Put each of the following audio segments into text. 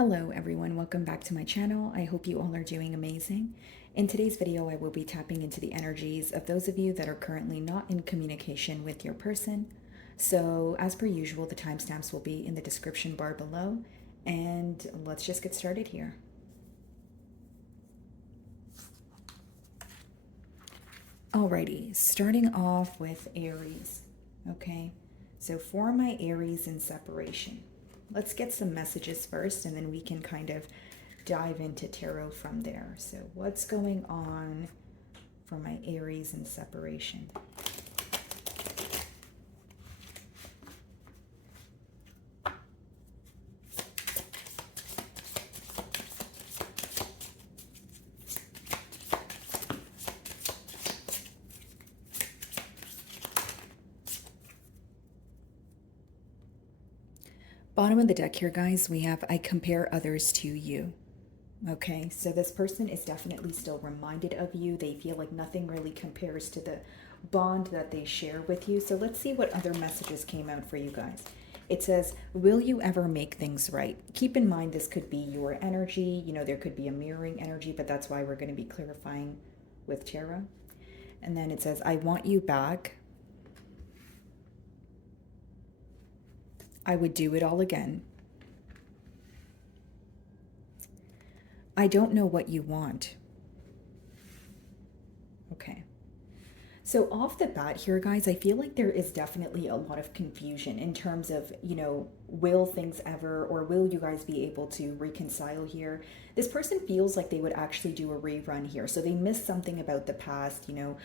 Hello everyone, welcome back to my channel. I hope you all are doing amazing. In today's video, I will be tapping into the energies of those of you that are currently not in communication with your person. So as per usual, the timestamps will be in the description bar below, and let's just get started here. Alrighty, starting off with Aries, okay? So for my Aries in separation, let's get some messages first, and then we can kind of dive into tarot from there. So what's going on for my Aries in separation? Bottom of the deck here, guys, we have I compare others to you. Okay, so this person is definitely still reminded of you. They feel like nothing really compares to the bond that they share with you. So let's see what other messages came out for you guys. It says, will you ever make things right? Keep in mind, this could be your energy. You know, there could be a mirroring energy, but that's why we're going to be clarifying with tarot. And then it says, I want you back. I would do it all again. I don't know what you want. Okay. So off the bat here, guys, I feel like there is definitely a lot of confusion in terms of, you know, will things ever, or will you guys be able to reconcile here? This person feels like they would actually do a rerun here. So they missed something about the past, you know,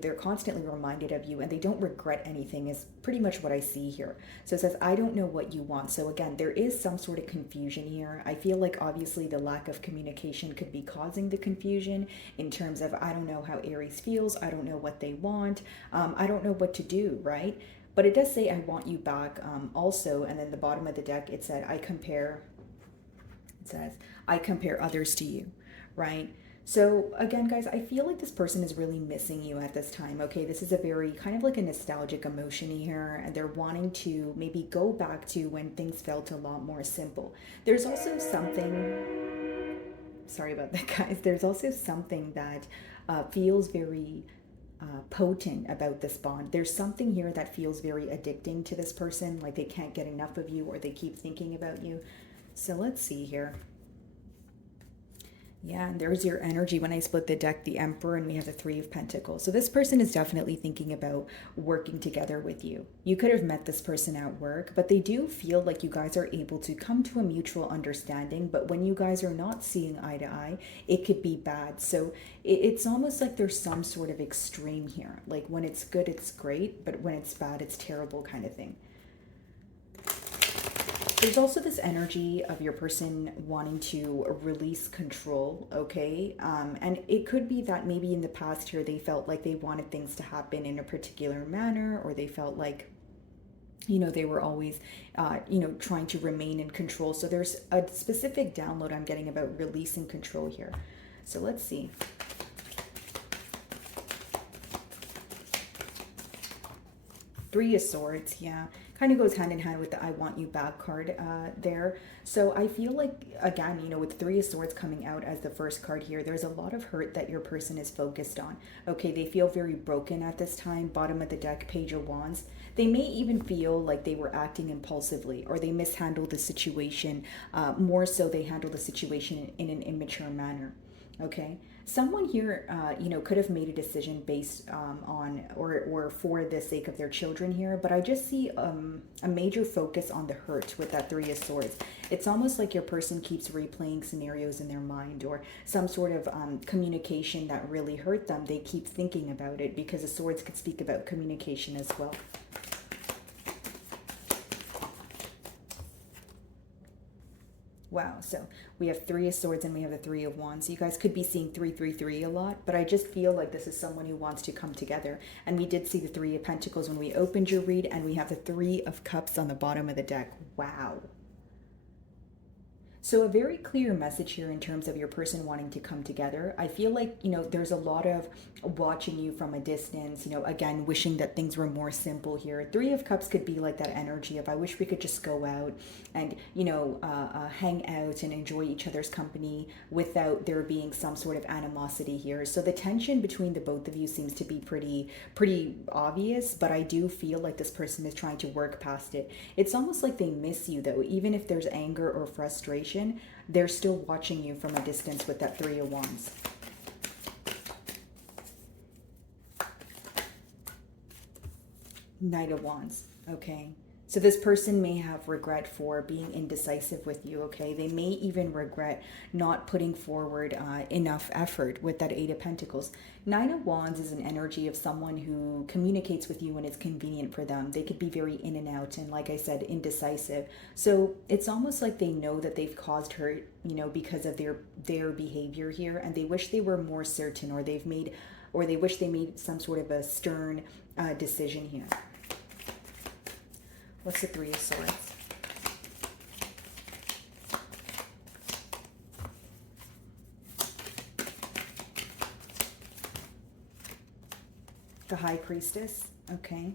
they're constantly reminded of you and they don't regret anything is pretty much what I see here. So it says, I don't know what you want. So again, there is some sort of confusion here. I feel like obviously the lack of communication could be causing the confusion in terms of, I don't know how Aries feels. I don't know what they want. I don't know what to do, right? But it does say, I want you back also. And then the bottom of the deck, it said, it says, I compare others to you, right? So again, guys, I feel like this person is really missing you at this time, okay? This is a very kind of like a nostalgic emotion here, and they're wanting to maybe go back to when things felt a lot more simple. There's also something, sorry about that, guys. There's also something that feels very potent about this bond. There's something here that feels very addicting to this person, like they can't get enough of you or they keep thinking about you. So let's see here. Yeah, and there's your energy when I split the deck, the Emperor, and we have the Three of Pentacles. So this person is definitely thinking about working together with you. You could have met this person at work, but they do feel like you guys are able to come to a mutual understanding. But when you guys are not seeing eye to eye, it could be bad. So it's almost like there's some sort of extreme here. Like when it's good, it's great, but when it's bad, it's terrible kind of thing. There's also this energy of your person wanting to release control, okay? And it could be that maybe in the past here, they felt like they wanted things to happen in a particular manner, or they felt like, you know, they were always, you know, trying to remain in control. So there's a specific download I'm getting about releasing control here. So let's see. Three of Swords, yeah. Kind of goes hand in hand with the I want you back card there. So I feel like, again, you know, with Three of Swords coming out as the first card here, there's a lot of hurt that your person is focused on. Okay, they feel very broken at this time. Bottom of the deck, Page of Wands. They may even feel like they were acting impulsively, or they mishandled the situation. More so, they handled the situation in an immature manner. Okay, someone here, you know, could have made a decision based on or for the sake of their children here, but I just see a major focus on the hurt with that Three of Swords. It's almost like your person keeps replaying scenarios in their mind, or some sort of communication that really hurt them. They keep thinking about it, because the swords could speak about communication as well. Wow, so we have Three of Swords and we have the Three of Wands. You guys could be seeing 333 a lot, but I just feel like this is someone who wants to come together. And we did see the Three of Pentacles when we opened your read, and we have the Three of Cups on the bottom of the deck. Wow. So a very clear message here in terms of your person wanting to come together. I feel like, there's a lot of watching you from a distance, again, wishing that things were more simple here. Three of Cups could be like that energy of, I wish we could just go out and, hang out and enjoy each other's company without there being some sort of animosity here. So the tension between the both of you seems to be pretty obvious, but I do feel like this person is trying to work past it. It's almost like they miss you though. Even if there's anger or frustration, they're still watching you from a distance with that Three of Wands. Knight of Wands. Okay. So this person may have regret for being indecisive with you, okay? They may even regret not putting forward enough effort with that Eight of Pentacles. Nine of Wands is an energy of someone who communicates with you when it's convenient for them. They could be very in and out and, like I said, indecisive. So it's almost like they know that they've caused hurt, because of their behavior here, and they wish they were more certain, or they wish they made some sort of a stern decision here. What's the Three of Swords? The High Priestess, okay.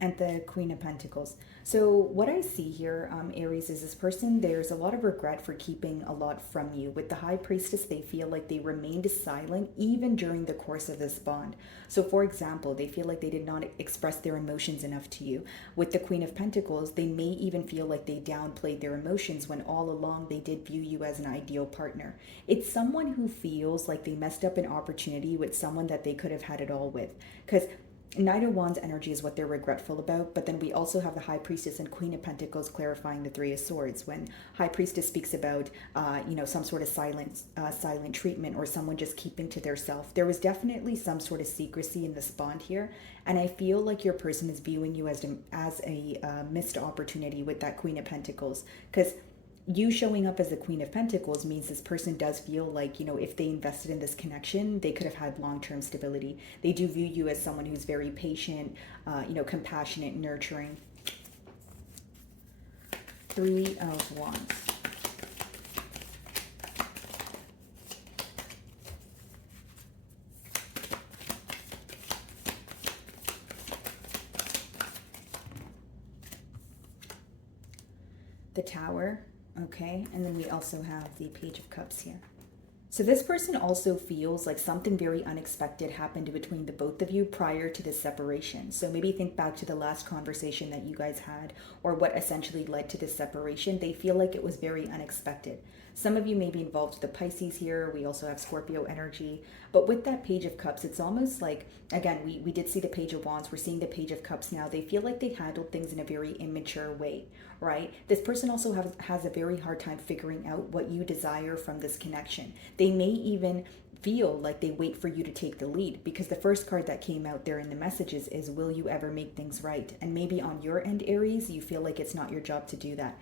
And the Queen of Pentacles. So what I see here, Aries, is this person, there's a lot of regret for keeping a lot from you. With the High Priestess, they feel like they remained silent even during the course of this bond. So for example, they feel like they did not express their emotions enough to you. With the Queen of Pentacles, they may even feel like they downplayed their emotions when all along they did view you as an ideal partner. It's someone who feels like they messed up an opportunity with someone that they could have had it all with. Because Knight of Wands energy is what they're regretful about, but then we also have the High Priestess and Queen of Pentacles clarifying the Three of Swords. When High Priestess speaks about, some sort of silent treatment, or someone just keeping to their self, there was definitely some sort of secrecy in this bond here, and I feel like your person is viewing you as a missed opportunity with that Queen of Pentacles, because you showing up as the Queen of Pentacles means this person does feel like, if they invested in this connection, they could have had long-term stability. They do view you as someone who's very patient, compassionate, nurturing. Three of Wands. The Tower. Okay, and then we also have the Page of Cups here. So this person also feels like something very unexpected happened between the both of you prior to this separation. So maybe think back to the last conversation that you guys had, or what essentially led to this separation. They feel like it was very unexpected. Some of you may be involved with the Pisces here. We also have Scorpio energy. But with that Page of Cups, it's almost like, again, we did see the Page of Wands. We're seeing the Page of Cups now. They feel like they handled things in a very immature way, right? This person also has a very hard time figuring out what you desire from this connection. They may even feel like they wait for you to take the lead, because the first card that came out there in the messages is, will you ever make things right? And maybe on your end, Aries, you feel like it's not your job to do that.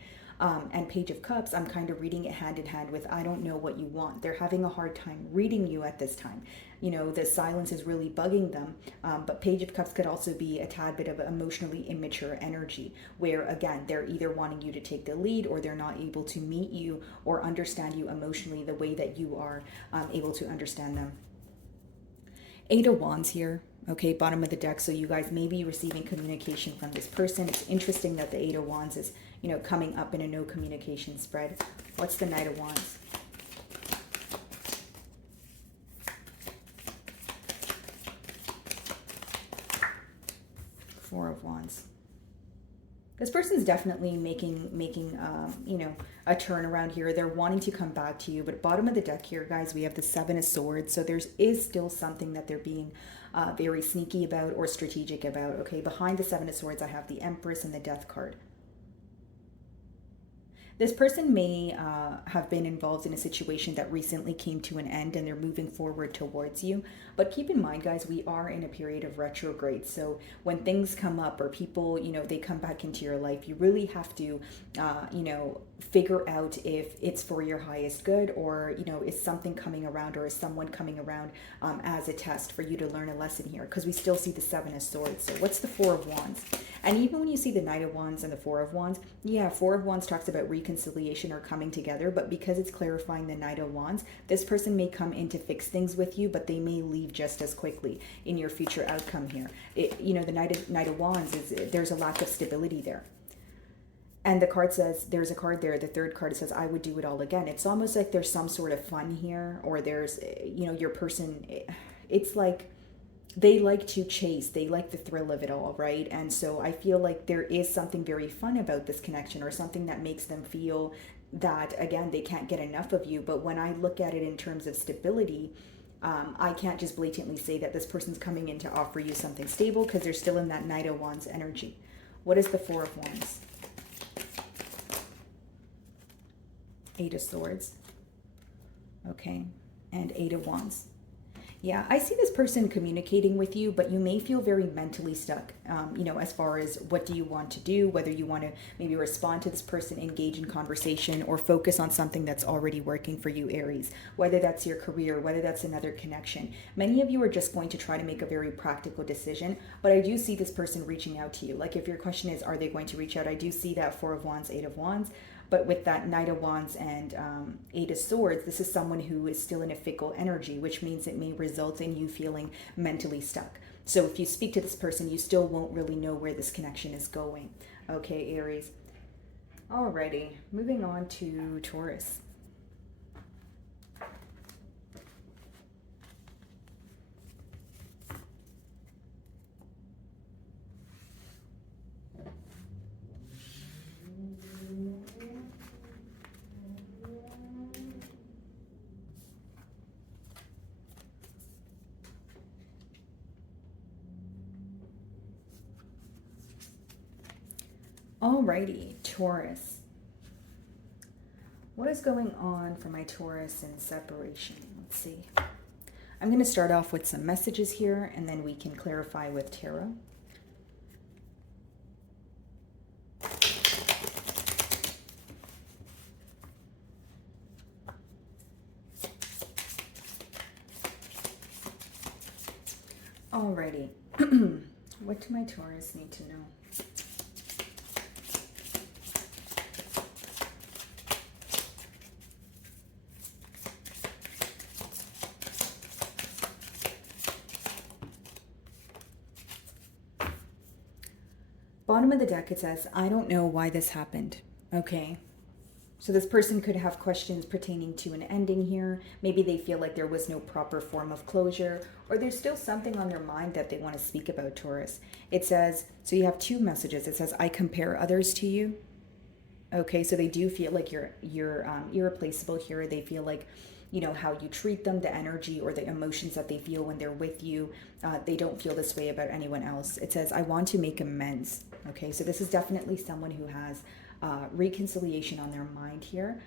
And Page of Cups, I'm kind of reading it hand in hand with, I don't know what you want. They're having a hard time reading you at this time. The silence is really bugging them. But Page of Cups could also be a tad bit of emotionally immature energy, where, again, they're either wanting you to take the lead, or they're not able to meet you or understand you emotionally the way that you are able to understand them. Eight of Wands here. Okay, bottom of the deck. So you guys may be receiving communication from this person. It's interesting that the Eight of Wands is, coming up in a no communication spread. What's the Knight of Wands? Four of Wands. This person's definitely making a turnaround here. They're wanting to come back to you, but bottom of the deck here, guys, we have the Seven of Swords. So is still something that they're being very sneaky about or strategic about. Okay, behind the Seven of Swords, I have the Empress and the Death card. This person may have been involved in a situation that recently came to an end, and they're moving forward towards you. But keep in mind, guys, we are in a period of retrograde. So when things come up, or people, they come back into your life, you really have to, figure out if it's for your highest good, or, is something coming around, or is someone coming around as a test for you to learn a lesson here, because we still see the Seven of Swords. So what's the Four of Wands? And even when you see the Knight of Wands and the Four of Wands, yeah, Four of Wands talks about reconciliation reconciliation or coming together, but because it's clarifying the Knight of Wands, this person may come in to fix things with you, but they may leave just as quickly in your future outcome here. The Knight of Wands is, there's a lack of stability there. And the card says, there's a card there, the third card, it says, I would do it all again. It's almost like there's some sort of fun here, or there's, your person, it's like they like to chase, they like the thrill of it all, right? And so I feel like there is something very fun about this connection, or something that makes them feel that, again, they can't get enough of you. But when I look at it in terms of stability, I can't just blatantly say that this person's coming in to offer you something stable, because they're still in that Knight of Wands energy. What is the Four of Wands? Eight of Swords. Okay. And Eight of Wands. Yeah, I see this person communicating with you, but you may feel very mentally stuck, as far as what do you want to do, whether you want to maybe respond to this person, engage in conversation, or focus on something that's already working for you, Aries, whether that's your career, whether that's another connection. Many of you are just going to try to make a very practical decision, but I do see this person reaching out to you. Like, if your question is, are they going to reach out? I do see that Four of Wands, Eight of Wands. But with that Knight of Wands and Eight of Swords, this is someone who is still in a fickle energy, which means it may result in you feeling mentally stuck. So if you speak to this person, you still won't really know where this connection is going. Okay, Aries. Alrighty, moving on to Taurus. Alrighty, Taurus. What is going on for my Taurus in separation? Let's see. I'm going to start off with some messages here, and then we can clarify with tarot. Alrighty. What do my Taurus need to know? Bottom of the deck, it says, I don't know why this happened. Okay. So this person could have questions pertaining to an ending here. Maybe they feel like there was no proper form of closure, or there's still something on their mind that they want to speak about, Taurus. It says, so you have two messages. It says, I compare others to you. Okay, so they do feel like you're irreplaceable here. They feel like, how you treat them, the energy or the emotions that they feel when they're with you. They don't feel this way about anyone else. It says, I want to make amends. Okay, so this is definitely someone who has reconciliation on their mind here.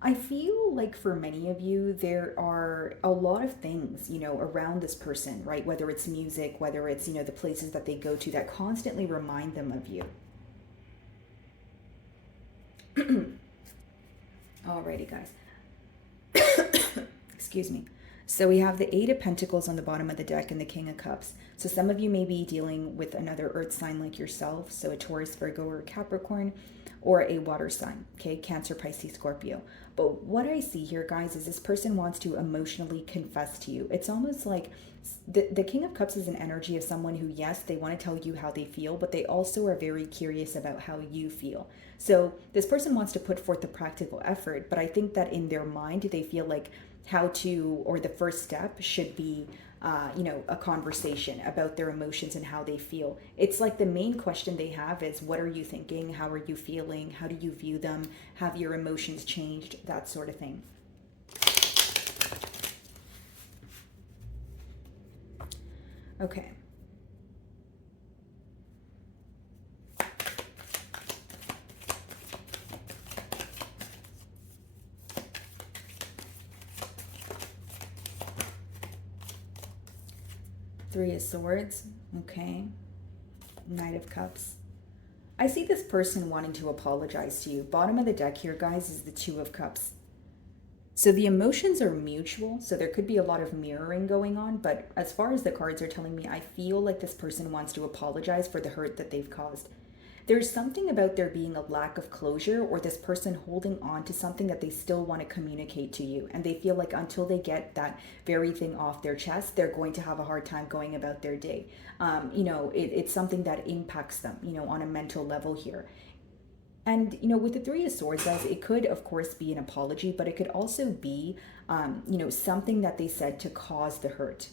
I feel like for many of you, there are a lot of things, around this person, right? Whether it's music, whether it's, the places that they go to that constantly remind them of you. Alrighty, guys. Excuse me. So we have the Eight of Pentacles on the bottom of the deck and the King of Cups. So some of you may be dealing with another earth sign like yourself. So a Taurus, Virgo, or Capricorn, or a water sign. Okay, Cancer, Pisces, Scorpio. But what I see here, guys, is this person wants to emotionally confess to you. It's almost like the King of Cups is an energy of someone who, yes, they want to tell you how they feel, but they also are very curious about how you feel. So this person wants to put forth the practical effort, but I think that in their mind, they feel like the first step should be, a conversation about their emotions and how they feel. It's like the main question they have is, what are you thinking? How are you feeling? How do you view them? Have your emotions changed? That sort of thing. Okay. Three of Swords, okay. Knight of Cups. I see this person wanting to apologize to you. Bottom of the deck here, guys, is the Two of Cups. So the emotions are mutual, so there could be a lot of mirroring going on, but as far as the cards are telling me, I feel like this person wants to apologize for the hurt that they've caused. There's something about there being a lack of closure, or this person holding on to something that they still want to communicate to you. And they feel like until they get that very thing off their chest, they're going to have a hard time going about their day. It's something that impacts them, on a mental level here. And, with the Three of Swords, guys, it could, of course, be an apology, but it could also be, something that they said to cause the hurt.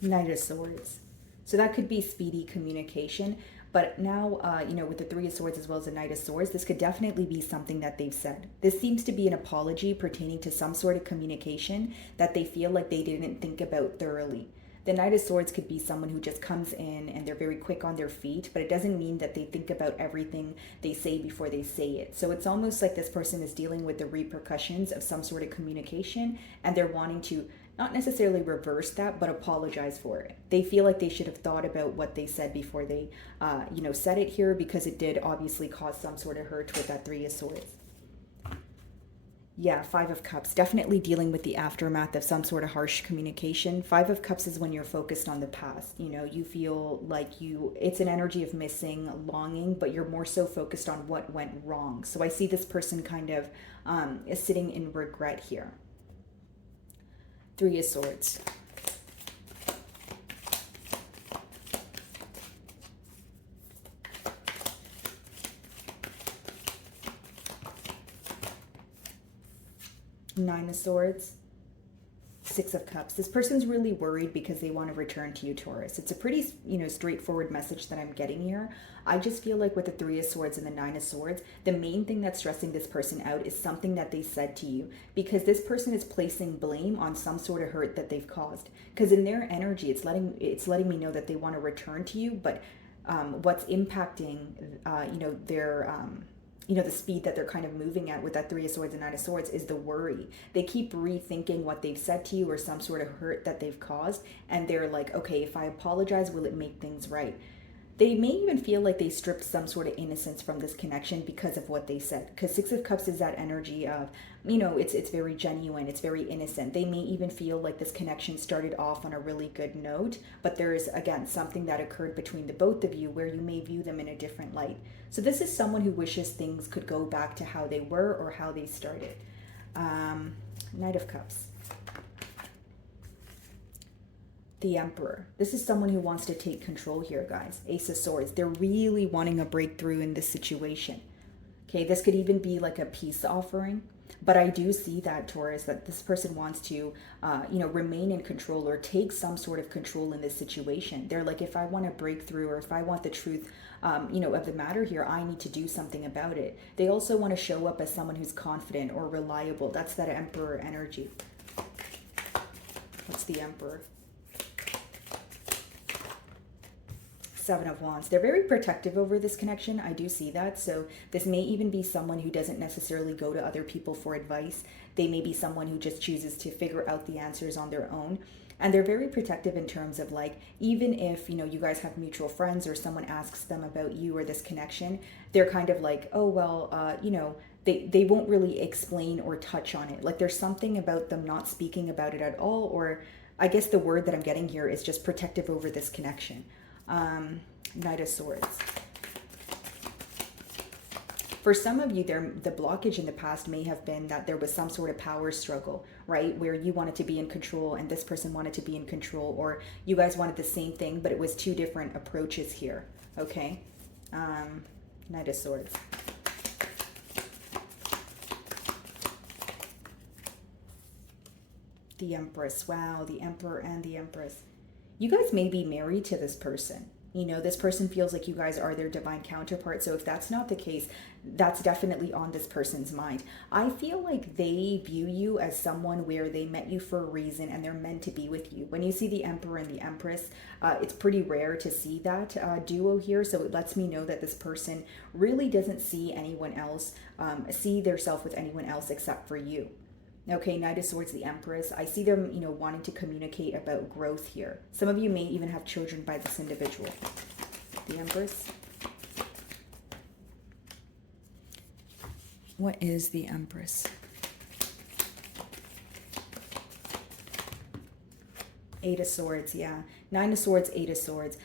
Knight of Swords. So that could be speedy communication. But now, with the Three of Swords as well as the Knight of Swords, this could definitely be something that they've said. This seems to be an apology pertaining to some sort of communication that they feel like they didn't think about thoroughly. The Knight of Swords could be someone who just comes in and they're very quick on their feet, but it doesn't mean that they think about everything they say before they say it. So it's almost like this person is dealing with the repercussions of some sort of communication, and they're wanting to not necessarily reverse that, but apologize for it. They feel like they should have thought about what they said before they, said it here, because it did obviously cause some sort of hurt with that Three of Swords. Yeah, Five of Cups, definitely dealing with the aftermath of some sort of harsh communication. Five of Cups is when you're focused on the past. You feel like it's an energy of missing, longing, but you're more so focused on what went wrong. So I see this person kind of is sitting in regret here. Three of Swords. Nine of Swords. Six of Cups. This person's really worried because they want to return to you, Taurus. It's a pretty, straightforward message that I'm getting here. I just feel like with the Three of Swords and the Nine of Swords, the main thing that's stressing this person out is something that they said to you, because this person is placing blame on some sort of hurt that they've caused. Because in their energy, it's letting me know that they want to return to you, but what's impacting, their the speed that they're kind of moving at with that Three of Swords and Nine of Swords is the worry. They keep rethinking what they've said to you or some sort of hurt that they've caused. And they're like, okay, if I apologize, will it make things right? They may even feel like they stripped some sort of innocence from this connection because of what they said. Because Six of Cups is that energy of, it's very genuine, it's very innocent. They may even feel like this connection started off on a really good note, but there is, again, something that occurred between the both of you where you may view them in a different light. So this is someone who wishes things could go back to how they were or how they started. Knight of Cups. The Emperor. This is someone who wants to take control here, guys. Ace of Swords. They're really wanting a breakthrough in this situation. Okay, this could even be like a peace offering. But I do see that, Taurus, that this person wants to, remain in control or take some sort of control in this situation. They're like, if I want a breakthrough or if I want the truth, of the matter here, I need to do something about it. They also want to show up as someone who's confident or reliable. That's that Emperor energy. What's the Emperor? Seven of Wands. They're very protective over this connection. I do see that. So this may even be someone who doesn't necessarily go to other people for advice. They may be someone who just chooses to figure out the answers on their own. And they're very protective in terms of, like, even if, you guys have mutual friends or someone asks them about you or this connection, they're kind of like, oh, well, they won't really explain or touch on it. Like, there's something about them not speaking about it at all. Or I guess the word that I'm getting here is just protective over this connection. Knight of Swords. For some of you, the blockage in the past may have been that there was some sort of power struggle, right? Where you wanted to be in control and this person wanted to be in control, or you guys wanted the same thing, but it was two different approaches here, okay? Knight of Swords. The Empress. Wow, the Emperor and the Empress. You guys may be married to this person. This person feels like you guys are their divine counterpart. So if that's not the case, that's definitely on this person's mind. I feel like they view you as someone where they met you for a reason and they're meant to be with you. When you see the Emperor and the Empress, it's pretty rare to see that duo here. So it lets me know that this person really doesn't see anyone else, see their self with anyone else except for you. Okay, Knight of Swords, the Empress. I see them, wanting to communicate about growth here. Some of you may even have children by this individual. The Empress. What is the Empress? Eight of Swords, yeah. Nine of Swords, Eight of Swords.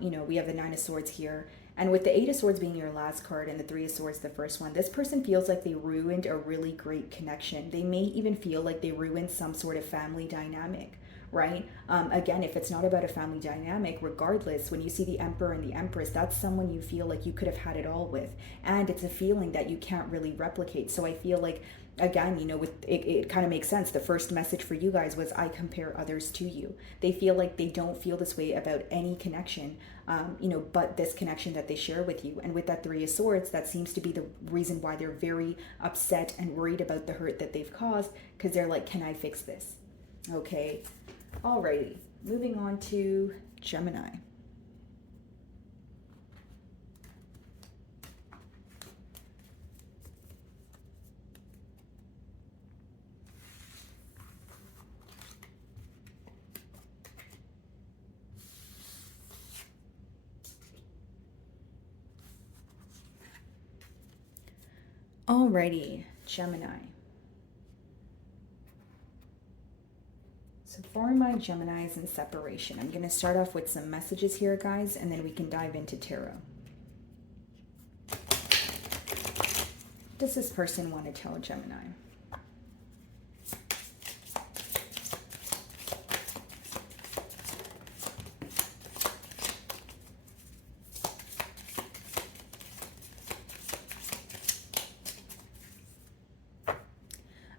You know, we have the Nine of Swords here. And with the Eight of Swords being your last card and the Three of Swords the first one, this person feels like they ruined a really great connection. They may even feel like they ruined some sort of family dynamic, right? Again, if it's not about a family dynamic, regardless, when you see the Emperor and the Empress, that's someone you feel like you could have had it all with. And it's a feeling that you can't really replicate. So I feel like, again, you know, with it kind of makes sense. The first message for you guys was, I compare others to you. They feel like they don't feel this way about any connection, you know, but this connection that they share with you. And with that Three of Swords, that seems to be the reason why they're very upset and worried about the hurt that they've caused, because they're like, can I fix this? Okay. Alrighty, moving on to Gemini. Alrighty, Gemini. So for my Geminis in separation, I'm going to start off with some messages here, guys, and then we can dive into tarot. What does this person want to tell Gemini?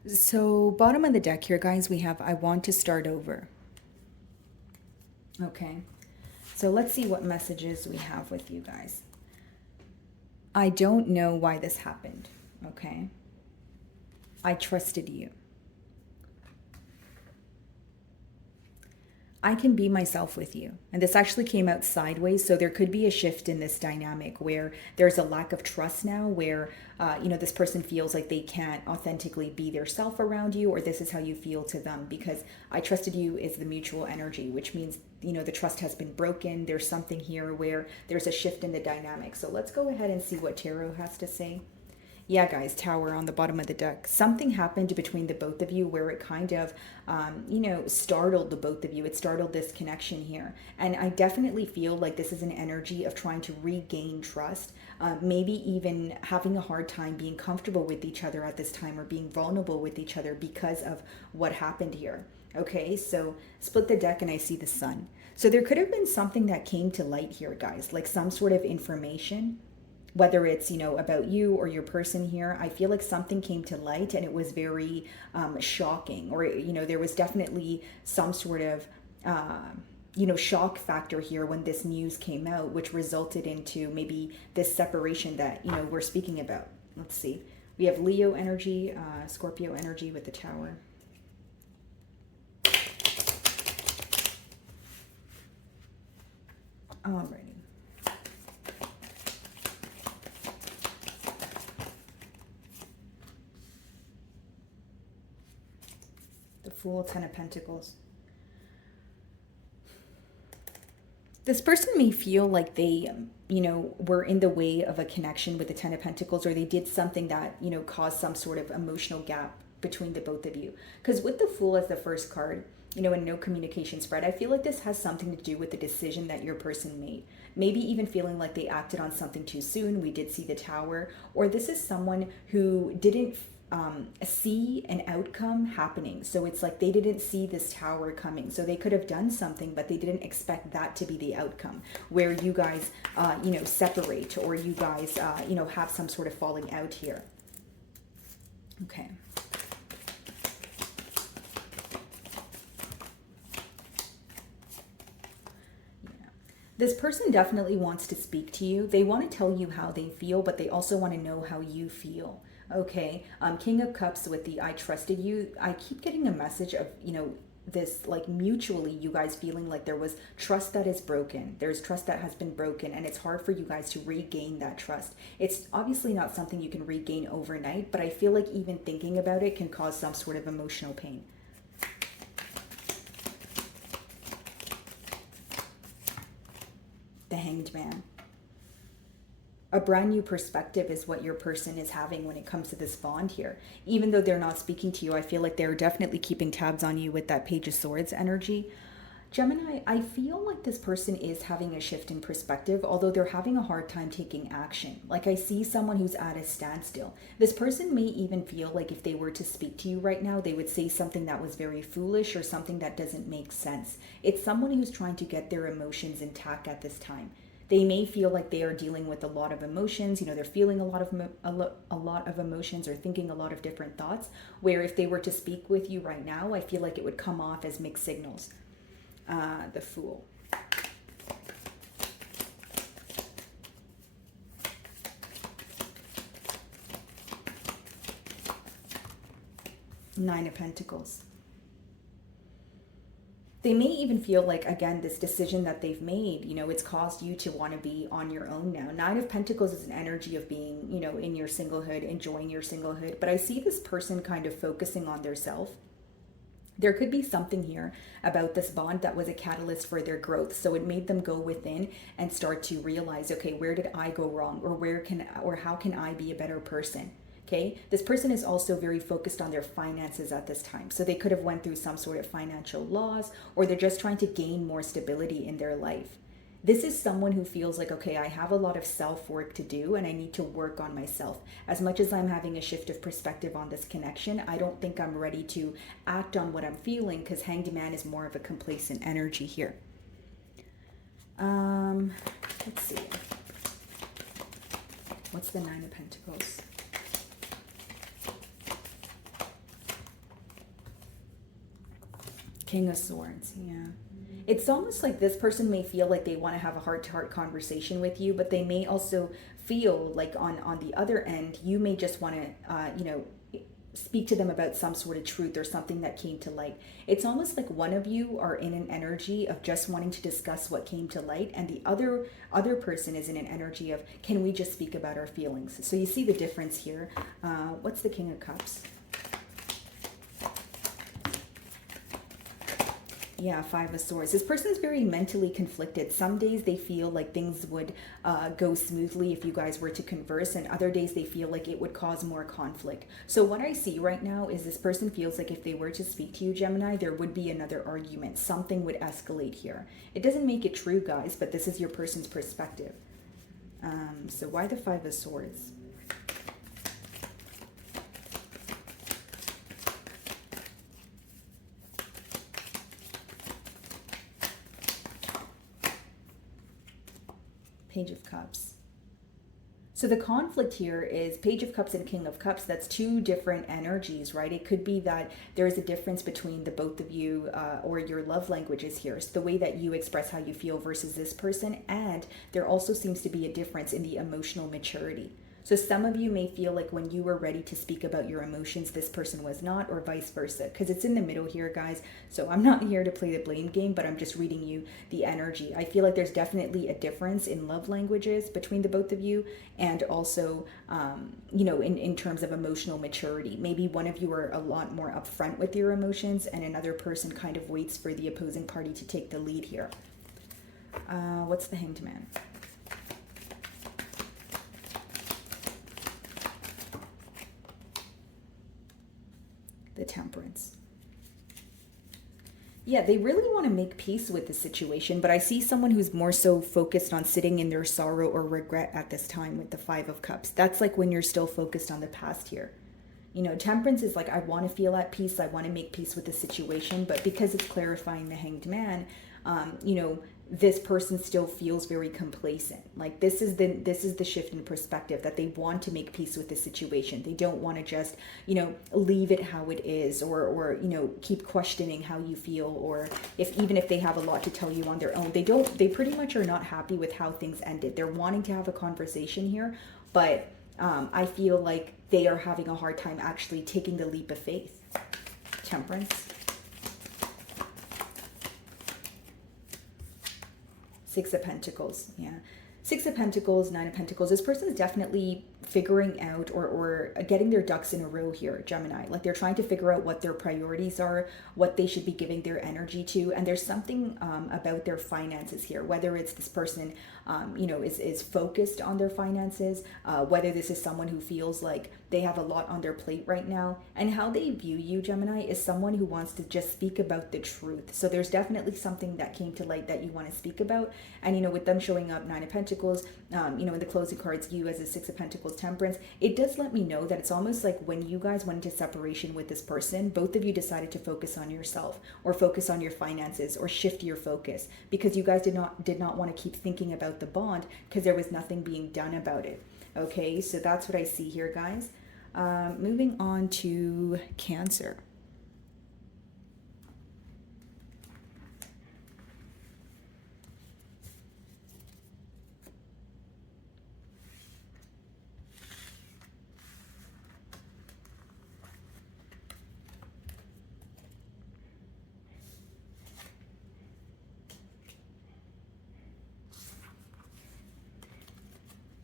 So bottom of the deck here, guys, we have, I want to start over. Okay, so let's see what messages we have with you guys. I don't know why this happened, okay? I trusted you. I can be myself with you. And this actually came out sideways. So there could be a shift in this dynamic where there's a lack of trust now, where, you know, this person feels like they can't authentically be their self around you, or this is how you feel to them, because I trusted you is the mutual energy, which means, you know, the trust has been broken. There's something here where there's a shift in the dynamic. So let's go ahead and see what tarot has to say. Yeah, guys, Tower on the bottom of the deck. Something happened between the both of you where it kind of, you know, startled the both of you. It startled this connection here. And I definitely feel like this is an energy of trying to regain trust, maybe even having a hard time being comfortable with each other at this time, or being vulnerable with each other because of what happened here. Okay, so split the deck and I see the Sun. So there could have been something that came to light here, guys, like some sort of information, whether it's, you know, about you or your person here. I feel like something came to light and it was very shocking, or, you know, there was definitely some sort of, you know, shock factor here when this news came out, which resulted into maybe this separation that, you know, we're speaking about. Let's see. We have Leo energy, Scorpio energy with the Tower. Alrighty. The Fool, Ten of Pentacles. This person may feel like they, you know, were in the way of a connection with the Ten of Pentacles, or they did something that, you know, caused some sort of emotional gap between the both of you. Because with the Fool as the first card, you know, and no communication spread, I feel like this has something to do with the decision that your person made. Maybe even feeling like they acted on something too soon. We did see the Tower. Or this is someone who didn't see an outcome happening. So it's like they didn't see this Tower coming. So they could have done something, but they didn't expect that to be the outcome, where you guys, you know, separate, or you guys, you know, have some sort of falling out here. Okay. This person definitely wants to speak to you. They want to tell you how they feel, but they also want to know how you feel. Okay. King of Cups with the I trusted you. I keep getting a message of, you know, this like mutually you guys feeling like there was trust that is broken. There's trust that has been broken, and it's hard for you guys to regain that trust. It's obviously not something you can regain overnight, but I feel like even thinking about it can cause some sort of emotional pain. The Hanged Man. A brand new perspective is what your person is having when it comes to this bond here. Even though they're not speaking to you, I feel like they're definitely keeping tabs on you with that Page of Swords energy. Gemini, I feel like this person is having a shift in perspective, although they're having a hard time taking action. Like I see someone who's at a standstill. This person may even feel like if they were to speak to you right now, they would say something that was very foolish or something that doesn't make sense. It's someone who's trying to get their emotions intact at this time. They may feel like they are dealing with a lot of emotions. You know, they're feeling a lot of emotions or thinking a lot of different thoughts. Where if they were to speak with you right now, I feel like it would come off as mixed signals. The Fool. Nine of Pentacles. They may even feel like, again, this decision that they've made, you know, it's caused you to want to be on your own now. Nine of Pentacles is an energy of being, you know, in your singlehood, enjoying your singlehood. But I see this person kind of focusing on their self. There could be something here about this bond that was a catalyst for their growth. So it made them go within and start to realize, okay, where did I go wrong? Or how can I be a better person? Okay, this person is also very focused on their finances at this time. So they could have went through some sort of financial loss, or they're just trying to gain more stability in their life. This is someone who feels like, okay, I have a lot of self-work to do and I need to work on myself. As much as I'm having a shift of perspective on this connection, I don't think I'm ready to act on what I'm feeling because Hanged Man is more of a complacent energy here. Let's see. What's the Nine of Pentacles? King of Swords, yeah. It's almost like this person may feel like they want to have a heart-to-heart conversation with you, but they may also feel like on the other end, you may just want to, you know, speak to them about some sort of truth or something that came to light. It's almost like one of you are in an energy of just wanting to discuss what came to light, and the other person is in an energy of, can we just speak about our feelings? So you see the difference here. What's the King of Cups? Yeah, Five of Swords. This person is very mentally conflicted. Some days they feel like things would go smoothly if you guys were to converse, and other days they feel like it would cause more conflict. So what I see right now is this person feels like if they were to speak to you, Gemini, there would be another argument. Something would escalate here. It doesn't make it true, guys, but this is your person's perspective. So why the Five of Swords? Page of Cups. So the conflict here is Page of Cups and King of Cups. That's two different energies, right? It could be that there's a difference between the both of you or your love languages here. So the way that you express how you feel versus this person. And there also seems to be a difference in the emotional maturity. So some of you may feel like when you were ready to speak about your emotions, this person was not, or vice versa, because it's in the middle here, guys. So I'm not here to play the blame game, but I'm just reading you the energy. I feel like there's definitely a difference in love languages between the both of you, and also, you know, in terms of emotional maturity. Maybe one of you are a lot more upfront with your emotions, and another person kind of waits for the opposing party to take the lead here. What's the Hanged Man? The Temperance. Yeah, they really want to make peace with the situation, but I see someone who's more so focused on sitting in their sorrow or regret at this time with the Five of Cups. That's like when you're still focused on the past here. You know, Temperance is like, I want to feel at peace, I want to make peace with the situation, but because it's clarifying the Hanged Man, you know, this person still feels very complacent. Like this is the shift in perspective, that they want to make peace with the situation. They don't want to just, you know, leave it how it is, or you know, keep questioning how you feel, or even if they have a lot to tell you on their own, they pretty much are not happy with how things ended. They're wanting to have a conversation here, but I feel like they are having a hard time actually taking the leap of faith. Temperance. Six of Pentacles, yeah. Six of Pentacles, Nine of Pentacles. This person is definitely figuring out or getting their ducks in a row here, Gemini. Like they're trying to figure out what their priorities are, what they should be giving their energy to. And there's something about their finances here, whether it's this person, is focused on their finances, whether this is someone who feels like they have a lot on their plate right now, and how they view you, Gemini, is someone who wants to just speak about the truth. So there's definitely something that came to light that you want to speak about. And, with them showing up Nine of Pentacles, in the closing cards, you as a Six of Pentacles, Temperance, it does let me know that it's almost like when you guys went into separation with this person, both of you decided to focus on yourself or focus on your finances or shift your focus because you guys did not want to keep thinking about the bond because there was nothing being done about it. Okay, so that's what I see here, guys. Moving on to Cancer.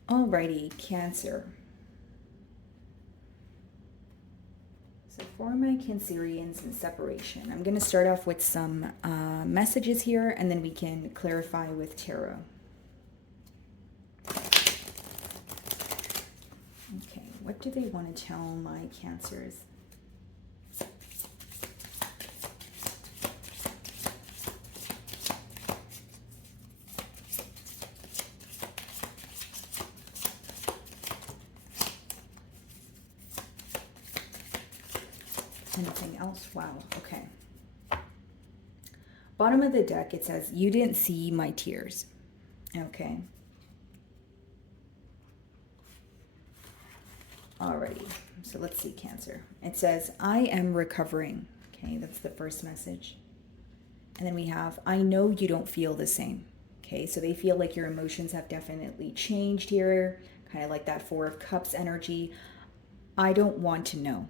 Alrighty, Cancer. So for my Cancerians in separation, I'm going to start off with some messages here, and then we can clarify with tarot. Okay, what do they want to tell my Cancers? Anything else? Wow, okay. Bottom of the deck, it says, you didn't see my tears. Okay. Alrighty, so let's see, Cancer. It says, I am recovering. Okay, that's the first message. And then we have, I know you don't feel the same. Okay, so they feel like your emotions have definitely changed here. Kind of like that Four of Cups energy. I don't want to know.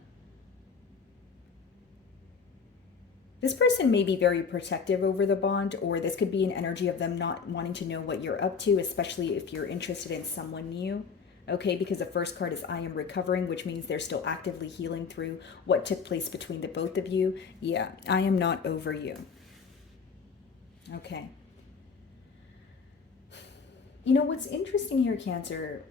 This person may be very protective over the bond, or this could be an energy of them not wanting to know what you're up to, especially if you're interested in someone new. Okay, because the first card is I am recovering, which means they're still actively healing through what took place between the both of you. Yeah, I am not over you. Okay. What's interesting here, Cancer,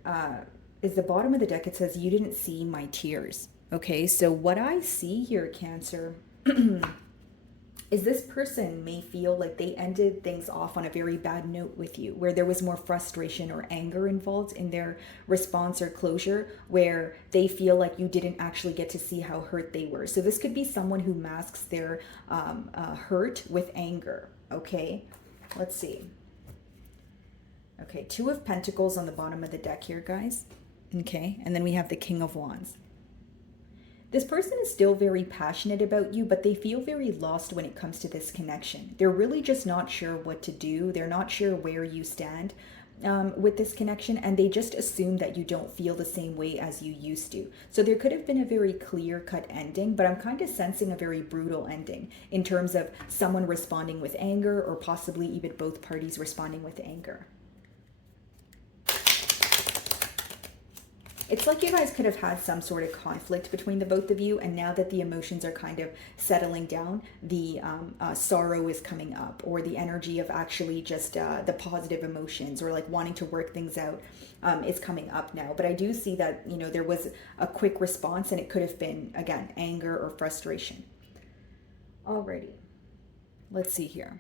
is the bottom of the deck. It says, you didn't see my tears. Okay, so what I see here, Cancer, is this person may feel like they ended things off on a very bad note with you, where there was more frustration or anger involved in their response or closure, where they feel like you didn't actually get to see how hurt they were. So this could be someone who masks their hurt with anger. Okay, let's see. Okay, Two of Pentacles on the bottom of the deck here, guys. Okay, and then we have the King of Wands. This person is still very passionate about you, but they feel very lost when it comes to this connection. They're really just not sure what to do. They're not sure where you stand with this connection, and they just assume that you don't feel the same way as you used to. So there could have been a very clear-cut ending, but I'm kind of sensing a very brutal ending in terms of someone responding with anger, or possibly even both parties responding with anger. It's like you guys could have had some sort of conflict between the both of you, and now that the emotions are kind of settling down, the sorrow is coming up, or the energy of actually just the positive emotions, or like wanting to work things out is coming up now. But I do see that, there was a quick response, and it could have been, again, anger or frustration. Alrighty, let's see here.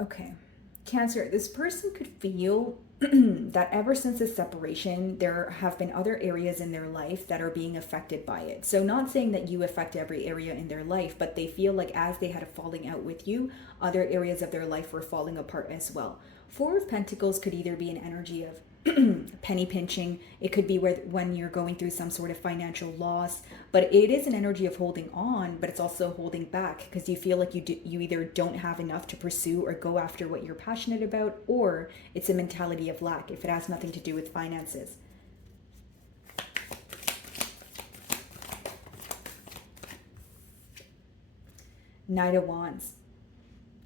Okay, Cancer, this person could feel that ever since the separation, there have been other areas in their life that are being affected by it. So not saying that you affect every area in their life, but they feel like as they had a falling out with you, other areas of their life were falling apart as well. Four of Pentacles could either be an energy of penny pinching. It could be when you're going through some sort of financial loss, but it is an energy of holding on, but it's also holding back because you feel like you either don't have enough to pursue or go after what you're passionate about, or it's a mentality of lack if it has nothing to do with finances. Knight of Wands.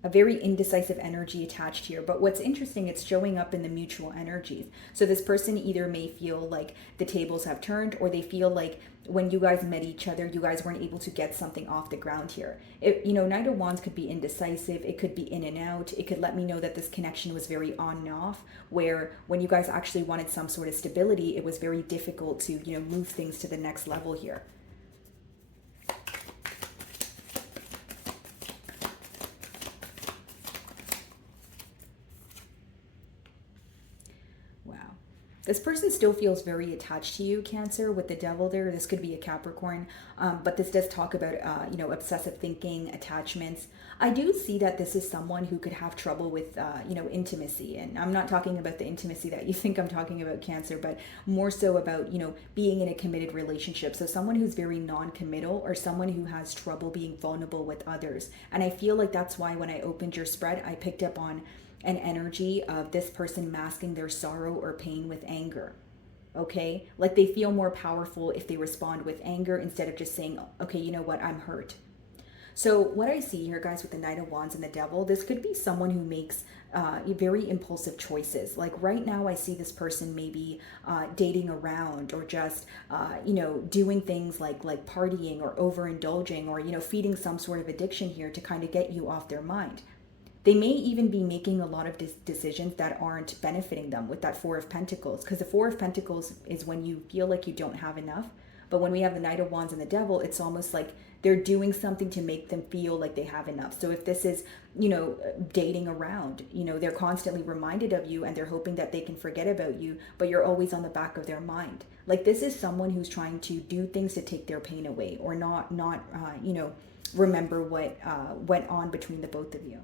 A very indecisive energy attached here. But what's interesting, it's showing up in the mutual energies. So this person either may feel like the tables have turned, or they feel like when you guys met each other, you guys weren't able to get something off the ground here. Knight of Wands could be indecisive. It could be in and out. It could let me know that this connection was very on and off, where when you guys actually wanted some sort of stability, it was very difficult to, move things to the next level here. This person still feels very attached to you, Cancer, with the devil there. This could be a Capricorn, but this does talk about, obsessive thinking, attachments. I do see that this is someone who could have trouble with, intimacy. And I'm not talking about the intimacy that you think I'm talking about, Cancer, but more so about, being in a committed relationship. So someone who's very non-committal, or someone who has trouble being vulnerable with others. And I feel like that's why when I opened your spread, I picked up on an energy of this person masking their sorrow or pain with anger. Okay? Like they feel more powerful if they respond with anger instead of just saying, okay, you know what, I'm hurt. So what I see here, guys, with the Knight of Wands and the Devil, this could be someone who makes very impulsive choices. Like right now, I see this person maybe dating around, or just, doing things like partying or overindulging, or, feeding some sort of addiction here to kind of get you off their mind. They may even be making a lot of decisions that aren't benefiting them with that Four of Pentacles, because the Four of Pentacles is when you feel like you don't have enough. But when we have the Knight of Wands and the Devil, it's almost like they're doing something to make them feel like they have enough. So if this is, dating around, they're constantly reminded of you and they're hoping that they can forget about you, but you're always on the back of their mind. Like this is someone who's trying to do things to take their pain away, or not remember what went on between the both of you.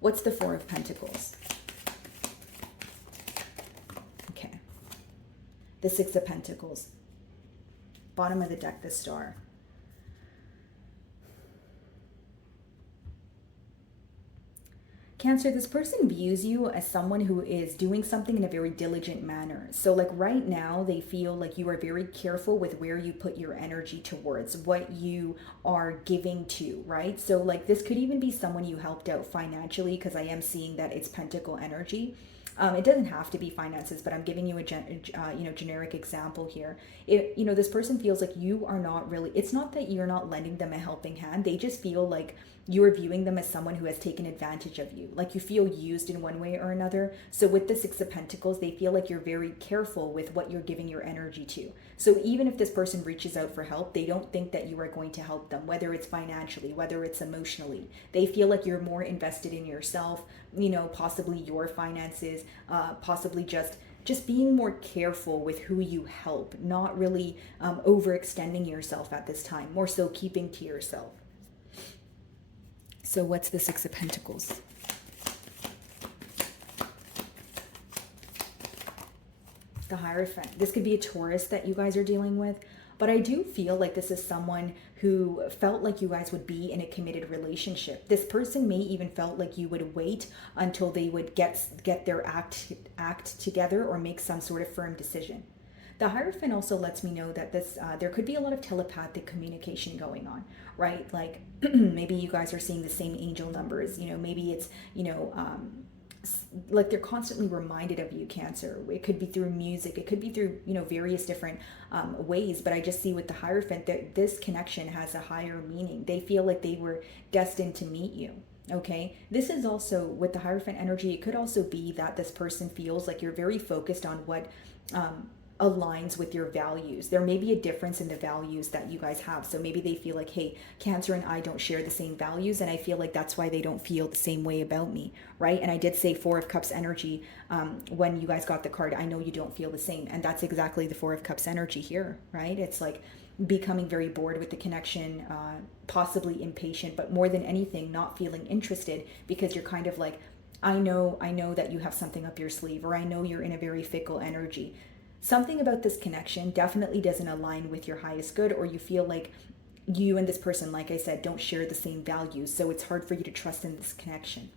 What's the Four of Pentacles? Okay. The Six of Pentacles. Bottom of the deck, the Star. Cancer, this person views you as someone who is doing something in a very diligent manner. So like right now, they feel like you are very careful with where you put your energy towards, what you are giving to, right? So like this could even be someone you helped out financially, because I am seeing that it's Pentacle energy. It doesn't have to be finances, but I'm giving you a generic example here. This person feels like you are not really, it's not that you're not lending them a helping hand. They just feel like you're viewing them as someone who has taken advantage of you. Like you feel used in one way or another. So with the Six of Pentacles, they feel like you're very careful with what you're giving your energy to. So even if this person reaches out for help, they don't think that you are going to help them, whether it's financially, whether it's emotionally. They feel like you're more invested in yourself, possibly your finances, possibly just being more careful with who you help, not really overextending yourself at this time, more so keeping to yourself. So what's the Six of Pentacles? The Hierophant. This could be a Taurus that you guys are dealing with, but I do feel like this is someone who felt like you guys would be in a committed relationship. This person may even felt like you would wait until they would get their act together or make some sort of firm decision. The Hierophant also lets me know that this there could be a lot of telepathic communication going on, right? Like maybe you guys are seeing the same angel numbers, maybe it's, like they're constantly reminded of you, Cancer. It could be through music, it could be through, various different ways, but I just see with the Hierophant that this connection has a higher meaning. They feel like they were destined to meet you. Okay, this is also with the Hierophant energy. It could also be that this person feels like you're very focused on what aligns with your values. There may be a difference in the values that you guys have. So maybe they feel like, hey, Cancer and I don't share the same values, and I feel like that's why they don't feel the same way about me, right? And I did say Four of Cups energy when you guys got the card. I know you don't feel the same, and that's exactly the Four of Cups energy here, right? It's like becoming very bored with the connection, possibly impatient, but more than anything, not feeling interested, because you're kind of like I know that you have something up your sleeve, or I know you're in a very fickle energy. Something about this connection definitely doesn't align with your highest good, or you feel like you and this person, like I said, don't share the same values. So it's hard for you to trust in this connection.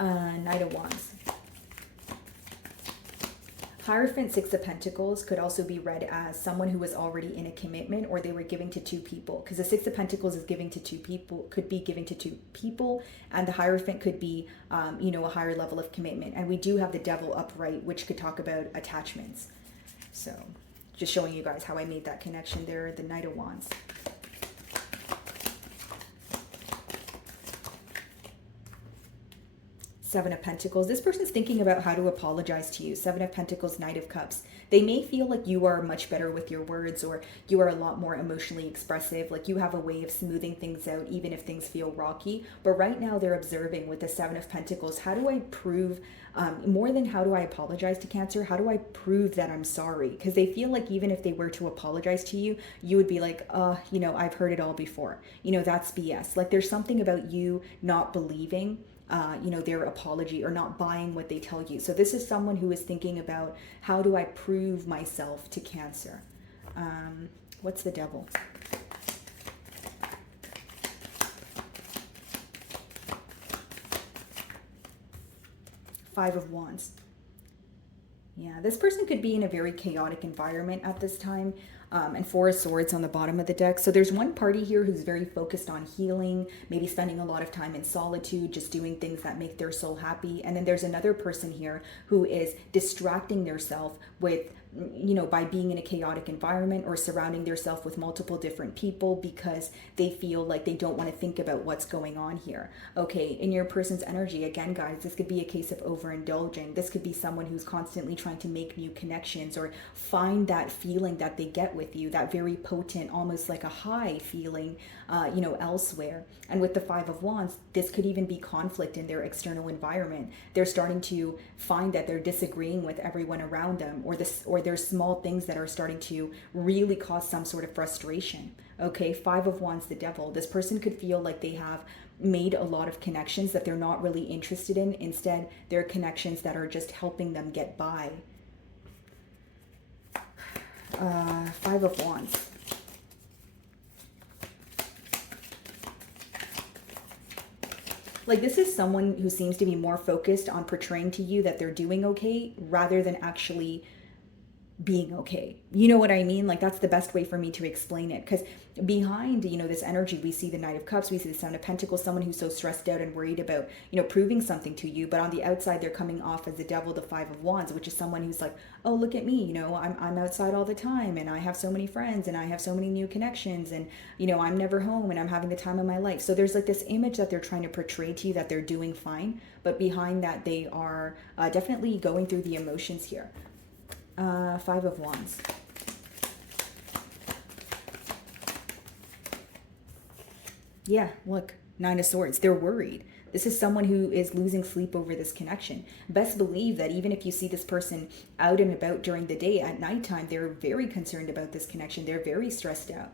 Knight of Wands. Hierophant, Six of Pentacles could also be read as someone who was already in a commitment, or they were giving to two people, because the Six of Pentacles is giving to two people, could be giving to two people, and the Hierophant could be, a higher level of commitment. And we do have the Devil upright, which could talk about attachments. So just showing you guys how I made that connection there, the Knight of Wands. Seven of Pentacles. This person's thinking about how to apologize to you. Seven of Pentacles, Knight of Cups. They may feel like you are much better with your words, or you are a lot more emotionally expressive. Like you have a way of smoothing things out, even if things feel rocky. But right now they're observing with the Seven of Pentacles, how do I prove, more than how do I apologize to Cancer, how do I prove that I'm sorry? Because they feel like even if they were to apologize to you, you would be like, I've heard it all before. That's BS. Like there's something about you not believing their apology, or not buying what they tell you. So this is someone who is thinking about, how do I prove myself to Cancer? What's the Devil? Five of Wands. Yeah, this person could be in a very chaotic environment at this time. And Four of Swords on the bottom of the deck. So there's one party here who's very focused on healing, maybe spending a lot of time in solitude, just doing things that make their soul happy. And then there's another person here who is distracting themselves with, by being in a chaotic environment, or surrounding themselves with multiple different people, because they feel like they don't want to think about what's going on here. Okay, in your person's energy, again, guys, this could be a case of overindulging. This could be someone who's constantly trying to make new connections, or find that feeling that they get with you, that very potent, almost like a high feeling, elsewhere. And with the Five of Wands, this could even be conflict in their external environment. They're starting to find that they're disagreeing with everyone around them, or there's small things that are starting to really cause some sort of frustration. Okay, Five of Wands, the Devil. This person could feel like they have made a lot of connections that they're not really interested in. Instead, they're connections that are just helping them get by. Five of Wands. Like this is someone who seems to be more focused on portraying to you that they're doing okay, rather than actually being okay. You know what I mean? Like that's the best way for me to explain it, because behind this energy, we see the Knight of Cups, we see the Seven of Pentacles, someone who's so stressed out and worried about proving something to you. But on the outside, they're coming off as the Devil, the Five of Wands, which is someone who's like, oh, look at me, I'm outside all the time, and I have so many friends, and I have so many new connections, and I'm never home, and I'm having the time of my life. So there's like this image that they're trying to portray to you, that they're doing fine, but behind that, they are definitely going through the emotions here. Five of Wands. Yeah, look, Nine of Swords. They're worried. This is someone who is losing sleep over this connection. Best believe that even if you see this person out and about during the day, at nighttime, they're very concerned about this connection. They're very stressed out.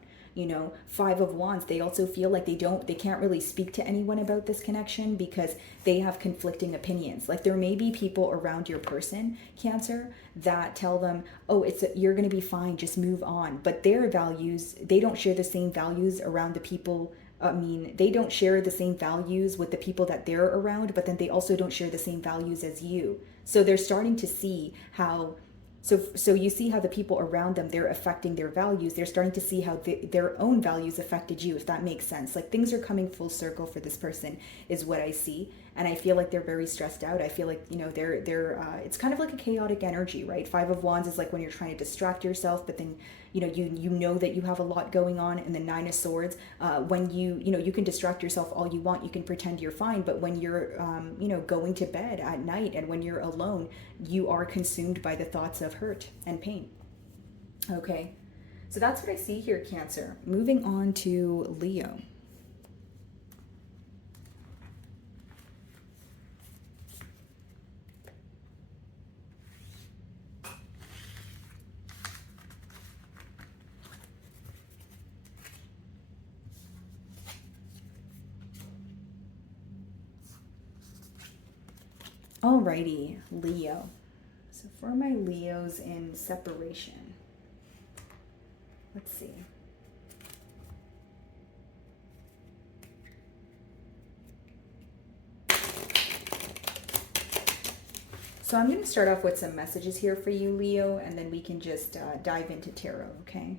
Five of Wands, they also feel like they can't really speak to anyone about this connection, because they have conflicting opinions. Like there may be people around your person, Cancer, that tell them, oh, you're going to be fine, just move on. But their values, they don't share the same values around the people. They don't share the same values with the people that they're around, but then they also don't share the same values as you. So they're starting to see how, so you see how the people around them, they're affecting their values. They're starting to see how their own values affected you, if that makes sense. Like things are coming full circle for this person, is what I see. And I feel like they're very stressed out. I feel like, it's kind of like a chaotic energy, right? Five of Wands is like when you're trying to distract yourself, but then, you know that you have a lot going on. And the Nine of Swords, when you can distract yourself all you want, you can pretend you're fine. But when you're, going to bed at night, and when you're alone, you are consumed by the thoughts of hurt and pain. Okay. So that's what I see here, Cancer. Moving on to Leo. Alrighty, Leo. So for my Leos in separation, let's see. So I'm going to start off with some messages here for you, Leo, and then we can just dive into tarot, okay?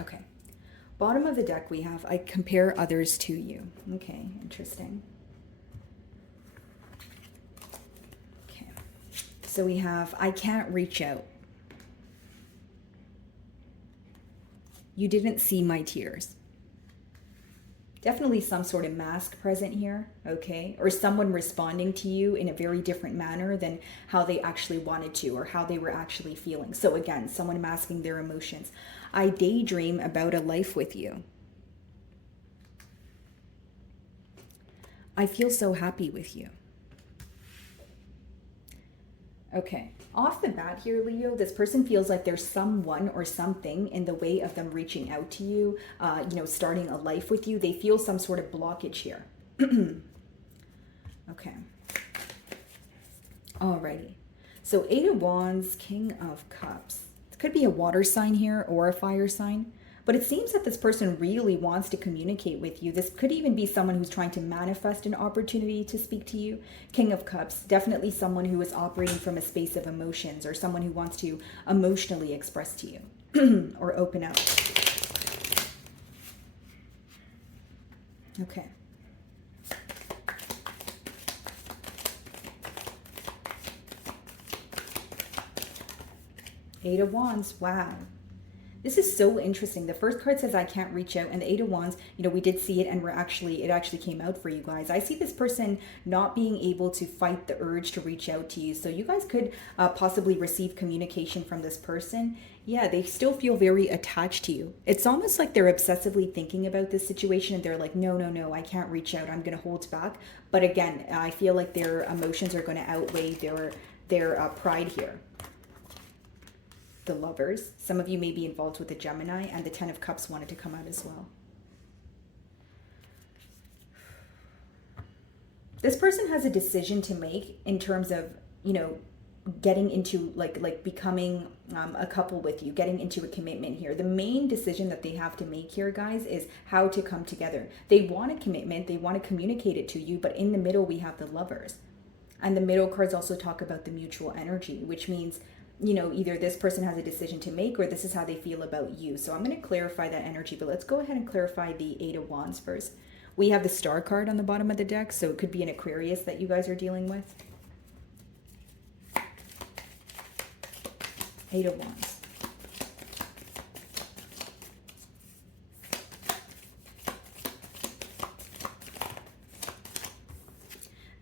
Okay. Bottom of the deck we have, I compare others to you. Okay, interesting. Okay. So we have, I can't reach out. You didn't see my tears. Definitely some sort of mask present here, okay? Or someone responding to you in a very different manner than how they actually wanted to or how they were actually feeling. So again, someone masking their emotions. I daydream about a life with you. I feel so happy with you. Okay, off the bat here, Leo, this person feels like there's someone or something in the way of them reaching out to you, starting a life with you. They feel some sort of blockage here. Okay. Alrighty. So 8 of Wands, King of Cups. It could be a water sign here or a fire sign. But it seems that this person really wants to communicate with you. This could even be someone who's trying to manifest an opportunity to speak to you. King of Cups, definitely someone who is operating from a space of emotions or someone who wants to emotionally express to you or open up. Okay. Eight of Wands, wow. This is so interesting. The first card says I can't reach out, and the 8 of Wands, we did see it, and it actually came out for you guys. I see this person not being able to fight the urge to reach out to you. So you guys could possibly receive communication from this person. Yeah, they still feel very attached to you. It's almost like they're obsessively thinking about this situation, and they're like, no, I can't reach out. I'm going to hold back. But again, I feel like their emotions are going to outweigh their pride here. The Lovers. Some of you may be involved with the Gemini, and the 10 of Cups wanted to come out as well. This person has a decision to make in terms of, getting into like becoming a couple with you, getting into a commitment here. The main decision that they have to make here, guys, is how to come together. They want a commitment, they want to communicate it to you, but in the middle we have the Lovers. And the middle cards also talk about the mutual energy, which means either this person has a decision to make or this is how they feel about you. So I'm going to clarify that energy, but let's go ahead and clarify the 8 of Wands first. We have the Star card on the bottom of the deck, so it could be an Aquarius that you guys are dealing with. 8 of Wands.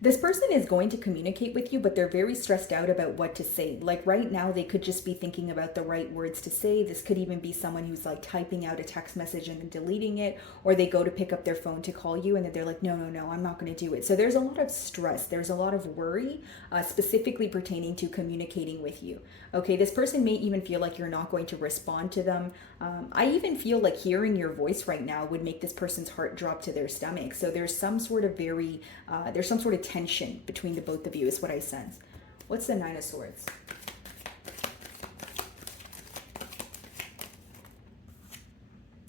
This person is going to communicate with you, but they're very stressed out about what to say. Like right now, they could just be thinking about the right words to say. This could even be someone who's like typing out a text message and then deleting it, or they go to pick up their phone to call you and then they're like, no, I'm not going to do it. So there's a lot of stress. There's a lot of worry, specifically pertaining to communicating with you. Okay, this person may even feel like you're not going to respond to them. I even feel like hearing your voice right now would make this person's heart drop to their stomach. So there's some sort of tension between the both of you is what I sense. What's the 9 of Swords?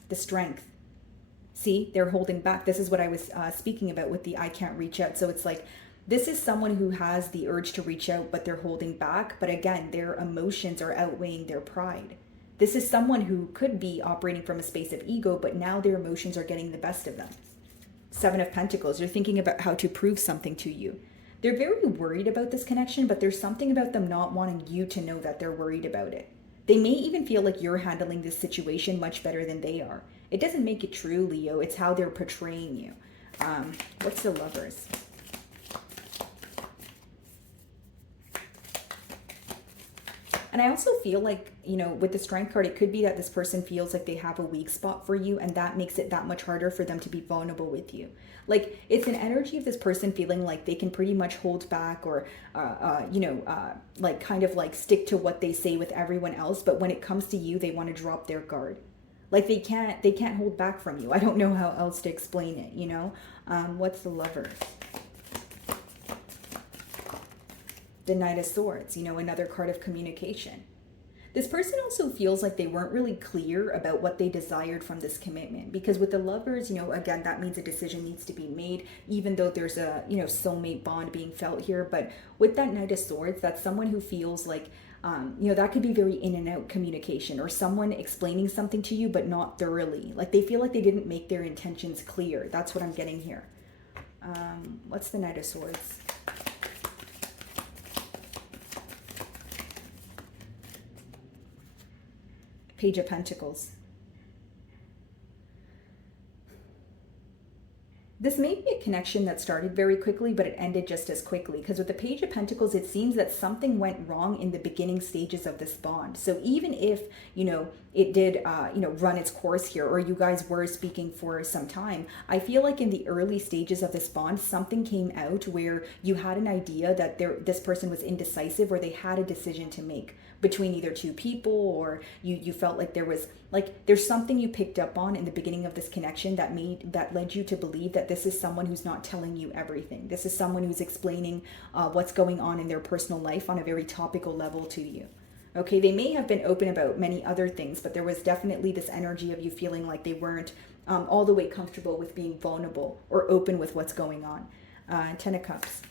The Strength. See, they're holding back. This is what I was speaking about with the I can't reach out. So it's like, this is someone who has the urge to reach out, but they're holding back. But again, their emotions are outweighing their pride. This is someone who could be operating from a space of ego, but now their emotions are getting the best of them. 7 of Pentacles. You're thinking about how to prove something to you. They're very worried about this connection, but there's something about them not wanting you to know that they're worried about it. They may even feel like you're handling this situation much better than they are. It doesn't make it true, Leo. It's how they're portraying you. What's the Lovers? And I also feel like, with the Strength card, it could be that this person feels like they have a weak spot for you, and that makes it that much harder for them to be vulnerable with you. Like, it's an energy of this person feeling like they can pretty much hold back or, kind of like stick to what they say with everyone else. But when it comes to you, they want to drop their guard. Like they can't hold back from you. I don't know how else to explain it, you know? What's the Lovers? The Knight of Swords, you know, another card of communication. This person also feels like they weren't really clear about what they desired from this commitment, because with the Lovers, you know, again, that means a decision needs to be made, even though there's a, you know, soulmate bond being felt here. But with that Knight of Swords, that's someone who feels like, you know, that could be very in and out communication, or someone explaining something to you, but not thoroughly. Like they feel like they didn't make their intentions clear. That's what I'm getting here. What's the Knight of Swords? Page of Pentacles. This may be a connection that started very quickly, but it ended just as quickly. Because with the Page of Pentacles, it seems that something went wrong in the beginning stages of this bond. So even if, you know, it did, you know, run its course here, or you guys were speaking for some time, I feel like in the early stages of this bond, something came out where you had an idea that this person was indecisive, or they had a decision to make between either two people, or you felt like there was, like, there's something you picked up on in the beginning of this connection that led you to believe that this is someone who's not telling you everything. This is someone who's explaining what's going on in their personal life on a very topical level to you. Okay, they may have been open about many other things, but there was definitely this energy of you feeling like they weren't all the way comfortable with being vulnerable or open with what's going on. Ten of Cups.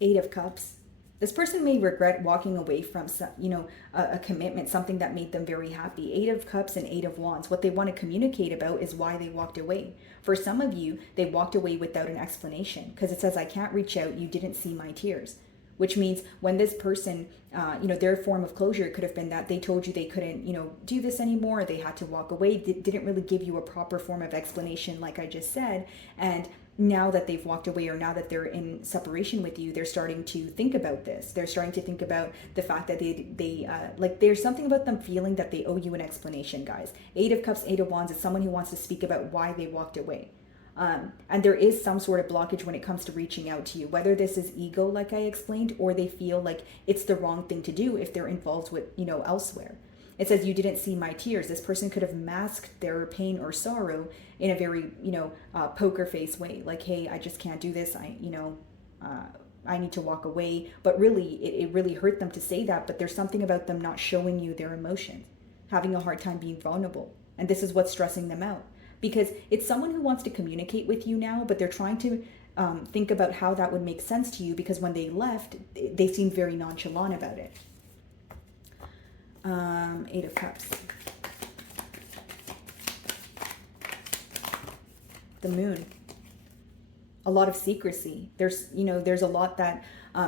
Eight of Cups. This person may regret walking away from, you know, a commitment, something that made them very happy. Eight of Cups and Eight of Wands. What they want to communicate about is why they walked away. For some of you, they walked away without an explanation, because it says, I can't reach out, you didn't see my tears. Which means when this person, you know, their form of closure could have been that they told you they couldn't, you know, do this anymore. They had to walk away. Didn't really give you a proper form of explanation, like I just said. And now that they've walked away, or now that they're in separation with you, they're starting to think about this. They're starting to think about the fact that they like, there's something about them feeling that they owe you an explanation, guys. Eight of Cups, Eight of Wands is someone who wants to speak about why they walked away. And there is some sort of blockage when it comes to reaching out to you, whether this is ego, like I explained, or they feel like it's the wrong thing to do if they're involved with, you know, elsewhere. It says, you didn't see my tears. This person could have masked their pain or sorrow in a very, you know, poker face way. Like, hey, I just can't do this. I need to walk away. But really, it really hurt them to say that. But there's something about them not showing you their emotions, having a hard time being vulnerable. And this is what's stressing them out. Because it's someone who wants to communicate with you now, but they're trying to think about how that would make sense to you, because when they left, they seemed very nonchalant about it. Eight of Cups. The Moon. A lot of secrecy. There's a lot that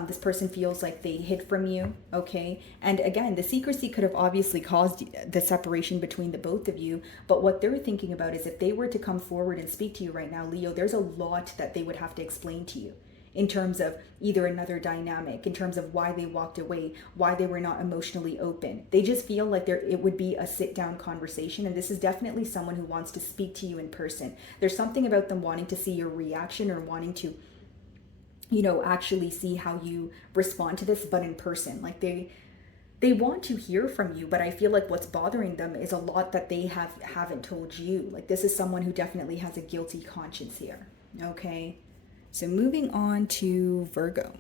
this person feels like they hid from you, okay? And again, the secrecy could have obviously caused the separation between the both of you, but what they're thinking about is, if they were to come forward and speak to you right now, Leo, there's a lot that they would have to explain to you, in terms of either another dynamic, in terms of why they walked away, why they were not emotionally open. They just feel like it would be a sit-down conversation, and this is definitely someone who wants to speak to you in person. There's something about them wanting to see your reaction, or wanting to, you know, actually see how you respond to this, but in person. Like they want to hear from you, but I feel like what's bothering them is a lot that they haven't told you. Like, this is someone who definitely has a guilty conscience here, okay? So moving on to Virgo.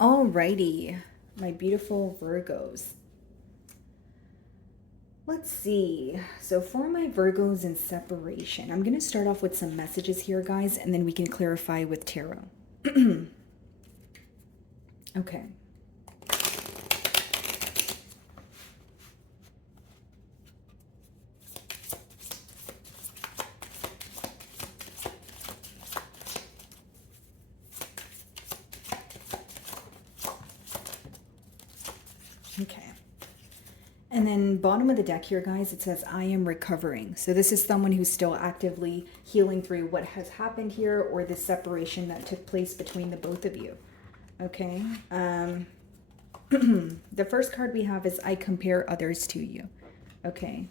Alrighty, my beautiful Virgos. Let's see. So for my Virgos in separation, I'm going to start off with some messages here, guys, and then we can clarify with tarot. Okay. Okay. And then bottom of the deck here, guys, it says, I am recovering. So this is someone who's still actively healing through what has happened here, or the separation that took place between the both of you. Okay. The first card we have is, I compare others to you. Okay.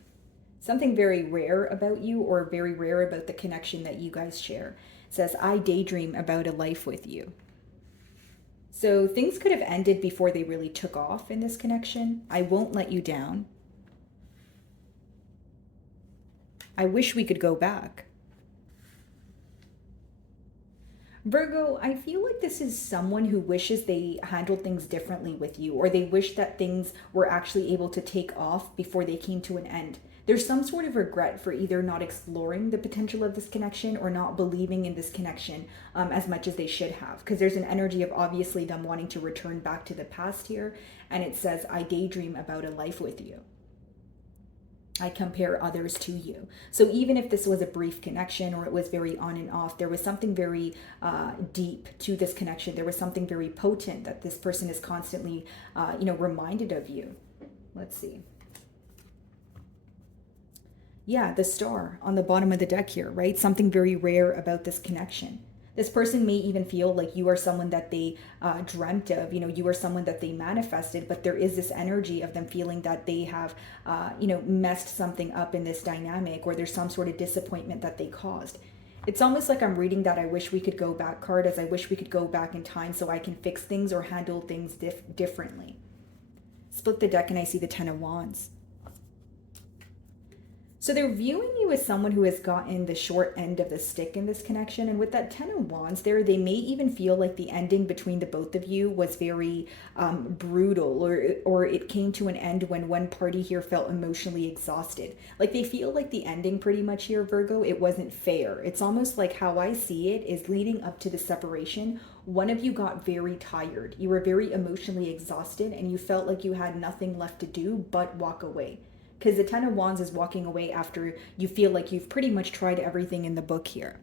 Something very rare about you, or very rare about the connection that you guys share. It says, I daydream about a life with you. So things could have ended before they really took off in this connection. I won't let you down. I wish we could go back. Virgo, I feel like this is someone who wishes they handled things differently with you, or they wish that things were actually able to take off before they came to an end. There's some sort of regret for either not exploring the potential of this connection or not believing in this connection as much as they should have. Because there's an energy of obviously them wanting to return back to the past here. And it says, I daydream about a life with you. I compare others to you. So even if this was a brief connection or it was very on and off, there was something very deep to this connection. There was something very potent that this person is constantly, reminded of you. Let's see. Yeah, the star on the bottom of the deck here, right? Something very rare about this connection. This person may even feel like you are someone that they dreamt of, you are someone that they manifested, but there is this energy of them feeling that they have, messed something up in this dynamic, or there's some sort of disappointment that they caused. It's almost like I'm reading that I wish we could go back card, as I wish we could go back in time so I can fix things or handle things differently. Split the deck and I see the Ten of Wands. So they're viewing you as someone who has gotten the short end of the stick in this connection. And with that Ten of Wands there, they may even feel like the ending between the both of you was very brutal, or it came to an end when one party here felt emotionally exhausted. Like they feel like the ending pretty much here, Virgo, it wasn't fair. It's almost like how I see it is leading up to the separation. One of you got very tired. You were very emotionally exhausted and you felt like you had nothing left to do but walk away. Because the Ten of Wands is walking away after you feel like you've pretty much tried everything in the book here.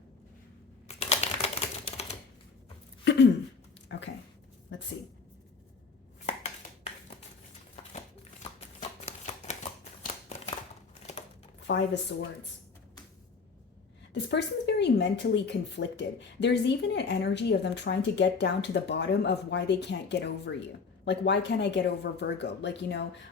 Okay, let's see. Five of Swords. This person's very mentally conflicted. There's even an energy of them trying to get down to the bottom of why they can't get over you. Like, why can't I get over Virgo? Like,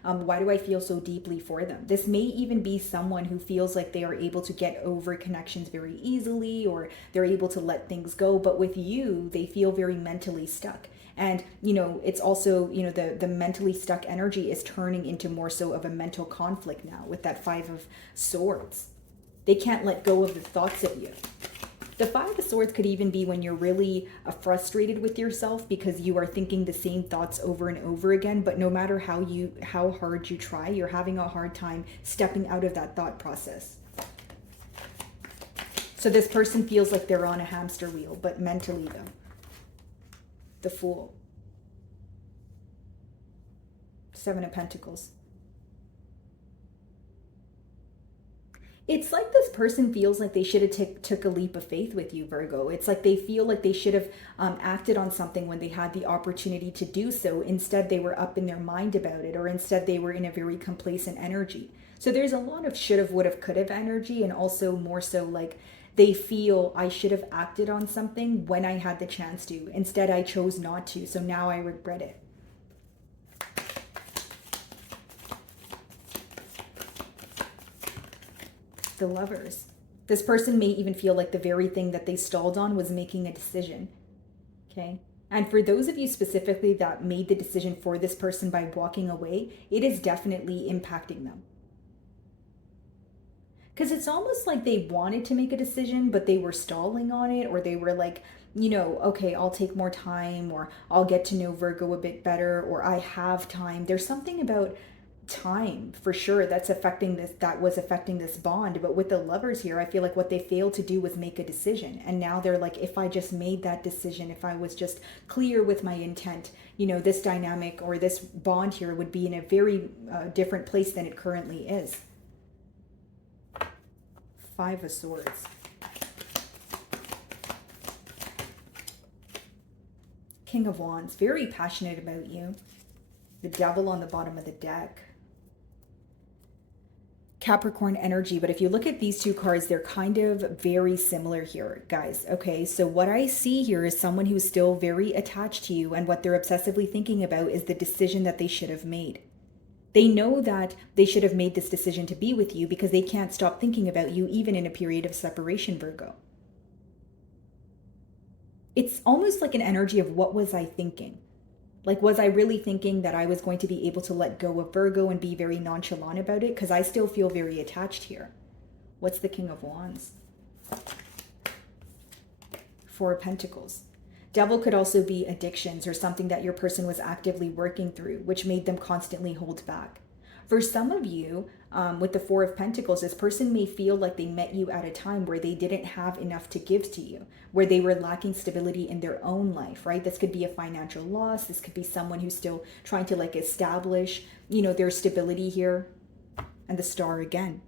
why do I feel so deeply for them? This may even be someone who feels like they are able to get over connections very easily, or they're able to let things go. But with you, they feel very mentally stuck. And, it's also, the mentally stuck energy is turning into more so of a mental conflict now with that Five of Swords. They can't let go of the thoughts of you. The Five of Swords could even be when you're really frustrated with yourself because you are thinking the same thoughts over and over again, but no matter how hard you try, you're having a hard time stepping out of that thought process. So this person feels like they're on a hamster wheel, but mentally though. The Fool. Seven of Pentacles. It's like this person feels like they should have took a leap of faith with you, Virgo. It's like they feel like they should have acted on something when they had the opportunity to do so. Instead, they were up in their mind about it, or instead they were in a very complacent energy. So there's a lot of should have, would have, could have energy, and also more so like they feel I should have acted on something when I had the chance to. Instead, I chose not to, so now I regret it. The Lovers. This person may even feel like the very thing that they stalled on was making a decision. Okay. And for those of you specifically that made the decision for this person by walking away, it is definitely impacting them. Because it's almost like they wanted to make a decision, but they were stalling on it, or they were like, okay, I'll take more time, or I'll get to know Virgo a bit better, or I have time. There's something about time for sure that was affecting this bond. But with the Lovers here, I feel like what they failed to do was make a decision, and now they're like, if I just made that decision, if I was just clear with my intent, this dynamic or this bond here would be in a very different place than it currently is. Five of Swords. King of Wands, very passionate about you. The Devil on the bottom of the deck. Capricorn energy, but if you look at these two cards, they're kind of very similar here, guys. Okay, so what I see here is someone who's still very attached to you, and what they're obsessively thinking about is the decision that they should have made. They know that they should have made this decision to be with you because they can't stop thinking about you even in a period of separation, Virgo. It's almost like an energy of what was I thinking? Like, was I really thinking that I was going to be able to let go of Virgo and be very nonchalant about it? Because I still feel very attached here. What's the King of Wands? Four of Pentacles. Devil could also be addictions or something that your person was actively working through, which made them constantly hold back. For some of you, with the Four of Pentacles, this person may feel like they met you at a time where they didn't have enough to give to you, where they were lacking stability in their own life, right? This could be a financial loss. This could be someone who's still trying to like establish, their stability here. And the Star again.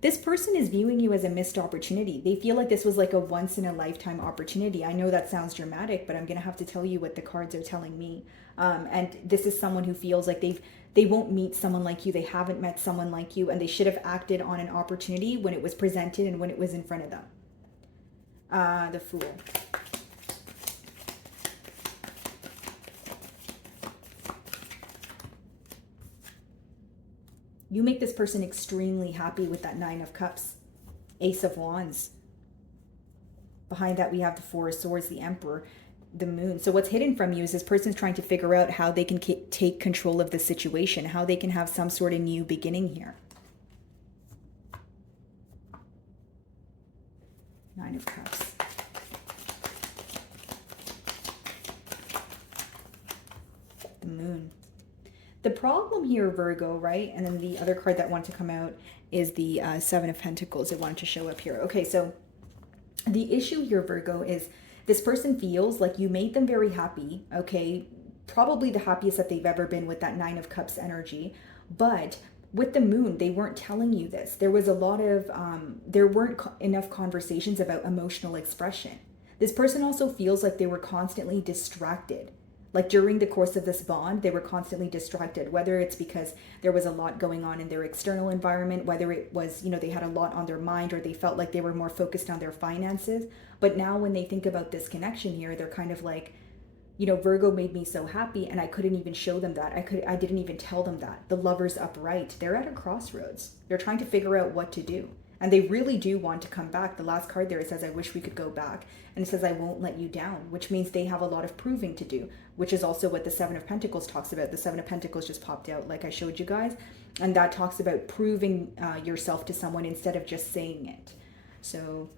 This person is viewing you as a missed opportunity. They feel like this was like a once in a lifetime opportunity. I know that sounds dramatic, but I'm going to have to tell you what the cards are telling me. And this is someone who feels like they won't meet someone like you. They haven't met someone like you, and they should have acted on an opportunity when it was presented and when it was in front of them. The Fool. You make this person extremely happy with that Nine of Cups. Ace of Wands. Behind that, we have the Four of Swords, the Emperor, the Moon. So what's hidden from you is this person's trying to figure out how they can take control of the situation, how they can have some sort of new beginning here. Nine of Cups. The Moon. The problem here, Virgo, right? And then the other card that wanted to come out is the Seven of Pentacles. It wanted to show up here. Okay, so the issue here, Virgo, is this person feels like you made them very happy, okay? Probably the happiest that they've ever been with that Nine of Cups energy. But with the Moon, they weren't telling you this. There was a lot of, there weren't enough conversations about emotional expression. This person also feels like they were constantly distracted. Like during the course of this bond, they were constantly distracted, whether it's because there was a lot going on in their external environment, whether it was, they had a lot on their mind, or they felt like they were more focused on their finances. But now when they think about this connection here, they're kind of like, Virgo made me so happy, and I couldn't even show them that. I didn't even tell them that. The Lover's upright. They're at a crossroads. They're trying to figure out what to do. And they really do want to come back. The last card there, it says, I wish we could go back. And it says, I won't let you down, which means they have a lot of proving to do, which is also what the Seven of Pentacles talks about. The Seven of Pentacles just popped out like I showed you guys. And that talks about proving yourself to someone instead of just saying it. So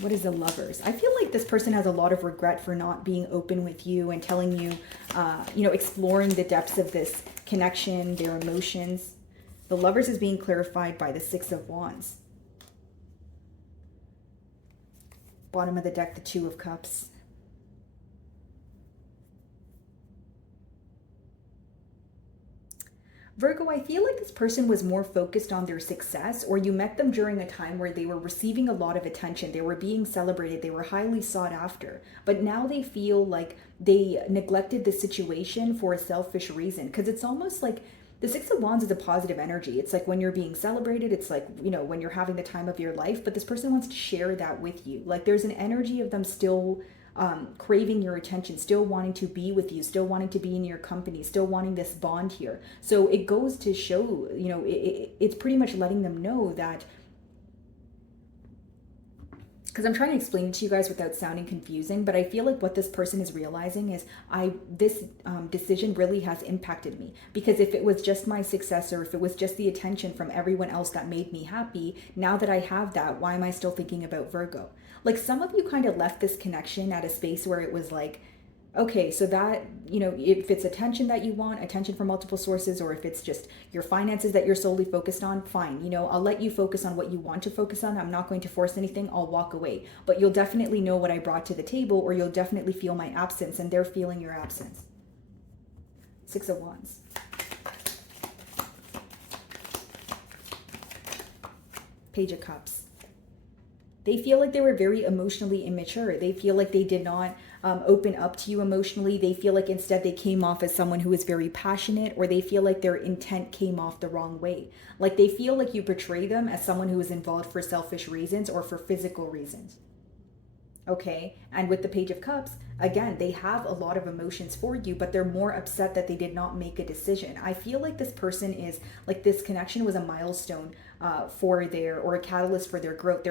what is the Lovers? I feel like this person has a lot of regret for not being open with you and telling you, exploring the depths of this connection, their emotions. The Lovers is being clarified by the Six of Wands. Bottom of the deck, the Two of Cups. Virgo, I feel like this person was more focused on their success, or you met them during a time where they were receiving a lot of attention. They were being celebrated. They were highly sought after. But now they feel like they neglected the situation for a selfish reason, because it's almost like the Six of Wands is a positive energy. It's like when you're being celebrated, it's like, when you're having the time of your life, but this person wants to share that with you. Like there's an energy of them still craving your attention, still wanting to be with you, still wanting to be in your company, still wanting this bond here. So it goes to show, it's pretty much letting them know that, because I'm trying to explain it to you guys without sounding confusing, but I feel like what this person is realizing is this decision really has impacted me. Because if it was just my success, or if it was just the attention from everyone else that made me happy, now that I have that, why am I still thinking about Virgo? Like some of you kind of left this connection at a space where it was like, okay, so that, if it's attention that you want, attention from multiple sources, or if it's just your finances that you're solely focused on, fine. I'll let you focus on what you want to focus on. I'm not going to force anything. I'll walk away. But you'll definitely know what I brought to the table, or you'll definitely feel my absence, and they're feeling your absence. Six of Wands. Page of Cups. They feel like they were very emotionally immature. They feel like they did not open up to you emotionally. They feel like instead they came off as someone who is very passionate, or they feel like their intent came off the wrong way. Like they feel like you portray them as someone who is involved for selfish reasons or for physical reasons. Okay, and with the Page of Cups, again, they have a lot of emotions for you, but they're more upset that they did not make a decision. I feel like this person is like, this connection was a milestone for their, or a catalyst for their growth.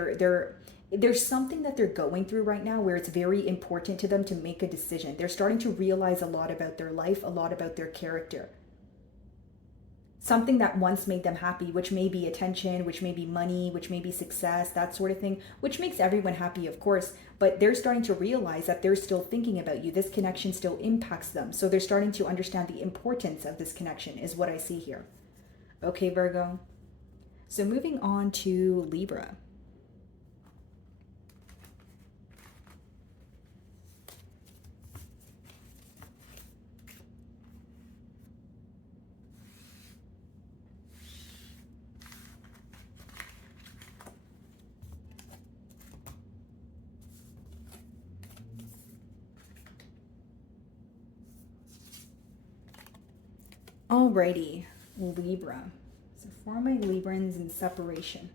There's something that they're going through right now where it's very important to them to make a decision. They're starting to realize a lot about their life, a lot about their character. Something that once made them happy, which may be attention, which may be money, which may be success, that sort of thing, which makes everyone happy, of course, but they're starting to realize that they're still thinking about you. This connection still impacts them. So they're starting to understand the importance of this connection, is what I see here. Okay, Virgo. So moving on to Libra. Alrighty, Libra. So for my Librans in separation.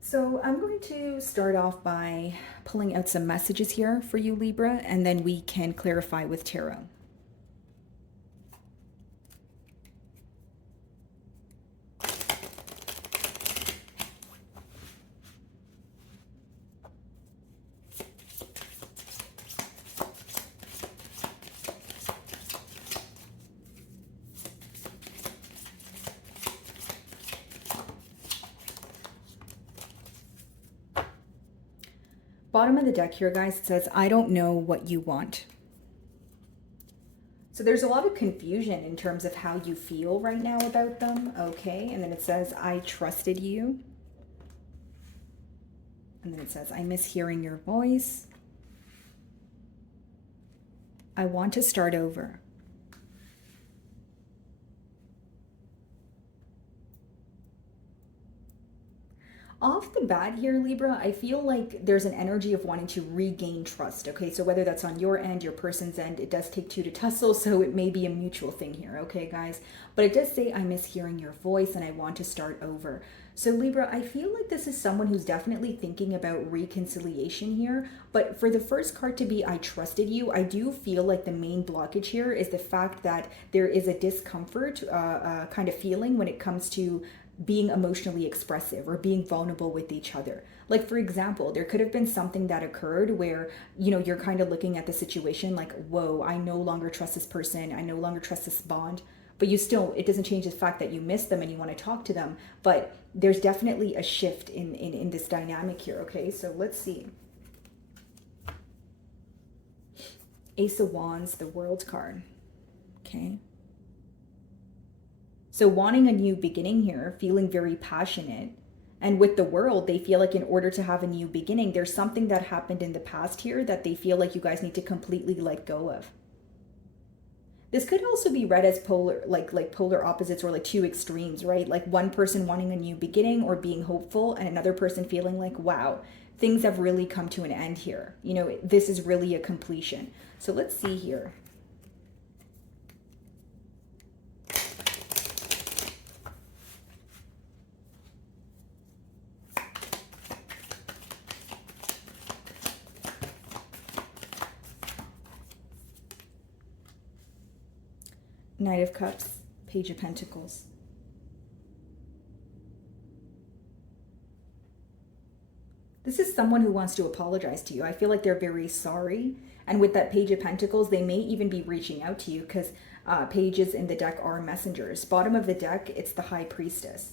So I'm going to start off by pulling out some messages here for you, Libra, and then we can clarify with tarot. Bottom of the deck here, guys, it says, I don't know what you want. So there's a lot of confusion in terms of how you feel right now about them, okay? And then it says, I trusted you. And then it says, I miss hearing your voice. I want to start over. Off the bat here, Libra, I feel like there's an energy of wanting to regain trust, okay? So whether that's on your end, your person's end, it does take two to tussle, so it may be a mutual thing here, okay, guys? But it does say, I miss hearing your voice and I want to start over. So Libra, I feel like this is someone who's definitely thinking about reconciliation here, but for the first card to be, I trusted you, I do feel like the main blockage here is the fact that there is a discomfort kind of feeling when it comes to being emotionally expressive or being vulnerable with each other. Like, for example, there could have been something that occurred where, you know, you're kind of looking at the situation like, whoa, I no longer trust this person. I no longer trust this bond. But you still, it doesn't change the fact that you miss them and you want to talk to them. But there's definitely a shift in this dynamic here, okay? So let's see. Ace of Wands, the World card, okay? So wanting a new beginning here, feeling very passionate. And with the World, they feel like in order to have a new beginning, there's something that happened in the past here that they feel like you guys need to completely let go of. This could also be read as polar, like polar opposites, or like two extremes, right? Like one person wanting a new beginning or being hopeful, and another person feeling like, wow, things have really come to an end here. You know, this is really a completion. So let's see here. Knight of Cups, Page of Pentacles. This is someone who wants to apologize to you. I feel like they're very sorry. And with that Page of Pentacles, they may even be reaching out to you because pages in the deck are messengers. Bottom of the deck, it's the High Priestess.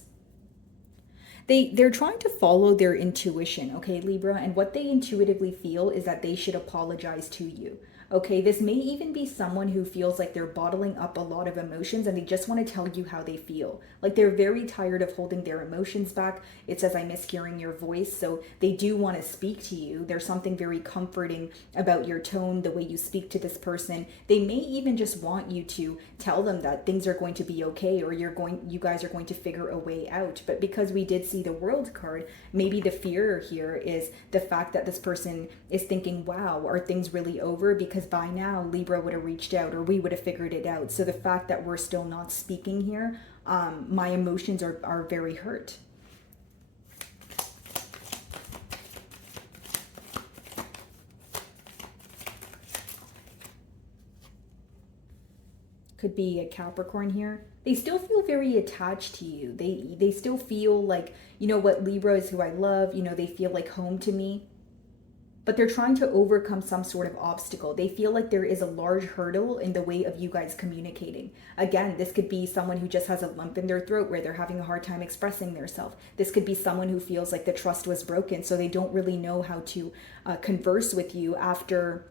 They're trying to follow their intuition, okay, Libra? And what they intuitively feel is that they should apologize to you. Okay, this may even be someone who feels like they're bottling up a lot of emotions and they just want to tell you how they feel. Like they're very tired of holding their emotions back. It says, I miss hearing your voice. So they do want to speak to you. There's something very comforting about your tone, the way you speak to this person. They may even just want you to tell them that things are going to be okay, or you guys are going to figure a way out. But because we did see the World card, maybe the fear here is the fact that this person is thinking, wow, are things really over? Because by now Libra would have reached out, or we would have figured it out. So the fact that we're still not speaking here, my emotions are very hurt. Could be a Capricorn here. They still feel very attached to you. They still feel like, you know what, Libra is who I love. You know, they feel like home to me. But they're trying to overcome some sort of obstacle. They feel like there is a large hurdle in the way of you guys communicating. Again, this could be someone who just has a lump in their throat where they're having a hard time expressing themselves. This could be someone who feels like the trust was broken, so they don't really know how to converse with you after,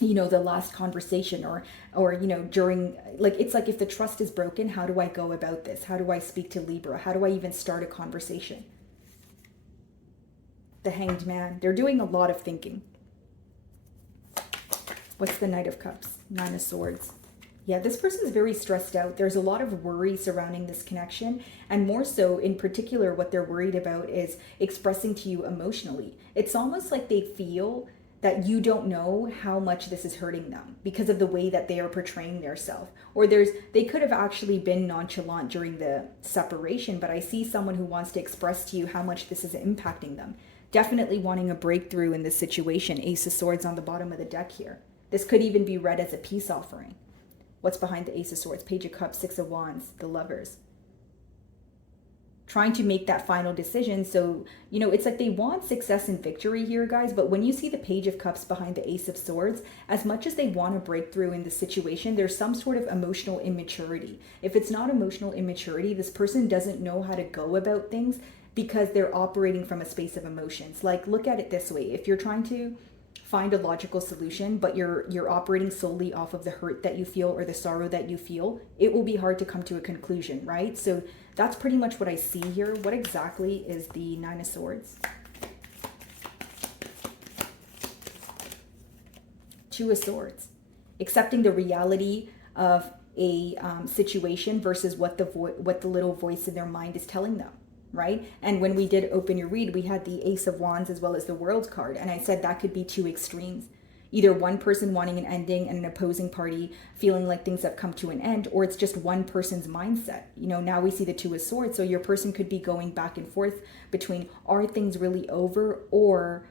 you know, the last conversation, or you know, during, like, it's like, if the trust is broken, how do I go about this? How do I speak to Libra? How do I even start a conversation? The Hanged Man. They're doing a lot of thinking. What's the Knight of Cups? Nine of Swords. Yeah, this person is very stressed out. There's a lot of worry surrounding this connection, and more so in particular, what they're worried about is expressing to you emotionally. It's almost like they feel that you don't know how much this is hurting them because of the way that they are portraying themselves. Or they could have actually been nonchalant during the separation, but I see someone who wants to express to you how much this is impacting them. Definitely wanting a breakthrough in this situation. Ace of Swords on the bottom of the deck here. This could even be read as a peace offering. What's behind the Ace of Swords? Page of Cups, Six of Wands, the Lovers. Trying to make that final decision. So, you know, it's like they want success and victory here, guys. But when you see the Page of Cups behind the Ace of Swords, as much as they want a breakthrough in the situation, there's some sort of emotional immaturity. If it's not emotional immaturity, this person doesn't know how to go about things because they're operating from a space of emotions. Like, look at it this way. If you're trying to find a logical solution, but you're operating solely off of the hurt that you feel or the sorrow that you feel, it will be hard to come to a conclusion, right? So that's pretty much what I see here. What exactly is the Nine of Swords? Two of Swords. Accepting the reality of a situation versus what the little voice in their mind is telling them. Right? And when we did open your read, we had the Ace of Wands as well as the World card. And I said that could be two extremes. Either one person wanting an ending and an opposing party feeling like things have come to an end, or it's just one person's mindset. You know, now we see the Two of Swords. So your person could be going back and forth between, are things really over? Or,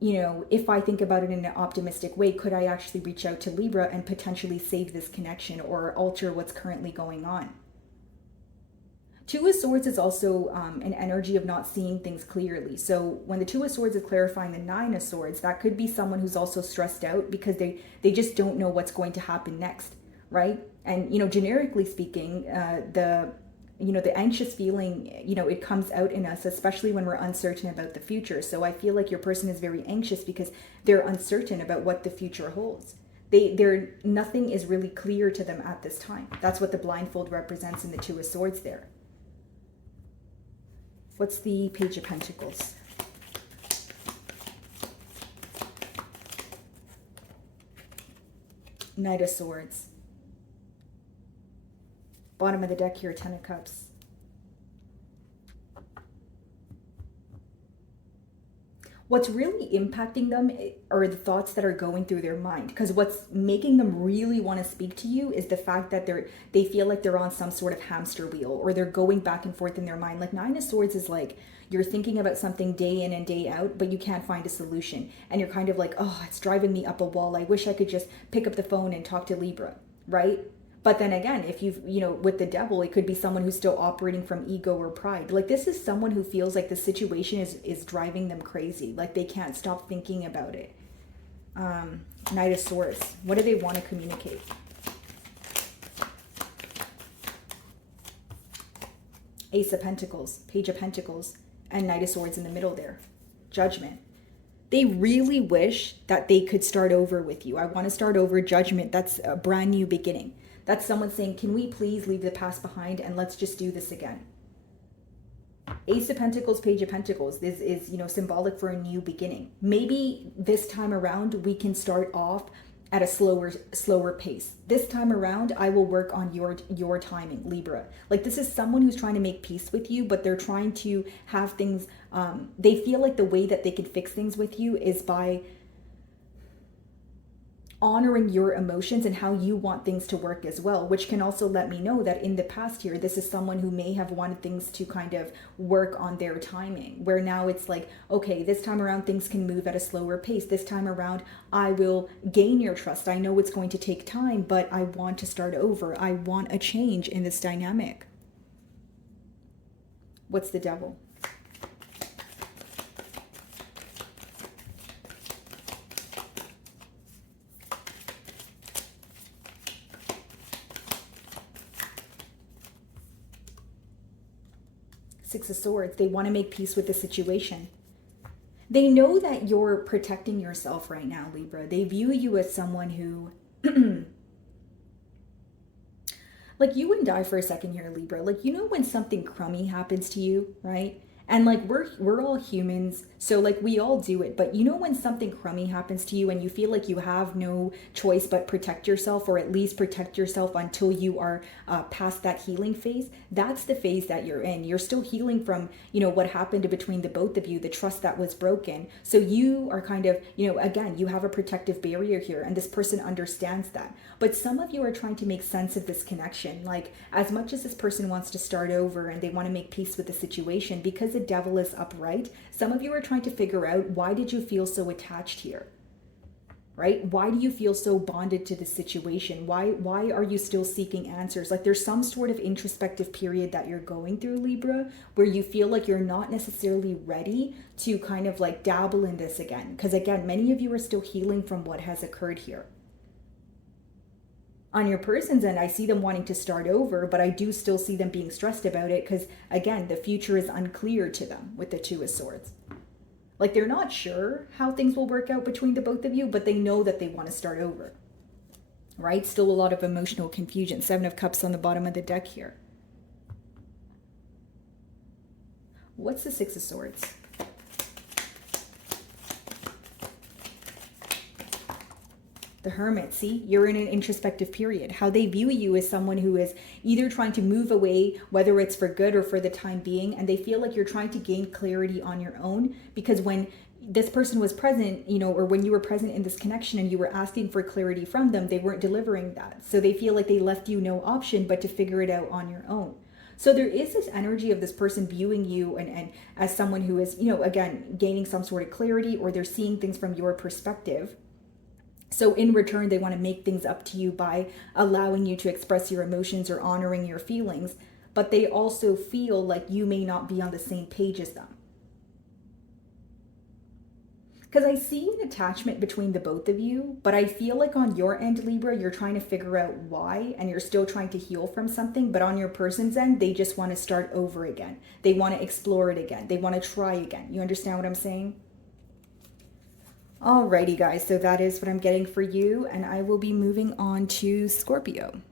you know, if I think about it in an optimistic way, could I actually reach out to Libra and potentially save this connection or alter what's currently going on? Two of Swords is also an energy of not seeing things clearly. So when the Two of Swords is clarifying the Nine of Swords, that could be someone who's also stressed out because they just don't know what's going to happen next, right? And, you know, generically speaking, the anxious feeling, you know, it comes out in us, especially when we're uncertain about the future. So I feel like your person is very anxious because they're uncertain about what the future holds. Nothing is really clear to them at this time. That's what the blindfold represents in the Two of Swords there. What's the Page of Pentacles? Knight of Swords. Bottom of the deck here, Ten of Cups. What's really impacting them are the thoughts that are going through their mind. Because what's making them really want to speak to you is the fact that they feel like they're on some sort of hamster wheel, or they're going back and forth in their mind. Like Nine of Swords is like you're thinking about something day in and day out, but you can't find a solution. And you're kind of like, oh, it's driving me up a wall. I wish I could just pick up the phone and talk to Libra, right? But then again, if with the Devil, it could be someone who's still operating from ego or pride. Like this is someone who feels like the situation is driving them crazy. Like they can't stop thinking about it. Knight of Swords. What do they want to communicate? Ace of Pentacles, Page of Pentacles, and Knight of Swords in the middle there. Judgment. They really wish that they could start over with you. I want to start over. Judgment. That's a brand new beginning. That's someone saying, can we please leave the past behind and let's just do this again? Ace of Pentacles, Page of Pentacles. This is, symbolic for a new beginning. Maybe this time around we can start off at a slower pace. This time around, I will work on your timing, Libra. Like this is someone who's trying to make peace with you, but they're trying to have things, they feel like the way that they can fix things with you is by honoring your emotions and how you want things to work as well, which can also let me know that in the past here, this is someone who may have wanted things to kind of work on their timing, where now it's like, okay, this time around things can move at a slower pace. This time around, I will gain your trust. I know it's going to take time, but I want to start over. I want a change in this dynamic. What's the Devil? Six of Swords. They want to make peace with the situation. They know that you're protecting yourself right now, Libra. They view you as someone who, like, you wouldn't die for a second here, Libra. Like, you know when something crummy happens to you, right? And like we're all humans, so like we all do it. But you know when something crummy happens to you and you feel like you have no choice but protect yourself, or at least protect yourself until you are past that healing phase. That's the phase that you're in. You're still healing from, you know, what happened between the both of you, the trust that was broken. So you are kind of, you know, again, you have a protective barrier here, and this person understands that. But some of you are trying to make sense of this connection. Like, as much as this person wants to start over and they want to make peace with the situation, because the Devil is upright, some of you are trying to figure out, why did you feel so attached here? Right? Why do you feel so bonded to the situation? Why are you still seeking answers? Like, there's some sort of introspective period that you're going through, Libra, where you feel like you're not necessarily ready to kind of like dabble in this again. Because again, many of you are still healing from what has occurred here. On your person's end, I see them wanting to start over, but I do still see them being stressed about it because, again, the future is unclear to them with the Two of Swords. Like, they're not sure how things will work out between the both of you, but they know that they want to start over, right? Still a lot of emotional confusion. Seven of Cups on the bottom of the deck here. What's the Six of Swords? The Hermit. See, you're in an introspective period. How they view you is someone who is either trying to move away, whether it's for good or for the time being, and they feel like you're trying to gain clarity on your own, because when this person was present, you know, or when you were present in this connection and you were asking for clarity from them, they weren't delivering that. So they feel like they left you no option but to figure it out on your own. So there is this energy of this person viewing you and as someone who is, you know, again, gaining some sort of clarity, or they're seeing things from your perspective. So in return, they want to make things up to you by allowing you to express your emotions or honoring your feelings. But they also feel like you may not be on the same page as them. Because I see an attachment between the both of you, but I feel like on your end, Libra, you're trying to figure out why, and you're still trying to heal from something. But on your person's end, they just want to start over again. They want to explore it again. They want to try again. You understand what I'm saying? Alrighty, guys, so that is what I'm getting for you, and I will be moving on to Scorpio.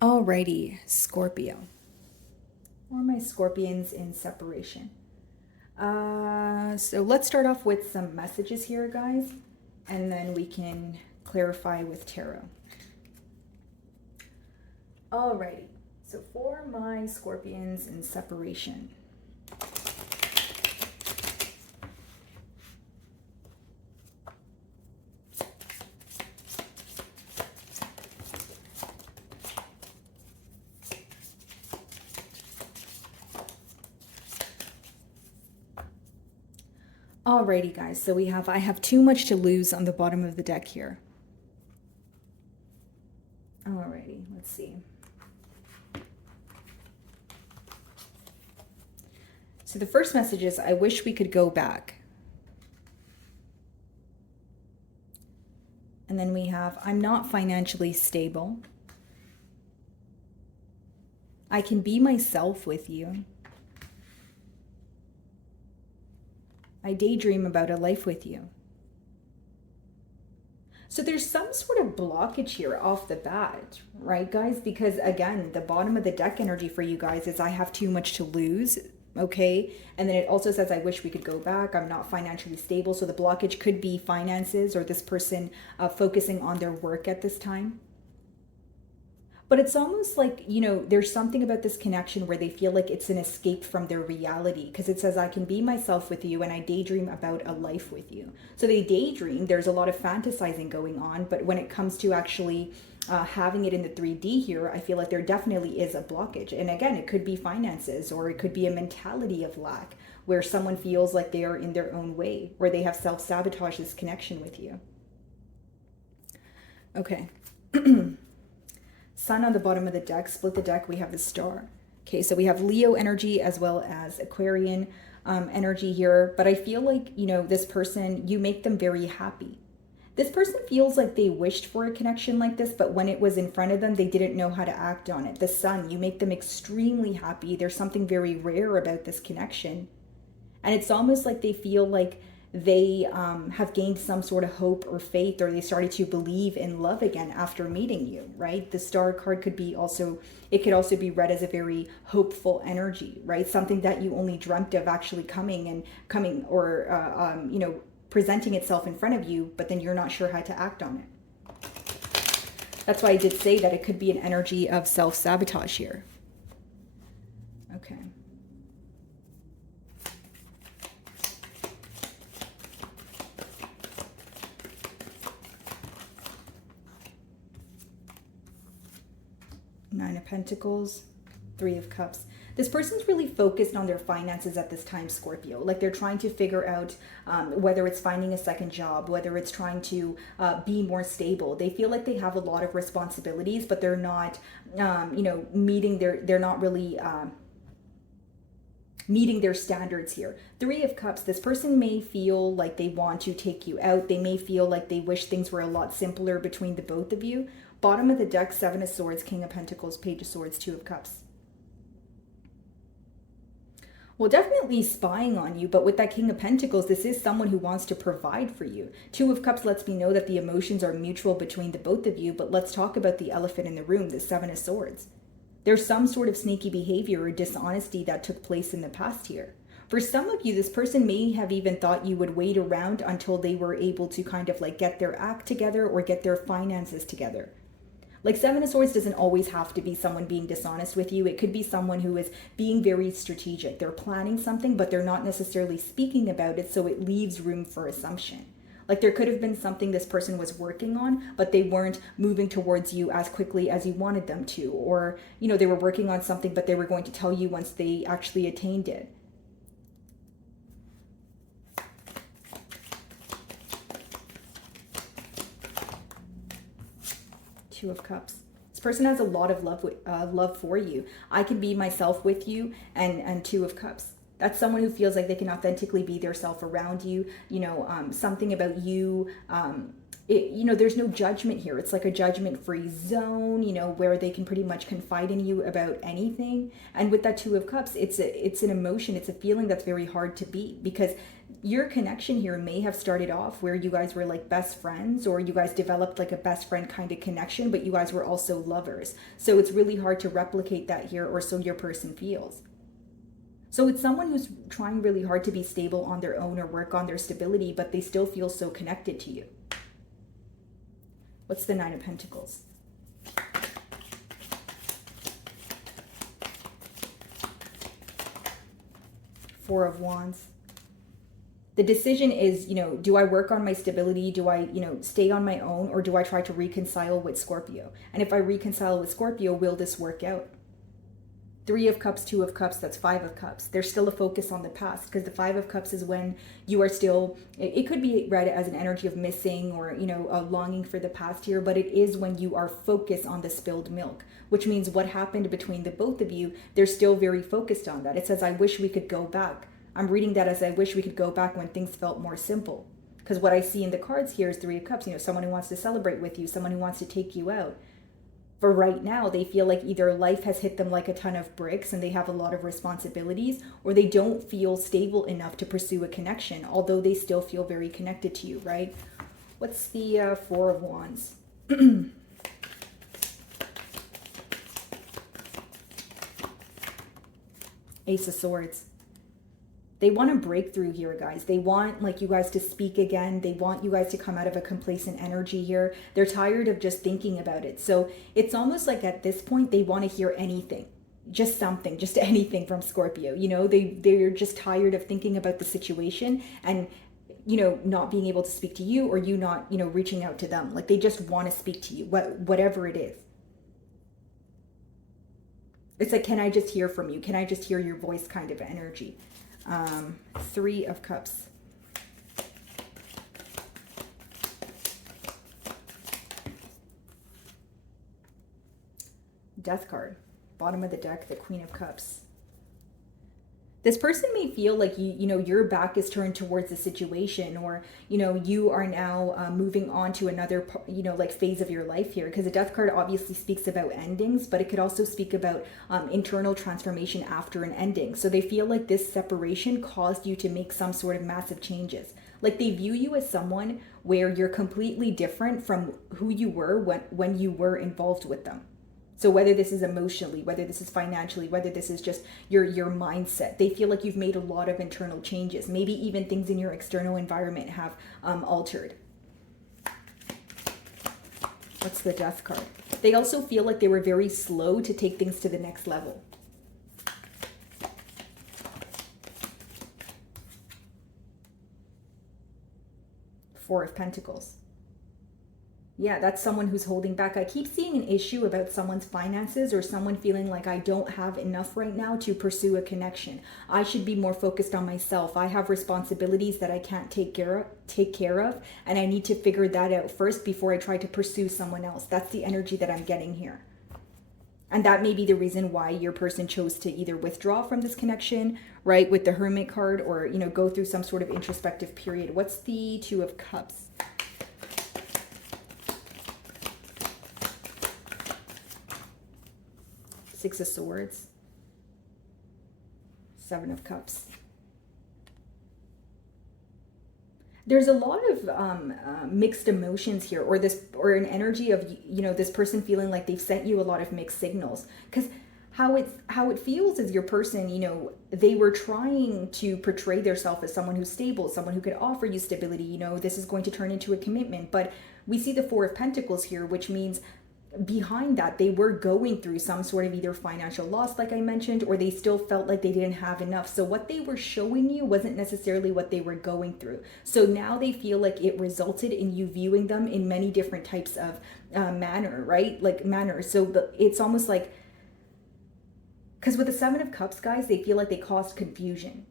Alrighty, Scorpio. Or my Scorpions in separation. So let's start off with some messages here, guys, and then we can clarify with tarot. Alrighty, so for my Scorpions in separation. Alrighty, guys, so I have too much to lose on the bottom of the deck here. Alrighty, let's see. So the first message is, I wish we could go back. And then we have, I'm not financially stable. I can be myself with you. I daydream about a life with you. So there's some sort of blockage here off the bat, right, guys? Because again, the bottom of the deck energy for you guys is I have too much to lose, okay? And then it also says I wish we could go back. I'm not financially stable. So the blockage could be finances or this person focusing on their work at this time. But it's almost like, you know, there's something about this connection where they feel like it's an escape from their reality, because it says, I can be myself with you and I daydream about a life with you. So they daydream, there's a lot of fantasizing going on, but when it comes to actually having it in the 3D here, I feel like there definitely is a blockage. And again, it could be finances, or it could be a mentality of lack where someone feels like they are in their own way, where they have self-sabotaged this connection with you. Okay. Sun on the bottom of the deck, split the deck, we have the star. Okay, so we have Leo energy as well as Aquarian energy here. But I feel like, you know, this person, you make them very happy. This person feels like they wished for a connection like this, but when it was in front of them, they didn't know how to act on it. The Sun, you make them extremely happy. There's something very rare about this connection. And it's almost like they feel like they have gained some sort of hope or faith, or they started to believe in love again after meeting you, right? The star card could be also, it could also be read as a very hopeful energy, right? Something that you only dreamt of actually coming or, you know, presenting itself in front of you, but then you're not sure how to act on it. That's why I did say that it could be an energy of self-sabotage here. Okay. Nine of Pentacles, Three of Cups. This person's really focused on their finances at this time, Scorpio. Like they're trying to figure out whether it's finding a second job, whether it's trying to be more stable. They feel like they have a lot of responsibilities, but they're not, you know, they're not really meeting their standards here. Three of Cups, this person may feel like they want to take you out. They may feel like they wish things were a lot simpler between the both of you. Bottom of the deck, Seven of Swords, King of Pentacles, Page of Swords, Two of Cups. Well, definitely spying on you, but with that King of Pentacles, this is someone who wants to provide for you. Two of Cups lets me know that the emotions are mutual between the both of you, but let's talk about the elephant in the room, the Seven of Swords. There's some sort of sneaky behavior or dishonesty that took place in the past here. For some of you, this person may have even thought you would wait around until they were able to kind of like get their act together or get their finances together. Like Seven of Swords doesn't always have to be someone being dishonest with you. It could be someone who is being very strategic. They're planning something, but they're not necessarily speaking about it, so it leaves room for assumption. Like there could have been something this person was working on, but they weren't moving towards you as quickly as you wanted them to. Or, you know, they were working on something, but they were going to tell you once they actually attained it. Two of Cups. This person has a lot of love for you. I can be myself with you, and Two of Cups. That's someone who feels like they can authentically be their self around you. You know, something about you. You know, there's no judgment here. It's like a judgment-free zone. You know, where they can pretty much confide in you about anything. And with that Two of Cups, it's an emotion. It's a feeling that's very hard to beat, because your connection here may have started off where you guys were like best friends, or you guys developed like a best friend kind of connection, but you guys were also lovers. So it's really hard to replicate that here, or so your person feels. So it's someone who's trying really hard to be stable on their own or work on their stability, but they still feel so connected to you. What's the Nine of Pentacles? Four of Wands. The decision is, you know, do I work on my stability? Do I, you know, stay on my own, or do I try to reconcile with Scorpio? And if I reconcile with Scorpio, will this work out? Three of Cups, Two of Cups, that's Five of Cups. There's still a focus on the past, because the Five of Cups is when you are still, it could be read as an energy of missing, or, you know, a longing for the past here, but it is when you are focused on the spilled milk, which means what happened between the both of you, they're still very focused on that. It says, I wish we could go back. I'm reading that as I wish we could go back when things felt more simple. Because what I see in the cards here is Three of Cups, you know, someone who wants to celebrate with you, someone who wants to take you out. For right now, they feel like either life has hit them like a ton of bricks and they have a lot of responsibilities, or they don't feel stable enough to pursue a connection, although they still feel very connected to you, right? What's the Four of Wands? Ace of Swords. They want a breakthrough here, guys. They want like you guys to speak again. They want you guys to come out of a complacent energy here. They're tired of just thinking about it. So it's almost like at this point, they want to hear anything, just something, just anything from Scorpio. You know, they're just tired of thinking about the situation and, you know, not being able to speak to you, or you not, you know, reaching out to them. Like they just want to speak to you, whatever it is. It's like, can I just hear from you? Can I just hear your voice kind of energy? Three of Cups. Death card. Bottom of the deck, the Queen of Cups. This person may feel like you know, your back is turned towards the situation, or, you know, you are now moving on to another, you know, like phase of your life here. Because the Death card obviously speaks about endings, but it could also speak about internal transformation after an ending. So they feel like this separation caused you to make some sort of massive changes. Like they view you as someone where you're completely different from who you were when you were involved with them. So whether this is emotionally, whether this is financially, whether this is just your mindset, they feel like you've made a lot of internal changes. Maybe even things in your external environment have altered. What's the Death card? They also feel like they were very slow to take things to the next level. Four of Pentacles. Yeah, that's someone who's holding back. I keep seeing an issue about someone's finances, or someone feeling like I don't have enough right now to pursue a connection. I should be more focused on myself. I have responsibilities that I can't take care of, and I need to figure that out first before I try to pursue someone else. That's the energy that I'm getting here. And that may be the reason why your person chose to either withdraw from this connection, right, with the Hermit card, or, you know, go through some sort of introspective period. What's the Two of Cups? Six of Swords, Seven of Cups. There's a lot of mixed emotions here, or an energy of, you know, this person feeling like they've sent you a lot of mixed signals. Because how it feels is your person, you know, they were trying to portray themselves as someone who's stable, someone who could offer you stability. You know, this is going to turn into a commitment. But we see the Four of Pentacles here, which means behind that they were going through some sort of either financial loss, like I mentioned, or they still felt like they didn't have enough. So what they were showing you wasn't necessarily what they were going through. So now they feel like it resulted in you viewing them in many different types of manner, right? Like manners. So it's almost like, because with the Seven of Cups, guys, they feel like they caused confusion,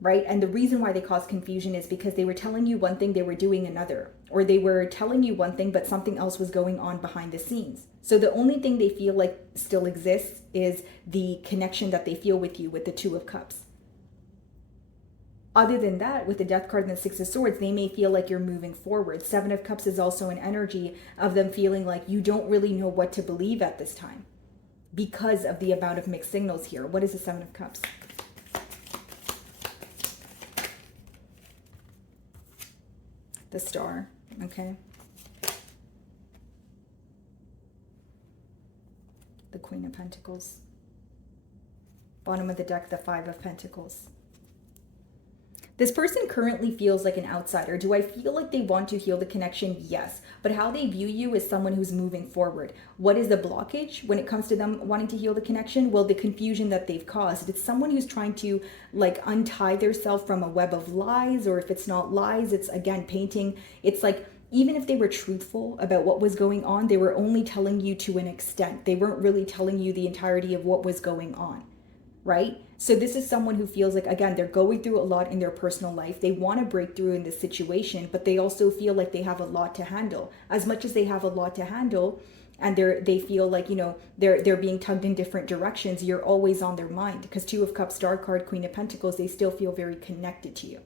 right? And the reason why they caused confusion is because they were telling you one thing, they were doing another. Or they were telling you one thing, but something else was going on behind the scenes. So the only thing they feel like still exists is the connection that they feel with you with the Two of Cups. Other than that, with the Death card and the Six of Swords, they may feel like you're moving forward. Seven of Cups is also an energy of them feeling like you don't really know what to believe at this time because of the amount of mixed signals here. What is the Seven of Cups? The Star, okay. The Queen of Pentacles. Bottom of the deck, the Five of Pentacles. This person currently feels like an outsider. Do I feel like they want to heal the connection? Yes. But how they view you is someone who's moving forward. What is the blockage when it comes to them wanting to heal the connection? Well, the confusion that they've caused. It's someone who's trying to like untie themselves from a web of lies, or if it's not lies, it's again painting. It's like, even if they were truthful about what was going on, they were only telling you to an extent. They weren't really telling you the entirety of what was going on, right? So this is someone who feels like, again, they're going through a lot in their personal life. They want to break through in this situation, but they also feel like they have a lot to handle. As much as they have a lot to handle, and they feel like, you know, they're being tugged in different directions, you're always on their mind. Because Two of Cups, Star card, Queen of Pentacles, they still feel very connected to you.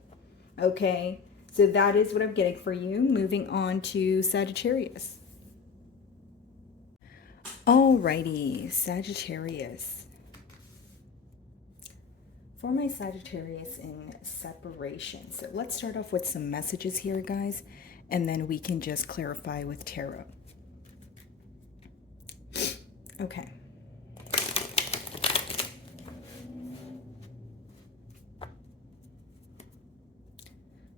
Okay, so that is what I'm getting for you. Moving on to Sagittarius. Alrighty, Sagittarius. For my Sagittarius in separation. So let's start off with some messages here, guys, and then we can just clarify with tarot. Okay.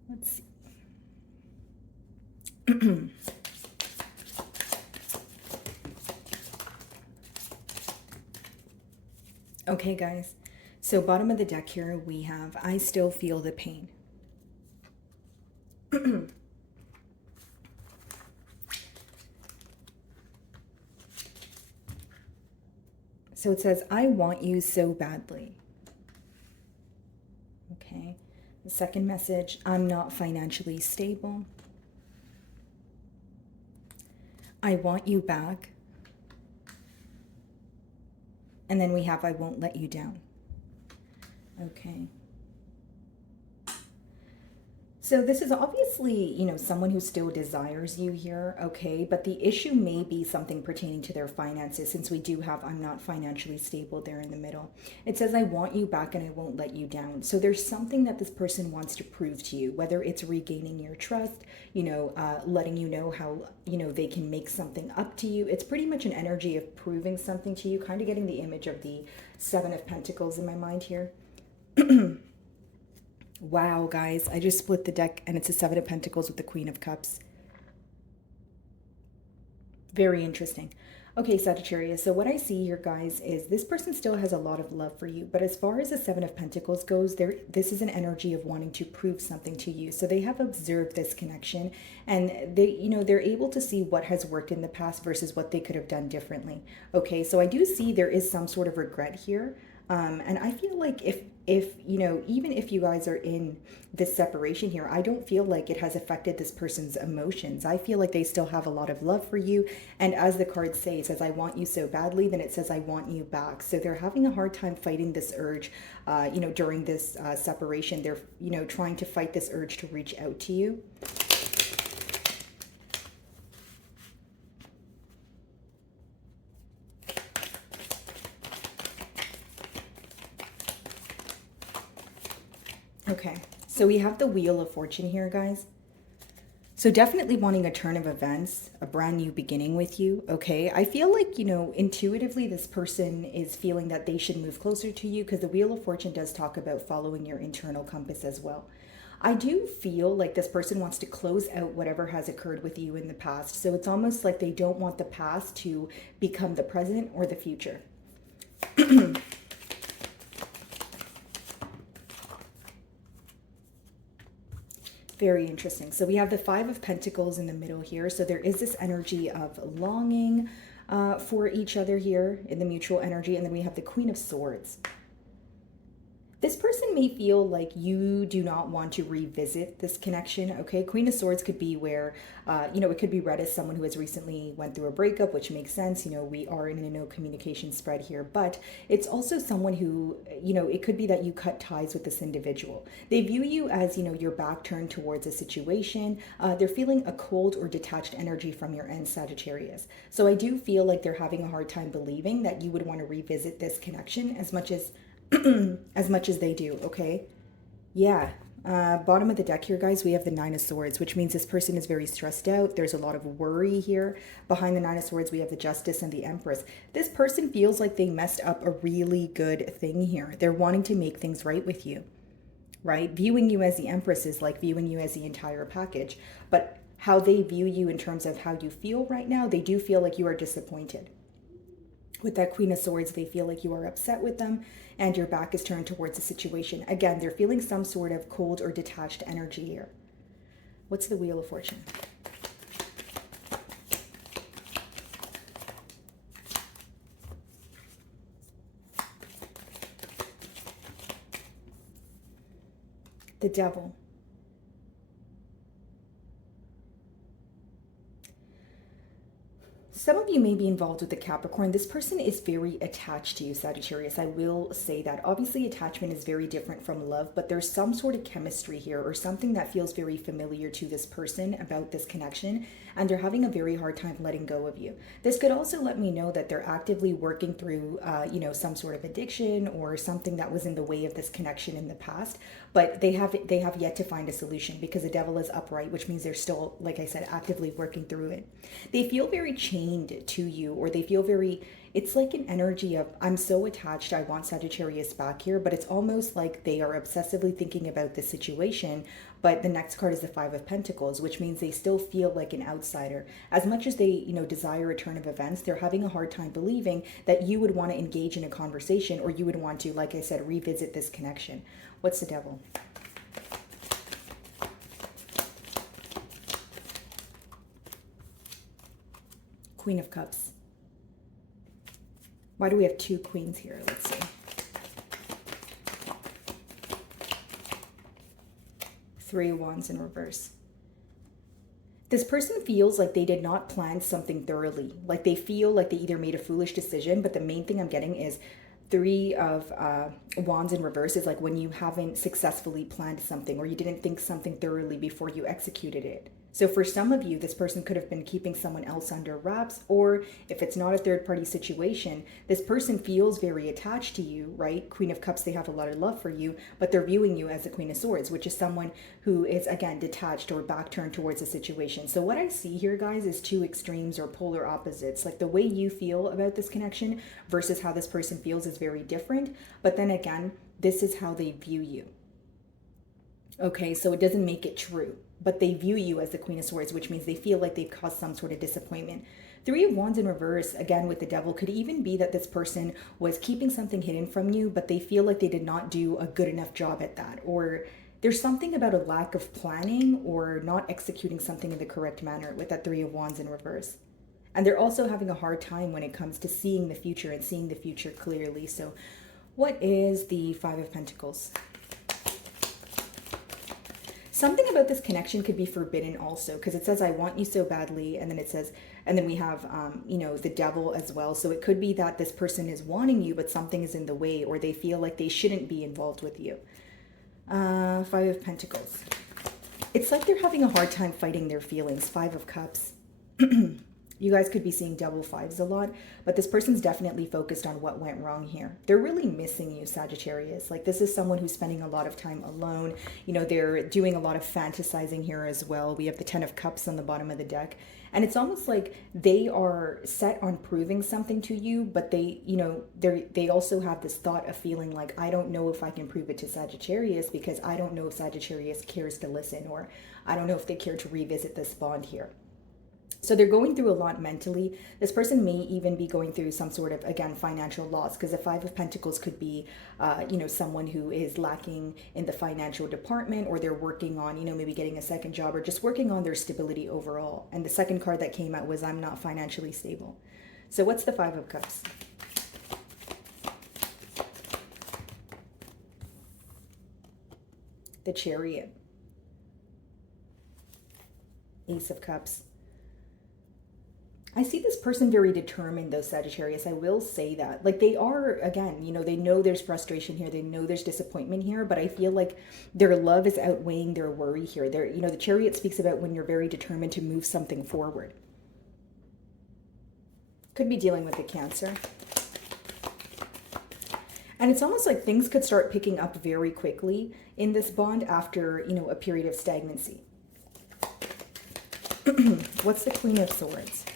Let's see. Okay, guys. So bottom of the deck here, we have, I still feel the pain. So it says, I want you so badly. Okay. The second message, I'm not financially stable. I want you back. And then we have, I won't let you down. Okay. So this is obviously, you know, someone who still desires you here, okay? But the issue may be something pertaining to their finances, since we do have, I'm not financially stable there in the middle. It says, I want you back and I won't let you down. So there's something that this person wants to prove to you, whether it's regaining your trust, you know, letting you know how, you know, they can make something up to you. It's pretty much an energy of proving something to you, kind of getting the image of the Seven of Pentacles in my mind here. Wow, guys, I just split the deck and it's a Seven of Pentacles with the Queen of Cups. Very interesting. Okay, Sagittarius, so what I see here, guys, is this person still has a lot of love for you, but as far as the Seven of Pentacles goes, this is an energy of wanting to prove something to you. So they have observed this connection and they, you know, they're able to see what has worked in the past versus what they could have done differently. Okay, so I do see there is some sort of regret here. And I feel like if you know, even if you guys are in this separation here, I don't feel like it has affected this person's emotions. I feel like they still have a lot of love for you. And as the cards say, it says, I want you so badly, then it says, I want you back. So they're having a hard time fighting this urge, you know, during this separation. They're, you know, trying to fight this urge to reach out to you. Okay, so we have the Wheel of Fortune here, guys. So definitely wanting a turn of events, a brand new beginning with you, okay? I feel like, you know, intuitively this person is feeling that they should move closer to you because the Wheel of Fortune does talk about following your internal compass as well. I do feel like this person wants to close out whatever has occurred with you in the past. So it's almost like they don't want the past to become the present or the future. Very interesting. So we have the Five of Pentacles in the middle here. So there is this energy of longing for each other here in the mutual energy. And then we have the Queen of Swords. This person may feel like you do not want to revisit this connection, okay? Queen of Swords could be where, you know, it could be read as someone who has recently went through a breakup, which makes sense. You know, we are in a no communication spread here, but it's also someone who, you know, it could be that you cut ties with this individual. They view you as, you know, your back turned towards a situation. They're feeling a cold or detached energy from your end, Sagittarius. So I do feel like they're having a hard time believing that you would want to revisit this connection as much as as much as they do, okay? Yeah. Bottom of the deck here, guys, we have the Nine of Swords, which means this person is very stressed out. There's a lot of worry here. Behind the Nine of Swords, we have the Justice and the Empress. This person feels like they messed up a really good thing here. They're wanting to make things right with you, right? Viewing you as the Empress is like viewing you as the entire package. But how they view you in terms of how you feel right now, they do feel like you are disappointed. With that Queen of Swords, they feel like you are upset with them and your back is turned towards the situation. Again, they're feeling some sort of cold or detached energy here. What's the Wheel of Fortune? The Devil. Some of you may be involved with the Capricorn. This person is very attached to you, Sagittarius. I will say that. Obviously, attachment is very different from love, but there's some sort of chemistry here or something that feels very familiar to this person about this connection, and they're having a very hard time letting go of you. This could also let me know that they're actively working through, some sort of addiction or something that was in the way of this connection in the past, but they have yet to find a solution because the devil is upright, which means they're still, like I said, actively working through it. They feel very chained to you, or they feel very, it's like an energy of, I'm so attached, I want Sagittarius back here, but it's almost like they are obsessively thinking about this situation. But the next card is the Five of Pentacles, which means they still feel like an outsider. As much as they, desire a turn of events, they're having a hard time believing that you would want to engage in a conversation, or you would want to, like I said, revisit this connection. What's the devil? Queen of Cups. Why do we have two queens here? Let's see. Three of Wands in reverse. This person feels like they did not plan something thoroughly. Like they feel like they either made a foolish decision, but the main thing I'm getting is Three of Wands in reverse is like when you haven't successfully planned something, or you didn't think something thoroughly before you executed it. So for some of you, this person could have been keeping someone else under wraps, or if it's not a third-party situation, this person feels very attached to you, right? Queen of Cups, they have a lot of love for you, but they're viewing you as the Queen of Swords, which is someone who is, again, detached or back turned towards a situation. So what I see here, guys, is two extremes or polar opposites. Like the way you feel about this connection versus how this person feels is very different. But then again, this is how they view you. Okay, so it doesn't make it true, but they view you as the Queen of Swords, which means they feel like they've caused some sort of disappointment. Three of Wands in reverse, again with the devil, could even be that this person was keeping something hidden from you, but they feel like they did not do a good enough job at that. Or there's something about a lack of planning or not executing something in the correct manner with that Three of Wands in reverse. And they're also having a hard time when it comes to seeing the future and seeing the future clearly. So what is the Five of Pentacles? Something about this connection could be forbidden also, because it says, I want you so badly. And then it says, and then we have, the devil as well. So it could be that this person is wanting you, but something is in the way, or they feel like they shouldn't be involved with you. Five of Pentacles. It's like they're having a hard time fighting their feelings. Five of Cups. You guys could be seeing double fives a lot, but this person's definitely focused on what went wrong here. They're really missing you, Sagittarius. Like this is someone who's spending a lot of time alone. They're doing a lot of fantasizing here as well. We have the Ten of Cups on the bottom of the deck. And it's almost like they are set on proving something to you, but they also have this thought of feeling like, I don't know if I can prove it to Sagittarius because I don't know if Sagittarius cares to listen, or I don't know if they care to revisit this bond here. So they're going through a lot mentally. This person may even be going through some sort of, again, financial loss, because the Five of Pentacles could be, someone who is lacking in the financial department, or they're working on, maybe getting a second job, or just working on their stability overall. And the second card that came out was, I'm not financially stable. So what's the Five of Cups? The Chariot. Ace of Cups. I see this person very determined though, Sagittarius. I will say that. Like they are, again, they know there's frustration here. They know there's disappointment here, but I feel like their love is outweighing their worry here. The Chariot speaks about when you're very determined to move something forward. Could be dealing with the Cancer. And it's almost like things could start picking up very quickly in this bond after, a period of stagnancy. What's the Queen of Swords?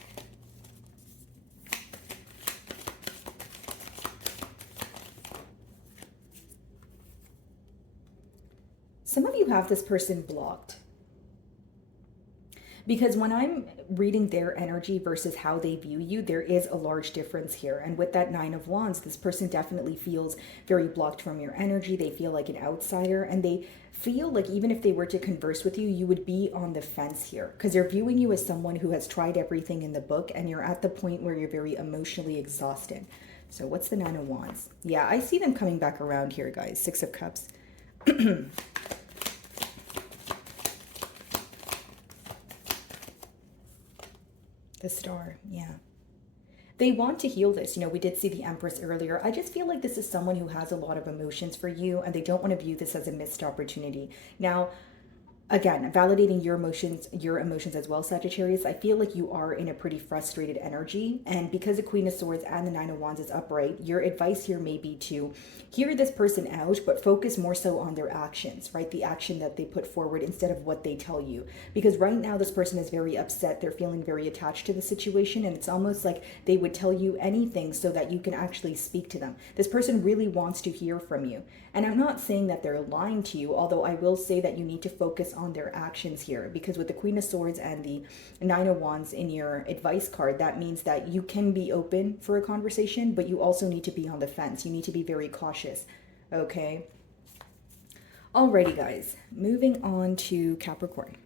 Some of you have this person blocked. Because when I'm reading their energy versus how they view you, there is a large difference here. And with that Nine of Wands, this person definitely feels very blocked from your energy. They feel like an outsider, and they feel like even if they were to converse with you, you would be on the fence here, because they're viewing you as someone who has tried everything in the book, and you're at the point where you're very emotionally exhausted. So what's the Nine of Wands? Yeah, I see them coming back around here, guys. Six of Cups. The Star, yeah. they want to heal this. You know, we did see the Empress earlier. I just feel like this is someone who has a lot of emotions for you, and they don't want to view this as a missed opportunity. Now, again, validating your emotions as well, Sagittarius. I feel like you are in a pretty frustrated energy, and because the Queen of Swords and the Nine of Wands is upright, your advice here may be to hear this person out, but focus more so on their actions, right? The action that they put forward instead of what they tell you. Because right now this person is very upset. They're feeling very attached to the situation, and it's almost like they would tell you anything so that you can actually speak to them. This person really wants to hear from you. And I'm not saying that they're lying to you, although I will say that you need to focus on their actions here, because with the Queen of Swords and the Nine of Wands in your advice card, that means that you can be open for a conversation, but you also need to be on the fence. You need to be very cautious, okay? Alrighty, guys, moving on to Capricorn.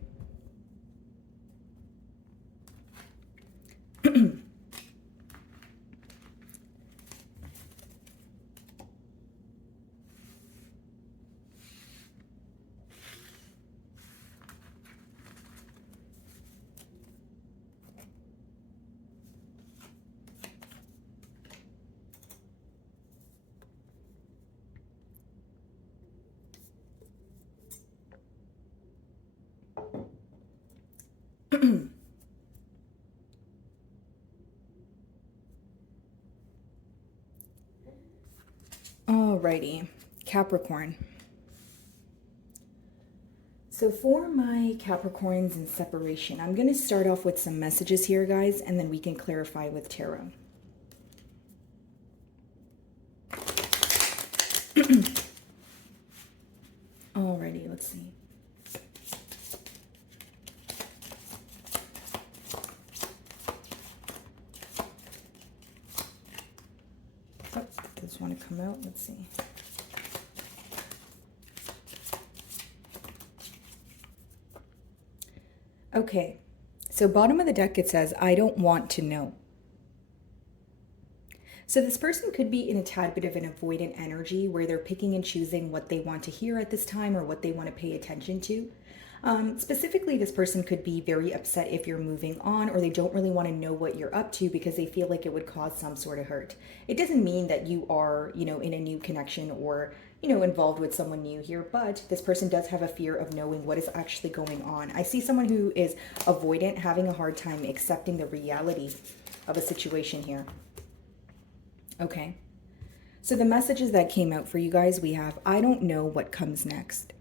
Alrighty, Capricorn. So for my Capricorns in separation, I'm going to start off with some messages here, guys, and then we can clarify with tarot. Alrighty, let's see. Oh, does want to come out? Let's see. Okay, so bottom of the deck it says, I don't want to know. So this person could be in a tad bit of an avoidant energy where they're picking and choosing what they want to hear at this time or what they want to pay attention to. Specifically, this person could be very upset if you're moving on, or they don't really want to know what you're up to because they feel like it would cause some sort of hurt. It doesn't mean that you are, in a new connection or, involved with someone new here, but this person does have a fear of knowing what is actually going on. I see someone who is avoidant, having a hard time accepting the reality of a situation here. Okay. So the messages that came out for you guys, we have, I don't know what comes next.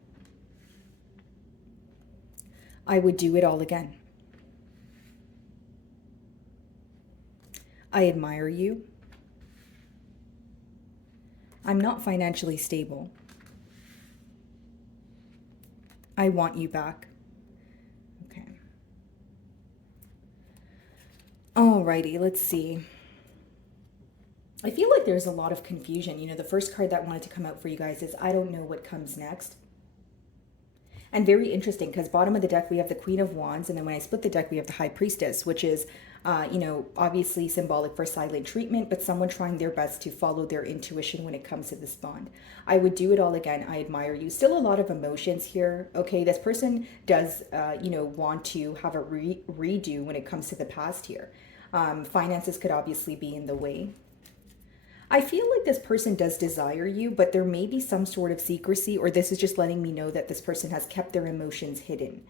I would do it all again. I admire you. I'm not financially stable. I want you back. Okay. Alrighty, let's see. I feel like there's a lot of confusion. The first card that wanted to come out for you guys is I don't know what comes next. And very interesting, because bottom of the deck, we have the Queen of Wands. And then when I split the deck, we have the High Priestess, which is, obviously symbolic for silent treatment, but someone trying their best to follow their intuition when it comes to this bond. I would do it all again. I admire you. Still a lot of emotions here. Okay, this person does, want to have a redo when it comes to the past here. Finances could obviously be in the way. I feel like this person does desire you, but there may be some sort of secrecy, or this is just letting me know that this person has kept their emotions hidden.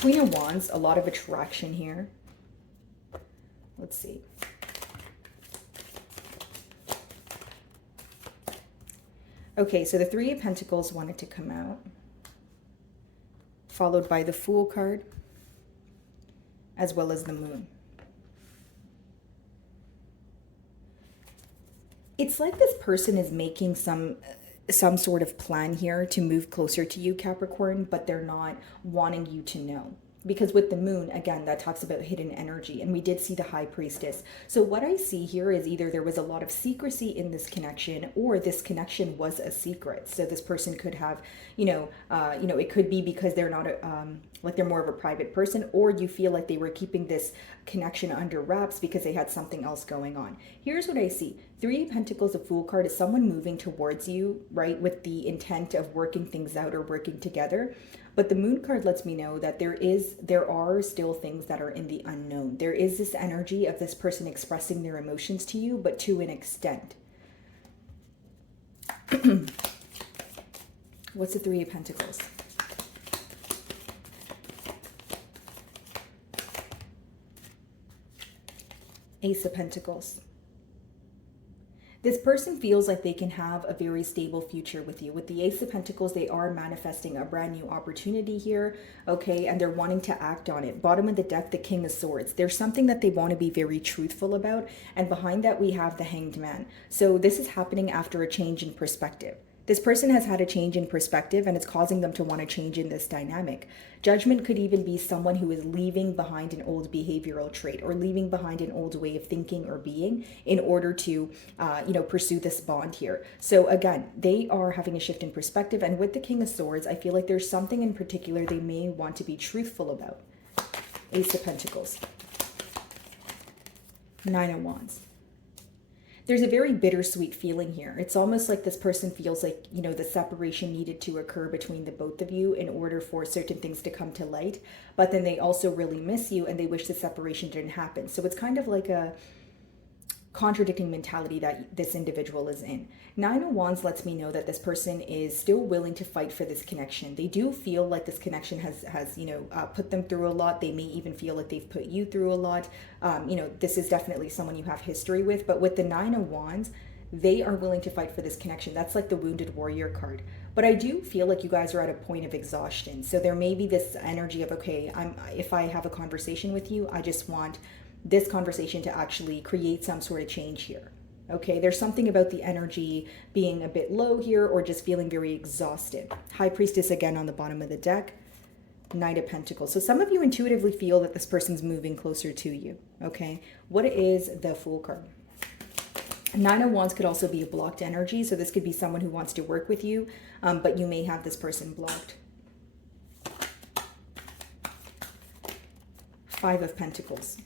Queen of Wands, a lot of attraction here. Let's see. Okay, so the Three of Pentacles wanted to come out, followed by the Fool card, as well as the Moon. It's like this person is making some sort of plan here to move closer to you, Capricorn, but they're not wanting you to know. Because with the Moon, again, that talks about hidden energy, and we did see the High Priestess. So what I see here is either there was a lot of secrecy in this connection, or this connection was a secret. So this person could have, it could be because they're not like they're more of a private person, or you feel like they were keeping this connection under wraps because they had something else going on. Here's what I see. Three of Pentacles, a Fool card, is someone moving towards you, right, with the intent of working things out or working together. But the Moon card lets me know that there are still things that are in the unknown. There is this energy of this person expressing their emotions to you, but to an extent. What's the Three of Pentacles? Ace of Pentacles. This person feels like they can have a very stable future with you. With the Ace of Pentacles, they are manifesting a brand new opportunity here, okay? And they're wanting to act on it. Bottom of the deck, the King of Swords. There's something that they want to be very truthful about. And behind that, we have the Hanged Man. So this is happening after a change in perspective. This person has had a change in perspective and it's causing them to want to change in this dynamic. Judgment could even be someone who is leaving behind an old behavioral trait or leaving behind an old way of thinking or being in order to, pursue this bond here. So again, they are having a shift in perspective. And with the King of Swords, I feel like there's something in particular they may want to be truthful about. Ace of Pentacles. Nine of Wands. There's a very bittersweet feeling here. It's almost like this person feels like, the separation needed to occur between the both of you in order for certain things to come to light. But then they also really miss you and they wish the separation didn't happen. So it's kind of like a contradicting mentality that this individual is in. Nine of Wands lets me know that this person is still willing to fight for this connection. They do feel like this connection has put them through a lot. They may even feel like they've put you through a lot. This is definitely someone you have history with. But with the Nine of Wands, they are willing to fight for this connection. That's like the Wounded Warrior card. But I do feel like you guys are at a point of exhaustion. So there may be this energy of, okay, if I have a conversation with you, I just want this conversation to actually create some sort of change here. Okay, there's something about the energy being a bit low here or just feeling very exhausted. High Priestess again on the bottom of the deck. Knight of Pentacles. So some of you intuitively feel that this person's moving closer to you. Okay, what is the Fool card? Nine of Wands could also be a blocked energy. So this could be someone who wants to work with you, but you may have this person blocked. Five of Pentacles.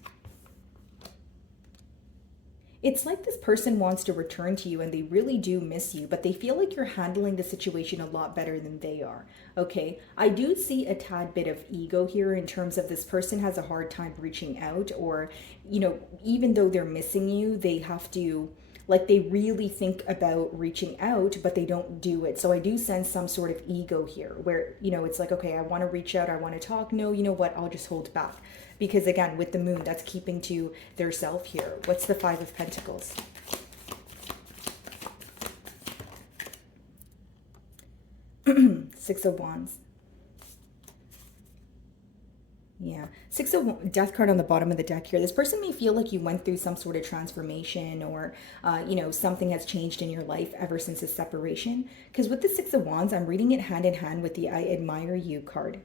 It's like this person wants to return to you and they really do miss you, but they feel like you're handling the situation a lot better than they are. Okay, I do see a tad bit of ego here in terms of this person has a hard time reaching out, or, even though they're missing you, they have to, they really think about reaching out, but they don't do it. So I do sense some sort of ego here where, it's like, okay, I want to reach out, I want to talk. No, you know what? I'll just hold back. Because again, with the Moon, that's keeping to their self here. What's the Five of Pentacles? Six of Wands. Yeah. Death card on the bottom of the deck here. This person may feel like you went through some sort of transformation or, something has changed in your life ever since the separation. Because with the Six of Wands, I'm reading it hand in hand with the I admire you card.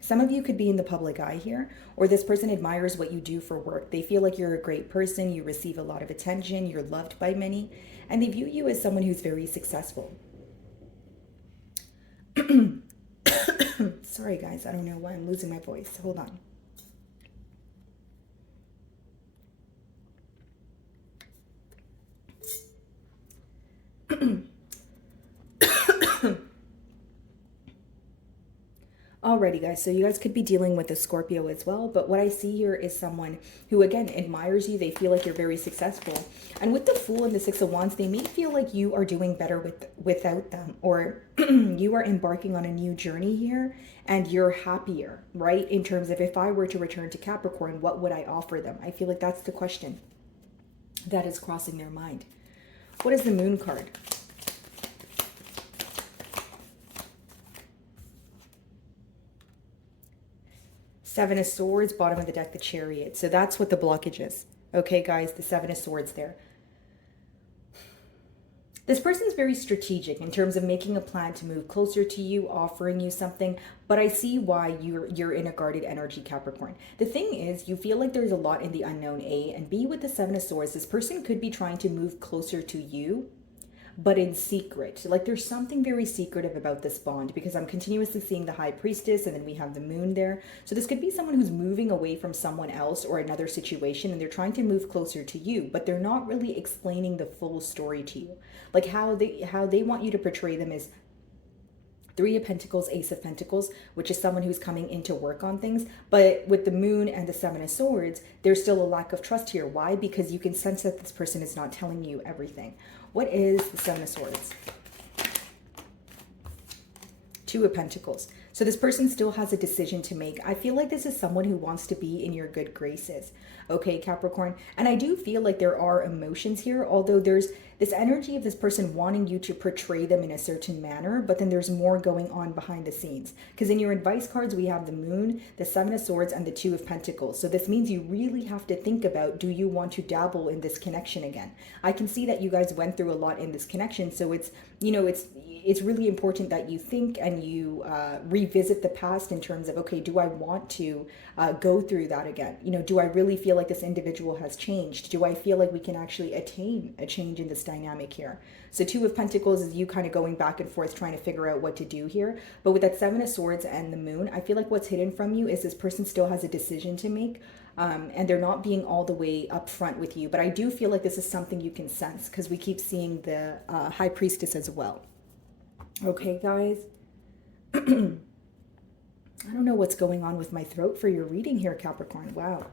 Some of you could be in the public eye here, or this person admires what you do for work. They feel like you're a great person, you receive a lot of attention, you're loved by many, and they view you as someone who's very successful. Sorry guys, I don't know why I'm losing my voice. Hold on. Alrighty guys, so you guys could be dealing with a Scorpio as well, but what I see here is someone who again admires you. They feel like you're very successful, and with the Fool and the Six of Wands, they may feel like you are doing better without them, or you are embarking on a new journey here and you're happier, right? In terms of, if I were to return to Capricorn, what would I offer them? I feel like that's the question that is crossing their mind. What is the Moon card? Seven of Swords, bottom of the deck, the Chariot. So that's what the blockage is. Okay, guys, the Seven of Swords there. This person's very strategic in terms of making a plan to move closer to you, offering you something, but I see why you're in a guarded energy, Capricorn. The thing is, you feel like there's a lot in the unknown, A, and B, with the Seven of Swords, this person could be trying to move closer to you, but in secret. Like there's something very secretive about this bond, because I'm continuously seeing the High Priestess and then we have the moon there. So this could be someone who's moving away from someone else or another situation, and they're trying to move closer to you, but they're not really explaining the full story to you. Like how they want you to portray them is Three of Pentacles, Ace of Pentacles, which is someone who's coming in to work on things. But with the Moon and the Seven of Swords, there's still a lack of trust here. Why? Because you can sense that this person is not telling you everything. What is the Seven of Swords? Two of Pentacles. So this person still has a decision to make. I feel like this is someone who wants to be in your good graces. Okay, Capricorn. And I do feel like there are emotions here, although there's this energy of this person wanting you to portray them in a certain manner, but then there's more going on behind the scenes. Because in your advice cards, we have the Moon, the Seven of Swords, and the Two of Pentacles. So this means you really have to think about, do you want to dabble in this connection again? I can see that you guys went through a lot in this connection, so it's, you know, it's really important that you think and you revisit the past in terms of, okay, do I want to go through that again? You know, do I really feel like this individual has changed? Do I feel like we can actually attain a change in this dynamic here? So Two of Pentacles is you kind of going back and forth trying to figure out what to do here. But with that Seven of Swords and the Moon, I feel like what's hidden from you is this person still has a decision to make. And they're not being all the way upfront with you. But I do feel like this is something you can sense, because we keep seeing the High Priestess as well. Okay, guys. I don't know what's going on with my throat for your reading here, Capricorn. Wow.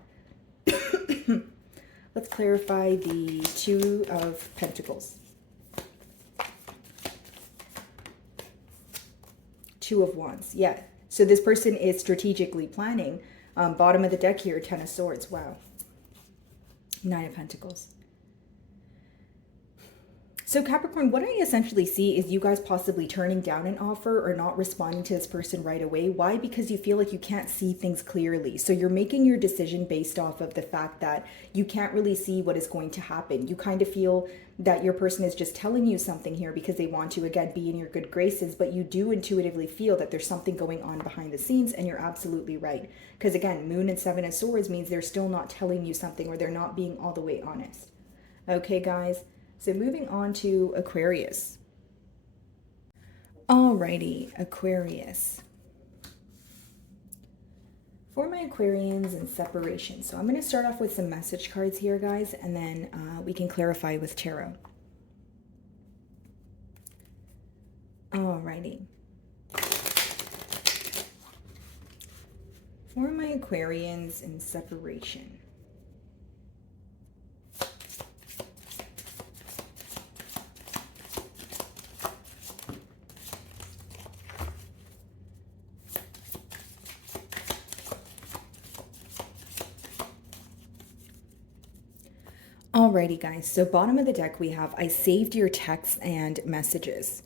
Let's clarify the Two of Pentacles. Two of Wands. Yeah. So this person is strategically planning. Bottom of the deck here, Ten of Swords. Wow. Nine of Pentacles. So Capricorn, what I essentially see is you guys possibly turning down an offer or not responding to this person right away. Why? Because you feel like you can't see things clearly. So you're making your decision based off of the fact that you can't really see what is going to happen. You kind of feel that your person is just telling you something here because they want to, again, be in your good graces, but you do intuitively feel that there's something going on behind the scenes, and you're absolutely right. Because again, Moon and Seven of Swords means they're still not telling you something, or they're not being all the way honest. Okay, guys? So moving on to Aquarius. Alrighty, Aquarius. For my Aquarians in separation. So I'm going to start off with some message cards here, guys, and then we can clarify with tarot. Alrighty. For my Aquarians in separation. Alrighty, guys, so bottom of the deck we have, I saved your texts and messages.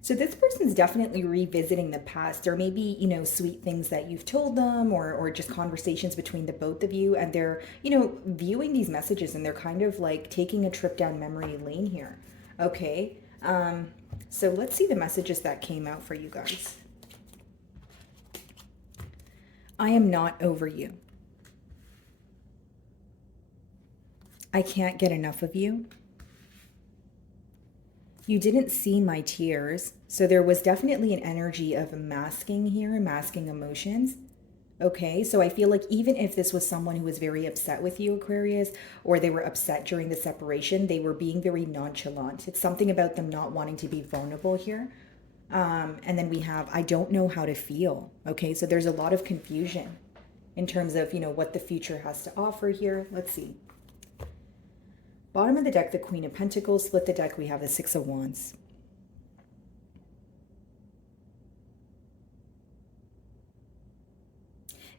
So this person's definitely revisiting the past, or maybe, you know, sweet things that you've told them, or just conversations between the both of you, and they're, you know, viewing these messages and they're kind of like taking a trip down memory lane here. Okay, so let's see the messages that came out for you guys. I am not over you. I can't get enough of you. You didn't see my tears. So there was definitely an energy of masking here, masking emotions. Okay, so I feel like even if this was someone who was very upset with you, Aquarius, or they were upset during the separation, they were being very nonchalant. It's something about them not wanting to be vulnerable here. And then we have, I don't know how to feel. Okay, so there's a lot of confusion in terms of, you know, what the future has to offer here. Let's see. Bottom of the deck, the Queen of Pentacles. Split the deck, we have the Six of Wands.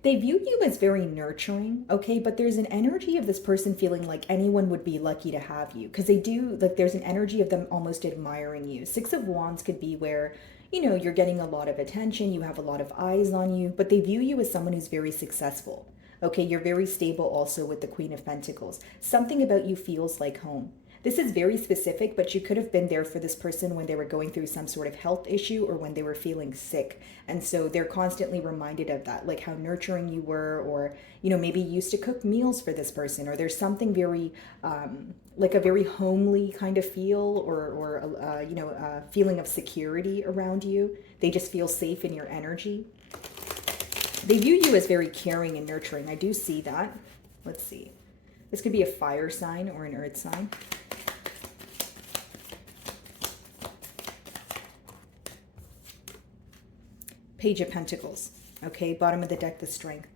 They view you as very nurturing, okay? But there's an energy of this person feeling like anyone would be lucky to have you, because they do, like, there's an energy of them almost admiring you. Six of Wands could be where, you know, you're getting a lot of attention, you have a lot of eyes on you, but they view you as someone who's very successful. Okay, you're very stable also with the Queen of Pentacles. Something about you feels like home. This is very specific, but you could have been there for this person when they were going through some sort of health issue or when they were feeling sick. And so they're constantly reminded of that, like how nurturing you were, or, you know, maybe you used to cook meals for this person, or there's something very like a very homely kind of feel, or you know, a feeling of security around you. They just feel safe in your energy. They view you as very caring and nurturing. I do see that. Let's see. This could be a fire sign or an earth sign. Page of Pentacles. Okay, bottom of the deck, the Strength.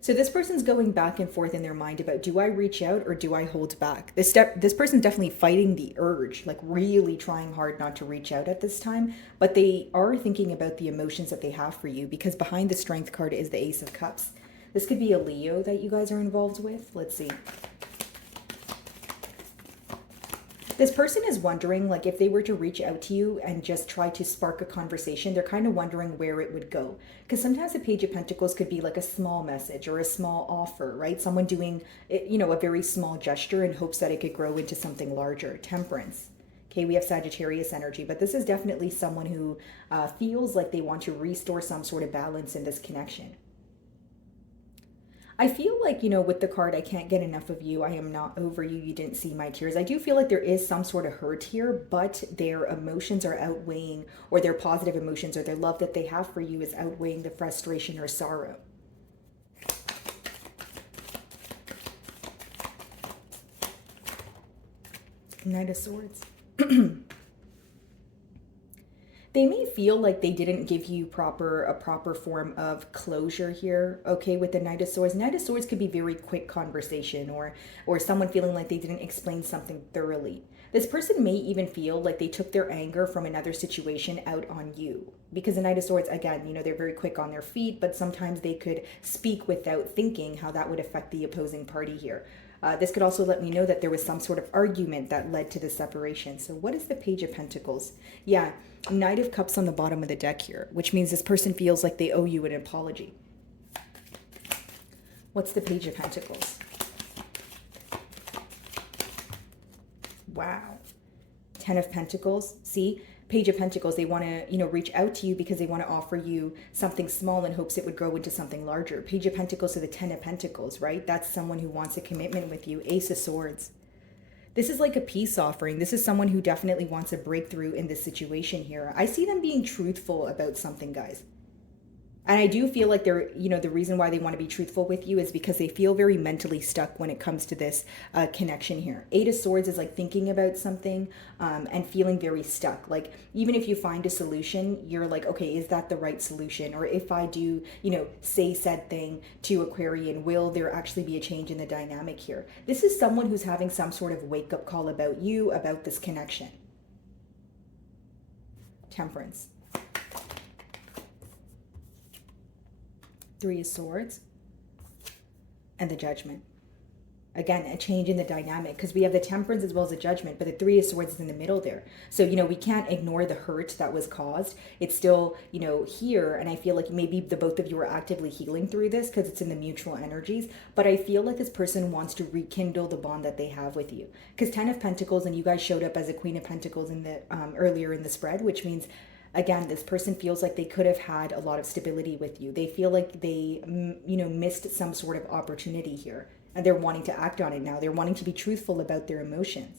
So this person's going back and forth in their mind about, do I reach out or do I hold back? This person's definitely fighting the urge, like really trying hard not to reach out at this time, but they are thinking about the emotions that they have for you, because behind the Strength card is the Ace of Cups. This could be a Leo that you guys are involved with. Let's see. This person is wondering, like, if they were to reach out to you and just try to spark a conversation, they're kind of wondering where it would go. Because sometimes the Page of Pentacles could be like a small message or a small offer, right? Someone doing, you know, a very small gesture in hopes that it could grow into something larger. Temperance. Okay, we have Sagittarius energy, but this is definitely someone who feels like they want to restore some sort of balance in this connection. I feel like, you know, with the card, I can't get enough of you. I am not over you. You didn't see my tears. I do feel like there is some sort of hurt here, but their emotions are outweighing, or their positive emotions or their love that they have for you is outweighing the frustration or sorrow. Knight of Swords. They may feel like they didn't give you a proper form of closure here, okay, with the Knight of Swords. Knight of Swords could be very quick conversation, or someone feeling like they didn't explain something thoroughly. This person may even feel like they took their anger from another situation out on you. Because the Knight of Swords, again, you know, they're very quick on their feet, but sometimes they could speak without thinking how that would affect the opposing party here. This could also let me know that there was some sort of argument that led to the separation. So what is the Page of Pentacles? Yeah, Knight of Cups on the bottom of the deck here, which means this person feels like they owe you an apology. What's the Page of Pentacles? Wow. Ten of Pentacles. See? Page of Pentacles, they want to, you know, reach out to you because they want to offer you something small in hopes it would grow into something larger. Page of Pentacles to the Ten of Pentacles, right? That's someone who wants a commitment with you. Ace of Swords. This is like a peace offering. This is someone who definitely wants a breakthrough in this situation here. I see them being truthful about something, guys. And I do feel like they're, you know, the reason why they want to be truthful with you is because they feel very mentally stuck when it comes to this connection here. Eight of Swords is like thinking about something and feeling very stuck. Like, even if you find a solution, you're like, okay, is that the right solution? Or if I do, you know, say said thing to Aquarian, will there actually be a change in the dynamic here? This is someone who's having some sort of wake up call about you, about this connection. Temperance. Three of Swords and the Judgment. Again, a change in the dynamic, because we have the Temperance as well as the Judgment, but the Three of Swords is in the middle there. So, you know, we can't ignore the hurt that was caused. It's still, you know, here, and I feel like maybe the both of you are actively healing through this because it's in the mutual energies, but I feel like this person wants to rekindle the bond that they have with you. Because Ten of Pentacles, and you guys showed up as a Queen of Pentacles in the earlier in the spread, which means, again, this person feels like they could have had a lot of stability with you. They feel like they, you know, missed some sort of opportunity here, and they're wanting to act on it now. They're wanting to be truthful about their emotions.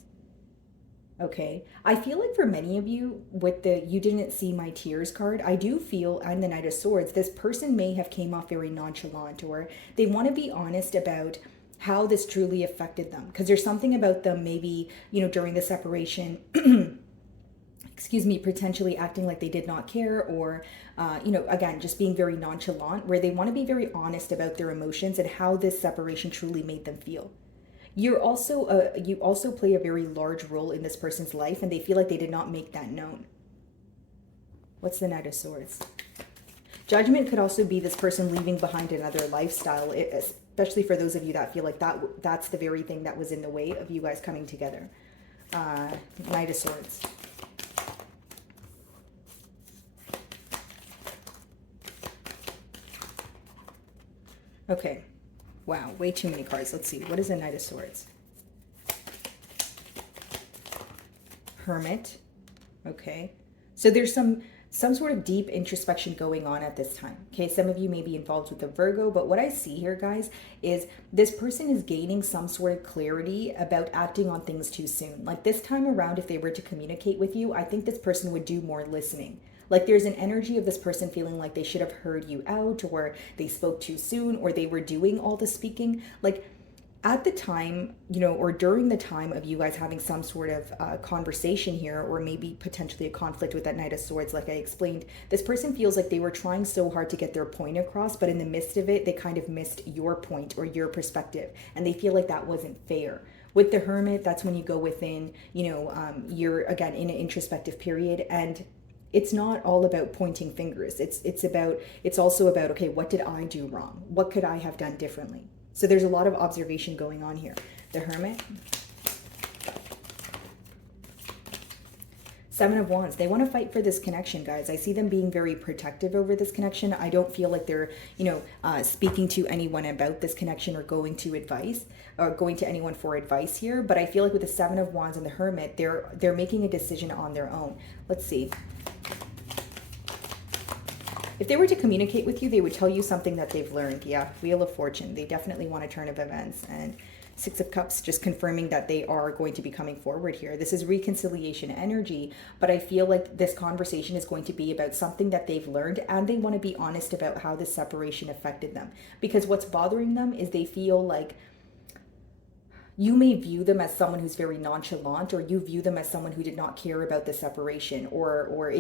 Okay. I feel like for many of you, with the "you didn't see my tears" card, I do feel, and the Knight of Swords, this person may have came off very nonchalant, or they want to be honest about how this truly affected them. Because there's something about them maybe, you know, during the separation, excuse me, potentially acting like they did not care, or, you know, again, just being very nonchalant, where they want to be very honest about their emotions and how this separation truly made them feel. You also play a very large role in this person's life, and they feel like they did not make that known. What's the Knight of Swords? Judgment could also be this person leaving behind another lifestyle, especially for those of you that feel like that's the very thing that was in the way of you guys coming together. Knight of Swords. Okay. Wow, way too many cards. Let's see. What is a Knight of Swords? Hermit. Okay. So there's some some sort of deep introspection going on at this time. Okay, some of you may be involved with the Virgo, but what I see here, guys, is this person is gaining some sort of clarity about acting on things too soon. Like this time around, if they were to communicate with you, I think this person would do more listening. Like there's an energy of this person feeling like they should have heard you out, or they spoke too soon, or they were doing all the speaking. Like at the time, or during the time of you guys having some sort of conversation here, or maybe potentially a conflict with that Knight of Swords, like I explained, this person feels like they were trying so hard to get their point across, but in the midst of it, they kind of missed your point or your perspective, and they feel like that wasn't fair. With the Hermit, that's when you go within, you're again in an introspective period, and it's not all about pointing fingers. It's also about, okay, what did I do wrong? What could I have done differently? So there's a lot of observation going on here. The Hermit. Seven of Wands. They want to fight for this connection, guys. I see them being very protective over this connection. I don't feel like they're, speaking to anyone about this connection or going to anyone for advice here. But I feel like with the Seven of Wands and the Hermit, they're making a decision on their own. Let's see. If they were to communicate with you, they would tell you something that they've learned. Yeah, Wheel of Fortune. They definitely want a turn of events. And Six of Cups, just confirming that they are going to be coming forward here. This is reconciliation energy, but I feel like this conversation is going to be about something that they've learned, and they want to be honest about how this separation affected them. Because what's bothering them is they feel like you may view them as someone who's very nonchalant, or you view them as someone who did not care about the separation, or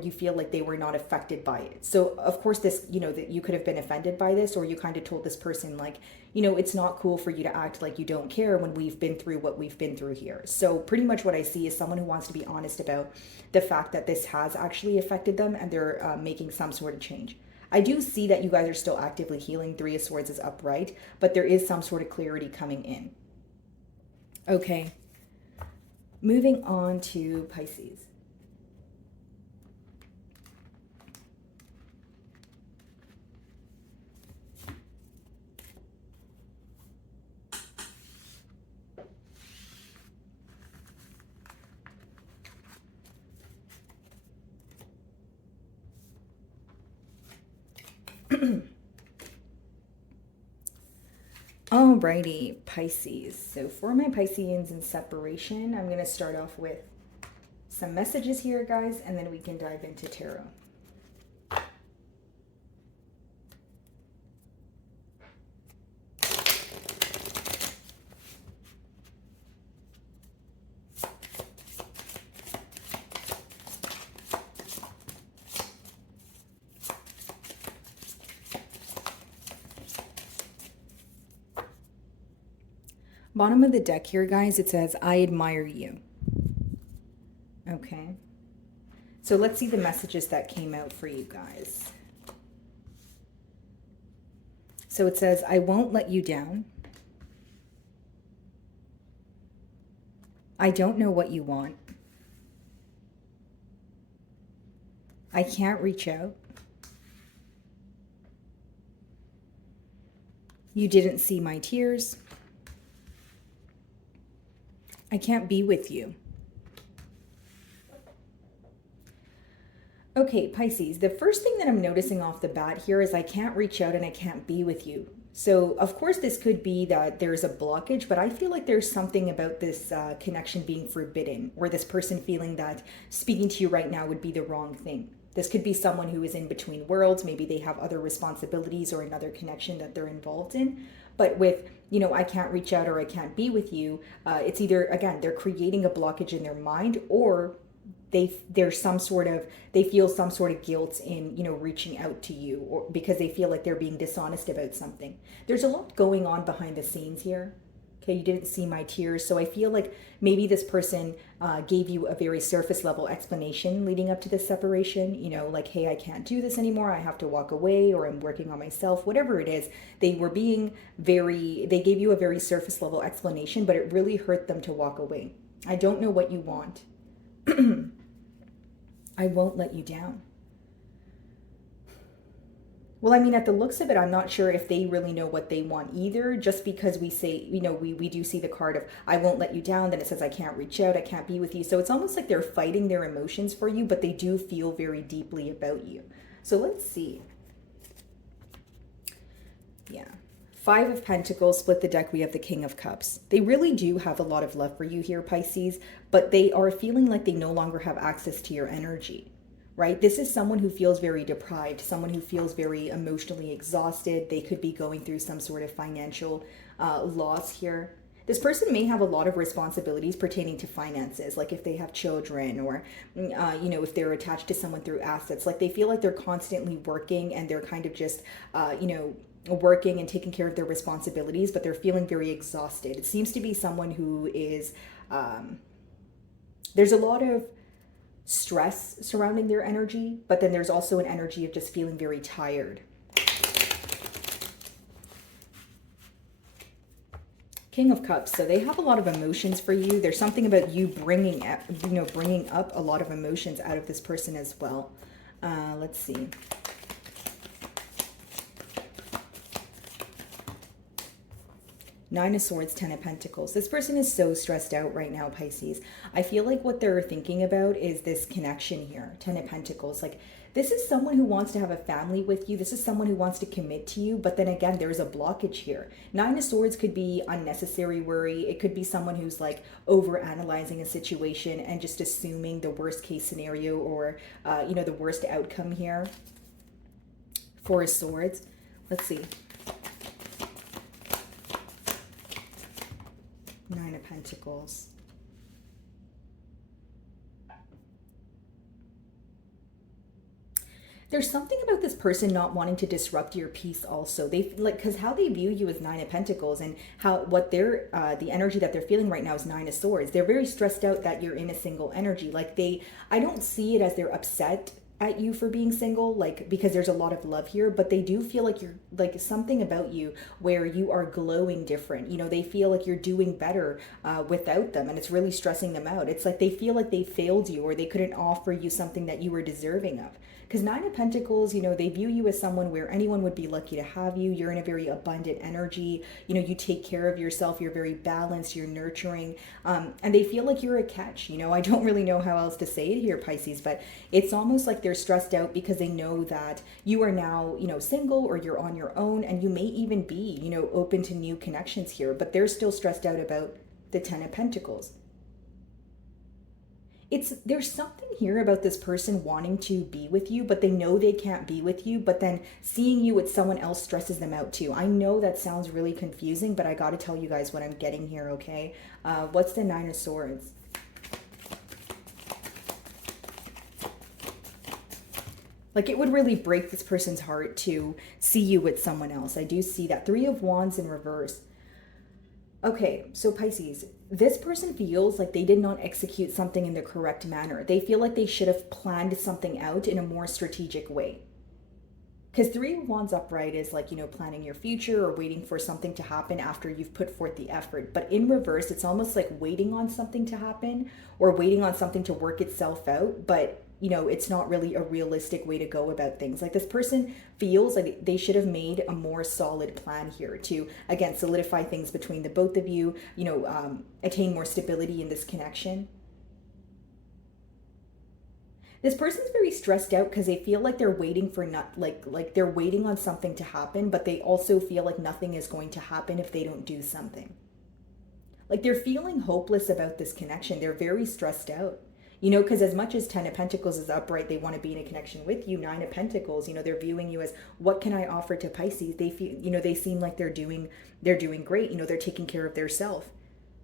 you feel like they were not affected by it. So of course this, that you could have been offended by this, or you kind of told this person like, it's not cool for you to act like you don't care when we've been through what we've been through here. So pretty much what I see is someone who wants to be honest about the fact that this has actually affected them, and they're making some sort of change. I do see that you guys are still actively healing. Three of Swords is upright, but there is some sort of clarity coming in. Okay, moving on to Pisces. Alrighty, Pisces. So for my Pisceans in separation, I'm going to start off with some messages here, guys, and then we can dive into tarot. Bottom of the deck here, guys, it says, I admire you. Okay. So let's see the messages that came out for you guys. So it says, I won't let you down. I don't know what you want. I can't reach out. You didn't see my tears. I can't be with you. Okay, Pisces, the first thing that I'm noticing off the bat here is I can't reach out and I can't be with you. So, of course, this could be that there's a blockage, but I feel like there's something about this connection being forbidden, or this person feeling that speaking to you right now would be the wrong thing. This could be someone who is in between worlds. Maybe they have other responsibilities or another connection that they're involved in. But with, I can't reach out or I can't be with you, it's either, again, they're creating a blockage in their mind, or they feel some sort of guilt in, reaching out to you, or because they feel like they're being dishonest about something. There's a lot going on behind the scenes here. Okay, you didn't see my tears. So I feel like maybe this person gave you a very surface level explanation leading up to this separation, like, hey, I can't do this anymore. I have to walk away, or I'm working on myself, whatever it is. They gave you a very surface level explanation, but it really hurt them to walk away. I don't know what you want. I won't let you down. Well, I mean, at the looks of it, I'm not sure if they really know what they want either, just because we say, we do see the card of, I won't let you down. Then it says, I can't reach out. I can't be with you. So it's almost like they're fighting their emotions for you, but they do feel very deeply about you. So let's see. Yeah. Five of Pentacles, split the deck, we have the King of Cups. They really do have a lot of love for you here, Pisces, but they are feeling like they no longer have access to your energy, right? This is someone who feels very deprived, someone who feels very emotionally exhausted. They could be going through some sort of financial loss here. This person may have a lot of responsibilities pertaining to finances, like if they have children or, if they're attached to someone through assets. Like they feel like they're constantly working and they're kind of just, working and taking care of their responsibilities, but they're feeling very exhausted. It seems to be someone who is, there's a lot of stress surrounding their energy, but then there's also an energy of just feeling very tired. King of Cups. So they have a lot of emotions for you. There's something about you bringing up a lot of emotions out of this person as well. Let's see. Nine of Swords, Ten of Pentacles. This person is so stressed out right now, Pisces. I feel like what they're thinking about is this connection here. Ten of Pentacles. Like, this is someone who wants to have a family with you. This is someone who wants to commit to you. But then again, there's a blockage here. Nine of Swords could be unnecessary worry. It could be someone who's like over-analyzing a situation and just assuming the worst case scenario or, the worst outcome here. Four of Swords. Let's see. Nine of Pentacles. There's something about this person not wanting to disrupt your peace also. They like, because how they view you is Nine of Pentacles, and the energy that they're feeling right now is Nine of Swords. They're very stressed out that you're in a single energy. Like I don't see it as they're upset at you for being single, like, because there's a lot of love here, but they do feel like you're like something about you where you are glowing different. They feel like you're doing better without them, and it's really stressing them out. It's like they feel like they failed you or they couldn't offer you something that you were deserving of. Because Nine of Pentacles, they view you as someone where anyone would be lucky to have you. You're in a very abundant energy. You take care of yourself. You're very balanced. You're nurturing. And they feel like you're a catch. I don't really know how else to say it here, Pisces, but it's almost like they're stressed out because they know that you are now, single or you're on your own, and you may even be, open to new connections here, but they're still stressed out about the Ten of Pentacles. There's something here about this person wanting to be with you, but they know they can't be with you, but then seeing you with someone else stresses them out too. I know that sounds really confusing, but I got to tell you guys what I'm getting here, okay? What's the Nine of Swords? Like, it would really break this person's heart to see you with someone else. I do see that. Three of Wands in reverse. Okay, so Pisces, this person feels like they did not execute something in the correct manner. They feel like they should have planned something out in a more strategic way. Because Three of Wands upright is like, planning your future or waiting for something to happen after you've put forth the effort. But in reverse, it's almost like waiting on something to happen or waiting on something to work itself out. But it's not really a realistic way to go about things. Like, this person feels like they should have made a more solid plan here to, again, solidify things between the both of you, attain more stability in this connection. This person's very stressed out because they feel like they're waiting for they're waiting on something to happen, but they also feel like nothing is going to happen if they don't do something. Like, they're feeling hopeless about this connection. They're very stressed out. Because as much as Ten of Pentacles is upright, they want to be in a connection with you. Nine of Pentacles, they're viewing you as, what can I offer to Pisces? They feel, they seem like they're doing great. They're taking care of their self.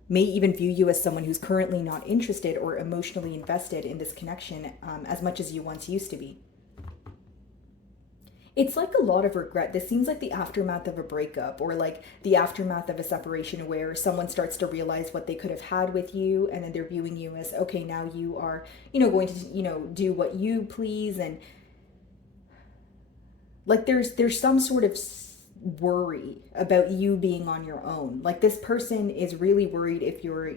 May even view you as someone who's currently not interested or emotionally invested in this connection as much as you once used to be. It's like a lot of regret. This seems like the aftermath of a breakup or like the aftermath of a separation where someone starts to realize what they could have had with you, and then they're viewing you as, okay, now you are, going to, do what you please. And like there's some sort of worry about you being on your own. Like, this person is really worried if you're,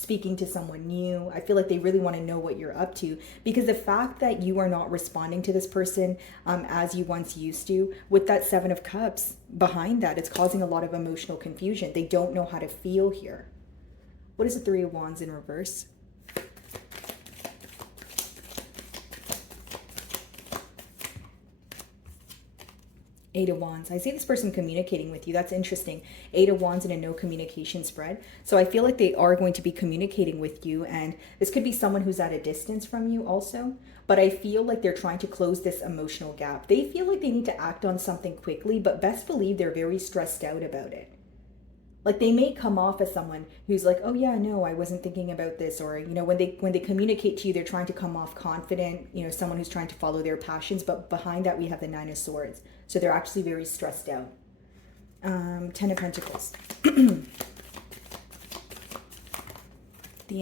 speaking to someone new. I feel like they really want to know what you're up to, because the fact that you are not responding to this person as you once used to, with that Seven of Cups behind that, it's causing a lot of emotional confusion. They don't know how to feel here. What is the Three of Wands in reverse? Eight of Wands. I see this person communicating with you. That's interesting. Eight of Wands in a no communication spread. So I feel like they are going to be communicating with you, and this could be someone who's at a distance from you also. But I feel like they're trying to close this emotional gap. They feel like they need to act on something quickly, but best believe they're very stressed out about it. Like they may come off as someone who's like, oh yeah, no, I wasn't thinking about this. Or, you know, when they communicate to you, they're trying to come off confident, you know, someone who's trying to follow their passions. But behind that, we have the Nine of Swords. So they're actually very stressed out. Ten of Pentacles. The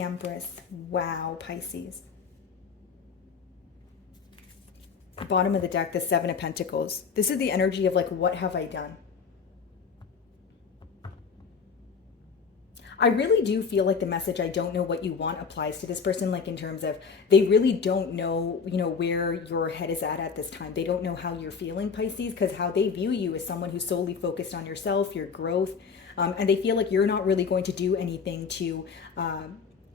Empress. Wow, Pisces. Bottom of the deck, the Seven of Pentacles. This is the energy of like, what have I done? I really do feel like the message, I don't know what you want, applies to this person, like in terms of they really don't know, you know, where your head is at this time. They don't know how you're feeling, Pisces, because how they view you is someone who's solely focused on yourself, your growth, and they feel like you're not really going to do anything to,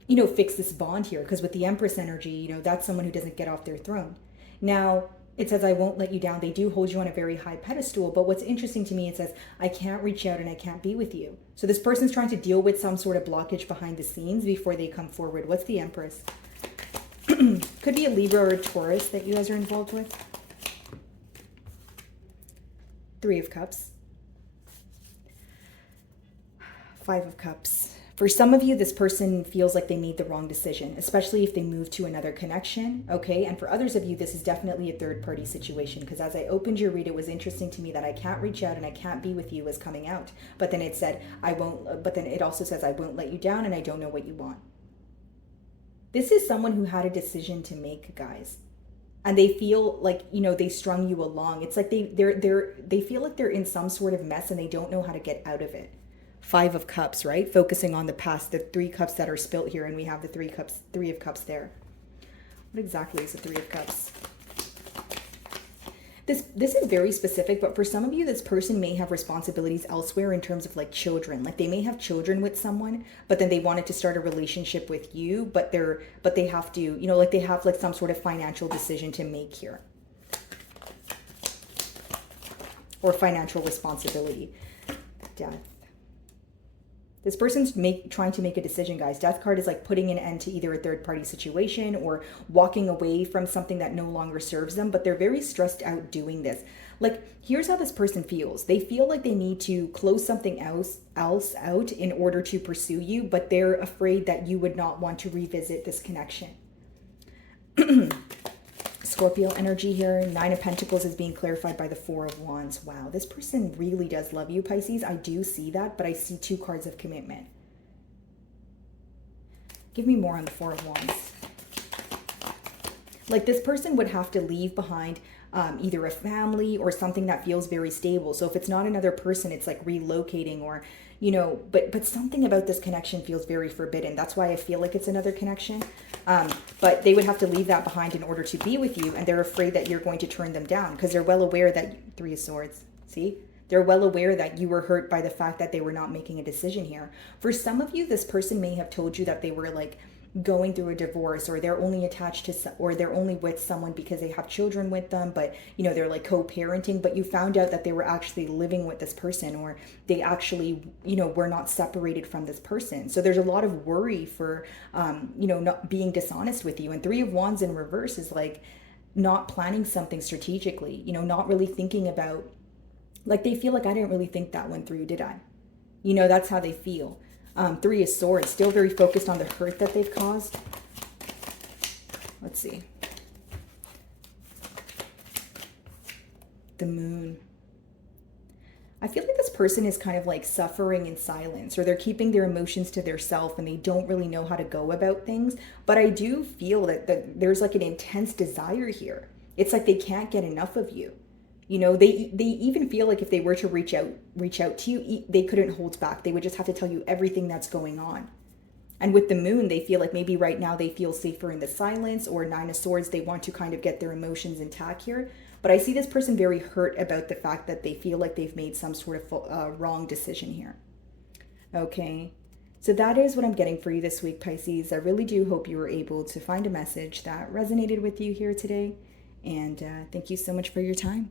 you know, fix this bond here. Because with the Empress energy, you know, that's someone who doesn't get off their throne. Now, it says, I won't let you down. They do hold you on a very high pedestal. But what's interesting to me, it says, I can't reach out and I can't be with you. So this person's trying to deal with some sort of blockage behind the scenes before they come forward. What's the Empress? Could be a Libra or a Taurus that you guys are involved with. Three of Cups. Five of Cups. For some of you, this person feels like they made the wrong decision, especially if they move to another connection, okay? And for others of you, this is definitely a third-party situation, because as I opened your read, it was interesting to me that I can't reach out and I can't be with you was coming out. But then it said, I won't, but then it also says, I won't let you down and I don't know what you want. This is someone who had a decision to make, guys. And they feel like, you know, they strung you along. It's like they feel like they're in some sort of mess and they don't know how to get out of it. Five of Cups, right? Focusing on the past, the three cups that are spilt here, and we have the three of cups there. What exactly is the Three of Cups? This is very specific, but for some of you, this person may have responsibilities elsewhere in terms of like children. Like they may have children with someone, but then they wanted to start a relationship with you, but they have to, you know, like they have like some sort of financial decision to make here. Or financial responsibility. Death. This person's trying to make a decision, guys. Death card is like putting an end to either a third-party situation or walking away from something that no longer serves them, but they're very stressed out doing this. Like, here's how this person feels. They feel like they need to close something else out in order to pursue you, but they're afraid that you would not want to revisit this connection. Scorpio energy here. Nine of Pentacles is being clarified by the Four of Wands. Wow, this person really does love you, Pisces. I do see that, but I see two cards of commitment. Give me more on the Four of Wands. Like this person would have to leave behind either a family or something that feels very stable. So if it's not another person, it's like relocating or, you know, but something about this connection feels very forbidden. That's why I feel like it's another connection. But they would have to leave that behind in order to be with you. And they're afraid that you're going to turn them down because they're well aware that, Three of Swords, see? They're well aware that you were hurt by the fact that they were not making a decision here. For some of you, this person may have told you that they were like going through a divorce, or they're only attached to, or they're only with someone because they have children with them, but you know, they're like co-parenting, but you found out that they were actually living with this person, or they actually, you know, were not separated from this person. So there's a lot of worry for, you know, not being dishonest with you. And Three of Wands in reverse is like not planning something strategically, you know, not really thinking about, like they feel like, I didn't really think that one through, did I? You know, that's how they feel. Three of Swords, still very focused on the hurt that they've caused. Let's see. The Moon. I feel like this person is kind of like suffering in silence, or they're keeping their emotions to themselves and they don't really know how to go about things. But I do feel that there's like an intense desire here. It's like they can't get enough of you. You know, they even feel like if they were to reach out to you, they couldn't hold back. They would just have to tell you everything that's going on. And with the moon, they feel like maybe right now they feel safer in the silence, or Nine of Swords, they want to kind of get their emotions intact here. But I see this person very hurt about the fact that they feel like they've made some sort of wrong decision here. Okay, so that is what I'm getting for you this week, Pisces. I really do hope you were able to find a message that resonated with you here today. And thank you so much for your time.